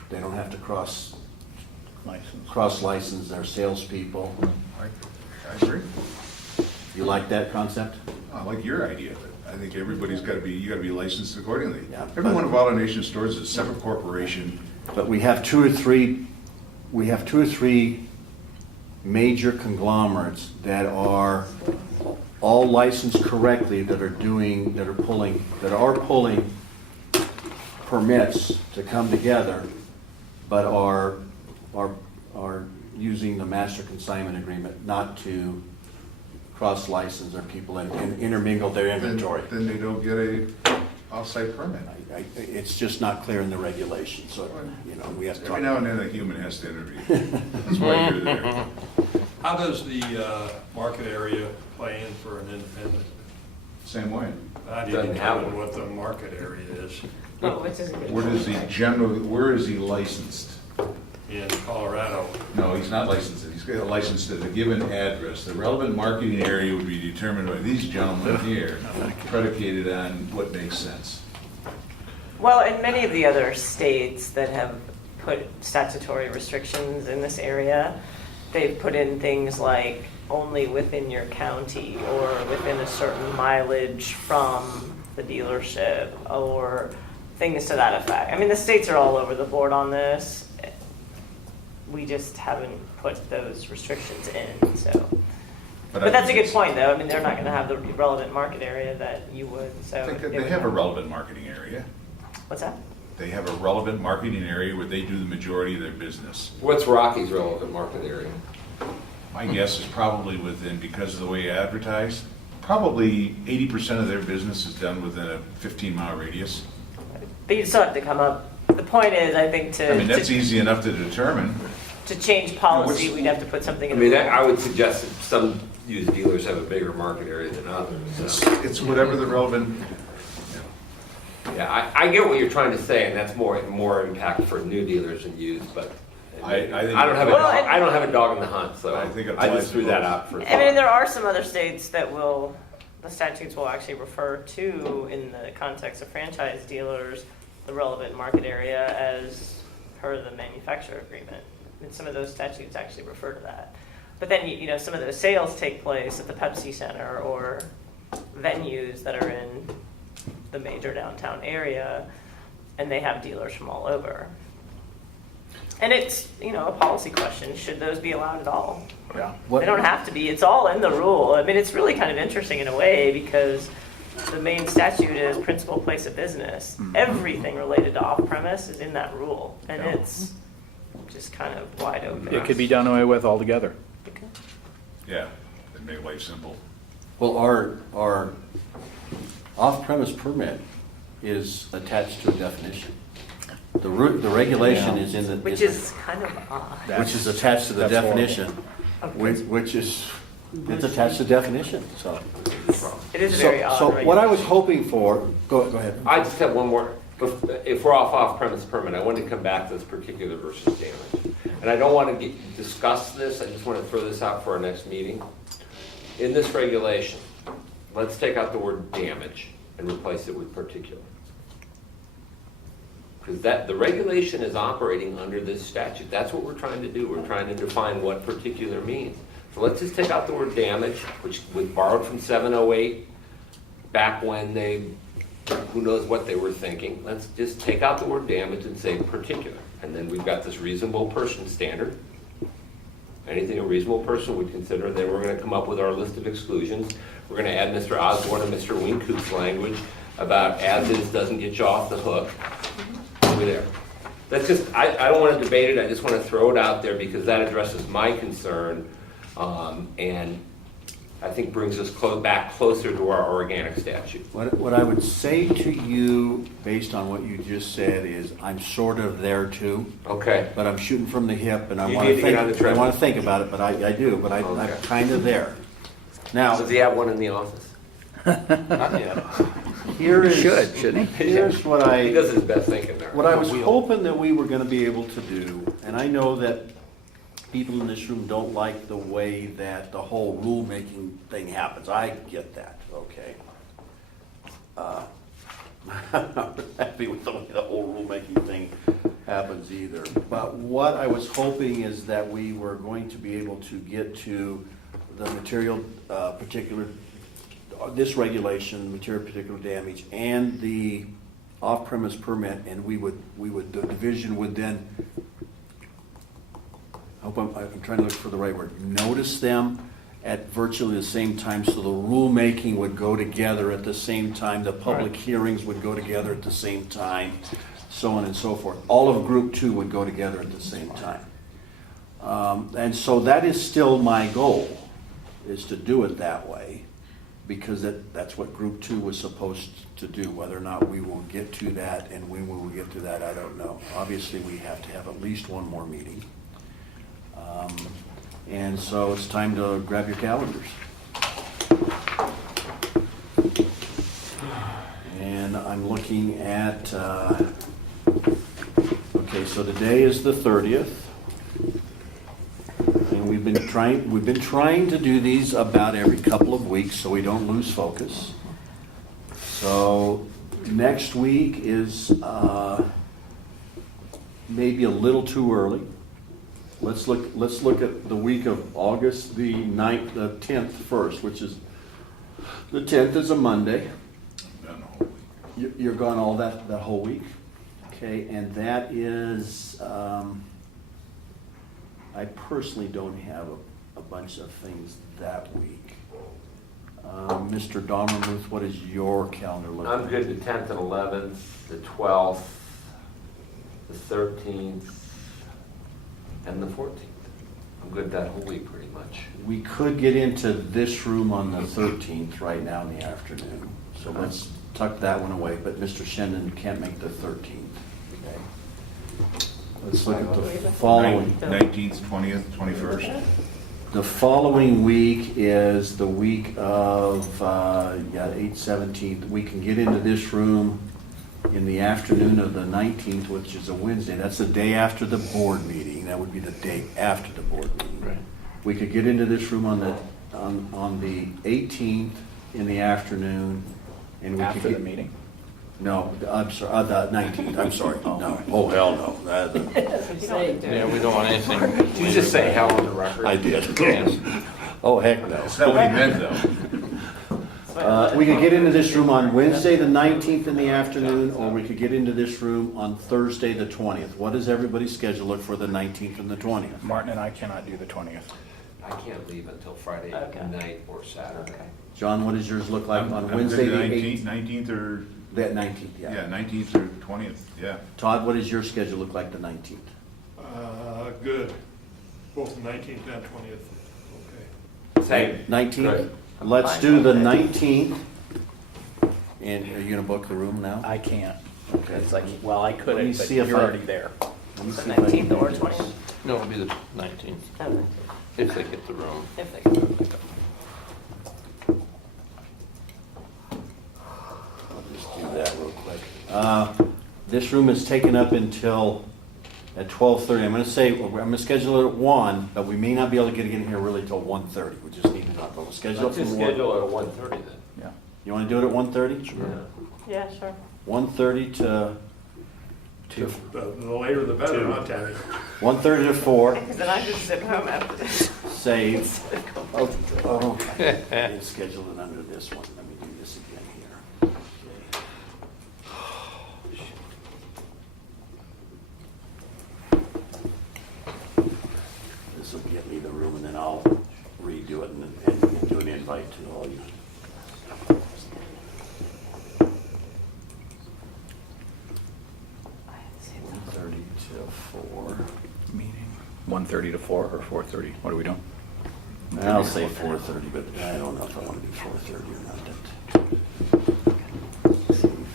don't have to cross license their salespeople. I agree. You like that concept? I like your idea of it. I think everybody's got to be, you got to be licensed accordingly. Yeah, Every but- one of AutoNation stores is a separate corporation. But we have two or three major conglomerates that are all licensed correctly, that are pulling permits to come together, but are using the master consignment agreement not to cross-license their people and intermingle their inventory. Then they don't get a off-site permit. It's just not clear in the regulations, so, we have to talk. Every now and then a human has to intervene. That's why you're there. How does the market area play in for an independent? Same way. How do you Doesn't have determine one. what the market area is Oh, which is a good Where is he licensed? in Colorado? No, he's not licensed. He's got a license at a given address. The relevant marketing area would be determined by these gentlemen here, predicated on what makes sense. Well, in many of the other states that have put statutory restrictions in this area, they've put in things like only within your county or within a certain mileage from the dealership or things to that effect. I mean, the states are all over the board on this. We just haven't put those restrictions in, so. But that's a good point, though. I mean, they're not going to have the relevant market area that you would, so. I think that it they would have a relevant marketing area. What's that? They have a relevant marketing area where they do the majority of their business. What's Rocky's relevant market area? My guess is probably within, because of the way you advertise, probably 80% of their business is done within a 15-mile radius. But you still have to come up. The point is, I think I mean, that's to easy enough to determine. change policy, What's- we'd have to put something I in. mean, the I would suggest that some used dealers have a bigger market area than others. So. It's whatever the relevant, Yeah, I get what you're trying to say, and that's more impact for new dealers than used, but I think- I don't have a Well, dog, and- I don't have a dog in the hunt, so I think it I applies just to threw that both. out for. I mean, there are some other states that the statutes will actually refer to, in the context of franchise dealers, the relevant market area as per the manufacturer agreement. And some of those statutes actually refer to that. But then, some of those sales take place at the Pepsi Center or venues that are in the major downtown area, and they have dealers from all over. And it's, a policy question. Should those be allowed at all? Yeah. They don't have to be. It's all in the rule. I mean, it's really kind of interesting in a way because the main statute is principal place of business. Everything related to off-premise is in that rule, and it's just kind of wide open. It could be done away with altogether. Okay. yeah, that make life simple. Well, our off-premise permit is attached to a definition. The regulation is in the. Which is kind of odd. Which is attached to the That's horrible. definition, which is, it's attached to definition, so. It is a very odd So what I was regulation. hoping for, go ahead. I just have one more. If we're off-premise permit, I wanted to come back to this particular versus damage. and I don't want to discuss this, I just want to throw this out for our next meeting. In this regulation, let's take out the word damage and replace it with particular. Because the regulation is operating under this statute. That's what we're trying to do. We're trying to define what particular means. So let's just take out the word damage, which was borrowed from 708, back when who knows what they were thinking. Let's just take out the word damage and say particular. And then we've got this reasonable person standard. Anything a reasonable person would consider. Then we're going to come up with our list of exclusions. We're going to add Mr. Osborne and Mr. Winkoop's language about as is doesn't get you off the hook. Over there. That's just, I don't want to debate it. I just want to throw it out there because that addresses my concern, and I think brings us back closer to our organic statute. What I would say to you, based on what you just said, is I'm sort of there too. Okay. But I'm shooting from the hip, and I You want need to to get on the think. I treadmill. want to think about it, but I do. But I'm Okay. kind of there. Now, Does he have one in the office? Not yet. here is shouldn't he? here's what He does his best thinking there. What I was hoping that we were going to be able to do, and I know that people in this room don't like the way that the whole rulemaking thing happens. I get that, okay? I'm not happy with the way the whole rulemaking thing happens either. But what I was hoping is that we were going to be able to get to the material particular, this regulation, material particular damage, and the off-premise permit, and the division would then, I'm trying to look for the right word, notice them at virtually the same time, so the rulemaking would go together at the same time, the public hearings would go together at the same time, so on and so forth. All of Group 2 would go together at the same time. And so that is still my goal, is to do it that way, because that's what Group 2 was supposed to do. Whether or not we will get to that, and when we will get to that, I don't know. Obviously, we have to have at least one more meeting. And so it's time to grab your calendars. And I'm looking at, okay, so today is the 30th. And we've been trying to do these about every couple of weeks so we don't lose focus. So next week is maybe a little too early. Let's look at the week of August the 10th first, which is, the 10th is a Monday. Done the whole week. You're gone all that whole week? Okay, and that is, I personally don't have a bunch of things that week. Mr. Dommermuth, what is your calendar looking like? I'm good the 10th and 11th, the 12th, the 13th, and the 14th. I'm good that whole week pretty much. We could get into this room on the 13th right now in the afternoon. So let's tuck that one away, but Mr. Shendon can't make the 13th. Okay. Let's look at the following. 19th, 20th, 21st. The following week is the week of, 8/17. We can get into this room in the afternoon of the 19th, which is a Wednesday. That's the day after the board meeting. That would be the day after the board meeting. Right. We could get into this room on the 18th in the afternoon, and we could After get, the meeting? No, I'm sorry, the 19th. I'm sorry. No. Oh hell no. Yeah, we don't want anything. Did you just say hell on the record? I did. Yes. Oh heck no. That's not what he meant, though. We could get into this room on Wednesday, the 19th in the afternoon, or we could get into this room on Thursday, the 20th. What does everybody's schedule look for the 19th and the 20th? Martin and I cannot do the 20th. I can't leave until Friday Okay. night or Saturday. John, what does yours look like on I'm Wednesday, good the 19th, 18th? 19th or, That 19th, yeah, yeah. 19th or 20th, yeah. Todd, what does your schedule look like the 19th? Good, both the 19th and 20th, okay. Same. 19th? Good. Let's fine do the with that. 19th. And are you gonna book the room now? I can't. Okay. It's like, well, I Let me couldn't, but see if you're I- already there. Let me The see if I can 19th or do this. 20th? No, it'll be the 19th, Okay. if they get the room. If they can. I'll just do that real quick. This room is taken up until at 12:30. I'm gonna say, I'm gonna schedule it at 1, but we may not be able to get in here really till 1:30. We just need to know, but we'll schedule it Let's for just 1. schedule it at 1:30 then. Yeah. You wanna do it at 1:30? Yeah, sure. 1:30 to The later the better, huh, Tammy? 1:30 to 4, Because then I just sit home after this. save. Oh, I didn't schedule it under this one. Let me do this again here. Okay. This will get me the room, and then I'll redo it and do an invite to all you. Thirty till 4. Meeting, 1:30 to 4 or 4:30? What are we doing? I'll say 4:30, but I don't know if I want to do 4:30 or not.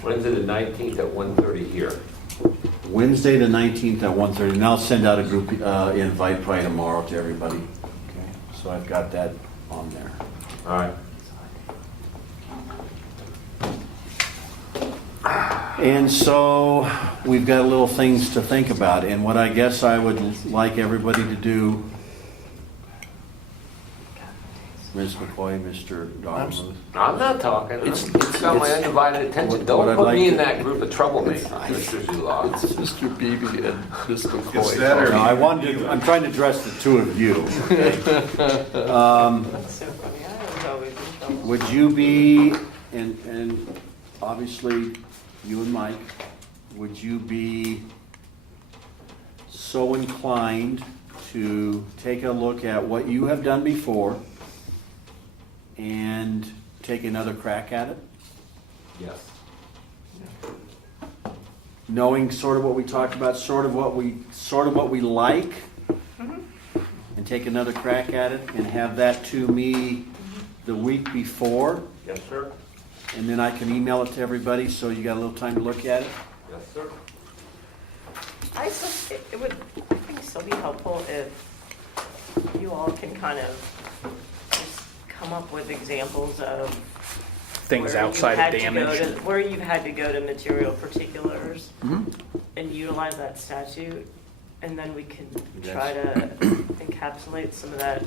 Wednesday the 19th at 1:30 here. Wednesday, the 19th at 1:30, and I'll send out a group invite probably tomorrow to everybody. Okay, so I've got that on there. All right. And so we've got little things to think about, and what I guess I would like everybody to do, Ms. McCoy, Mr. Dartmouth. I'm not talking. It's- It's got my it's- undivided attention. what Don't I'd put like me in to- that group of troublemakers, Mr. Zula. Mr. Beebe and Mr. It's that or- No, I'm trying to address the two of you. Okay? That's so funny. I was always in trouble. Would you be, and obviously you and Mike, would you be so inclined to take a look at what you have done before and take another crack at it? Yes. Knowing sort of what we talked about, sort of what we like, and take another crack at it and have that to me the week before, Yes, sir. and then I can email it to everybody so you got a little time to look at it? Yes, sir. It would, I think, still be helpful if you all can kind of just come up with examples of Things where you outside had of to go damage. to- Where you've had to go to material particulars Mhm. and utilize that statute, and then we can Yes. try to encapsulate some of that.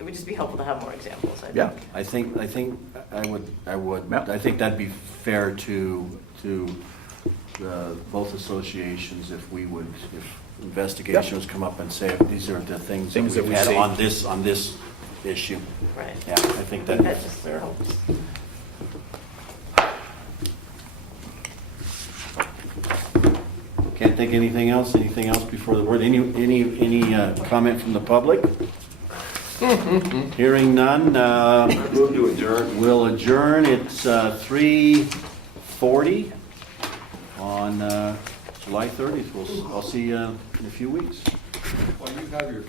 It would just be helpful to have more examples, I think. Yeah. I think I would, Yeah. I think that'd be fair to both associations if investigations come up and say, these are the things that Things that we've we had see. on this issue. Right. Yeah, I think that. That just helps. Can't think anything else before the board? Any comment from the public? Hearing none, Move to adjourn. we'll adjourn. It's 3:40 on July 30th. I'll see you in a few weeks. Well, you have your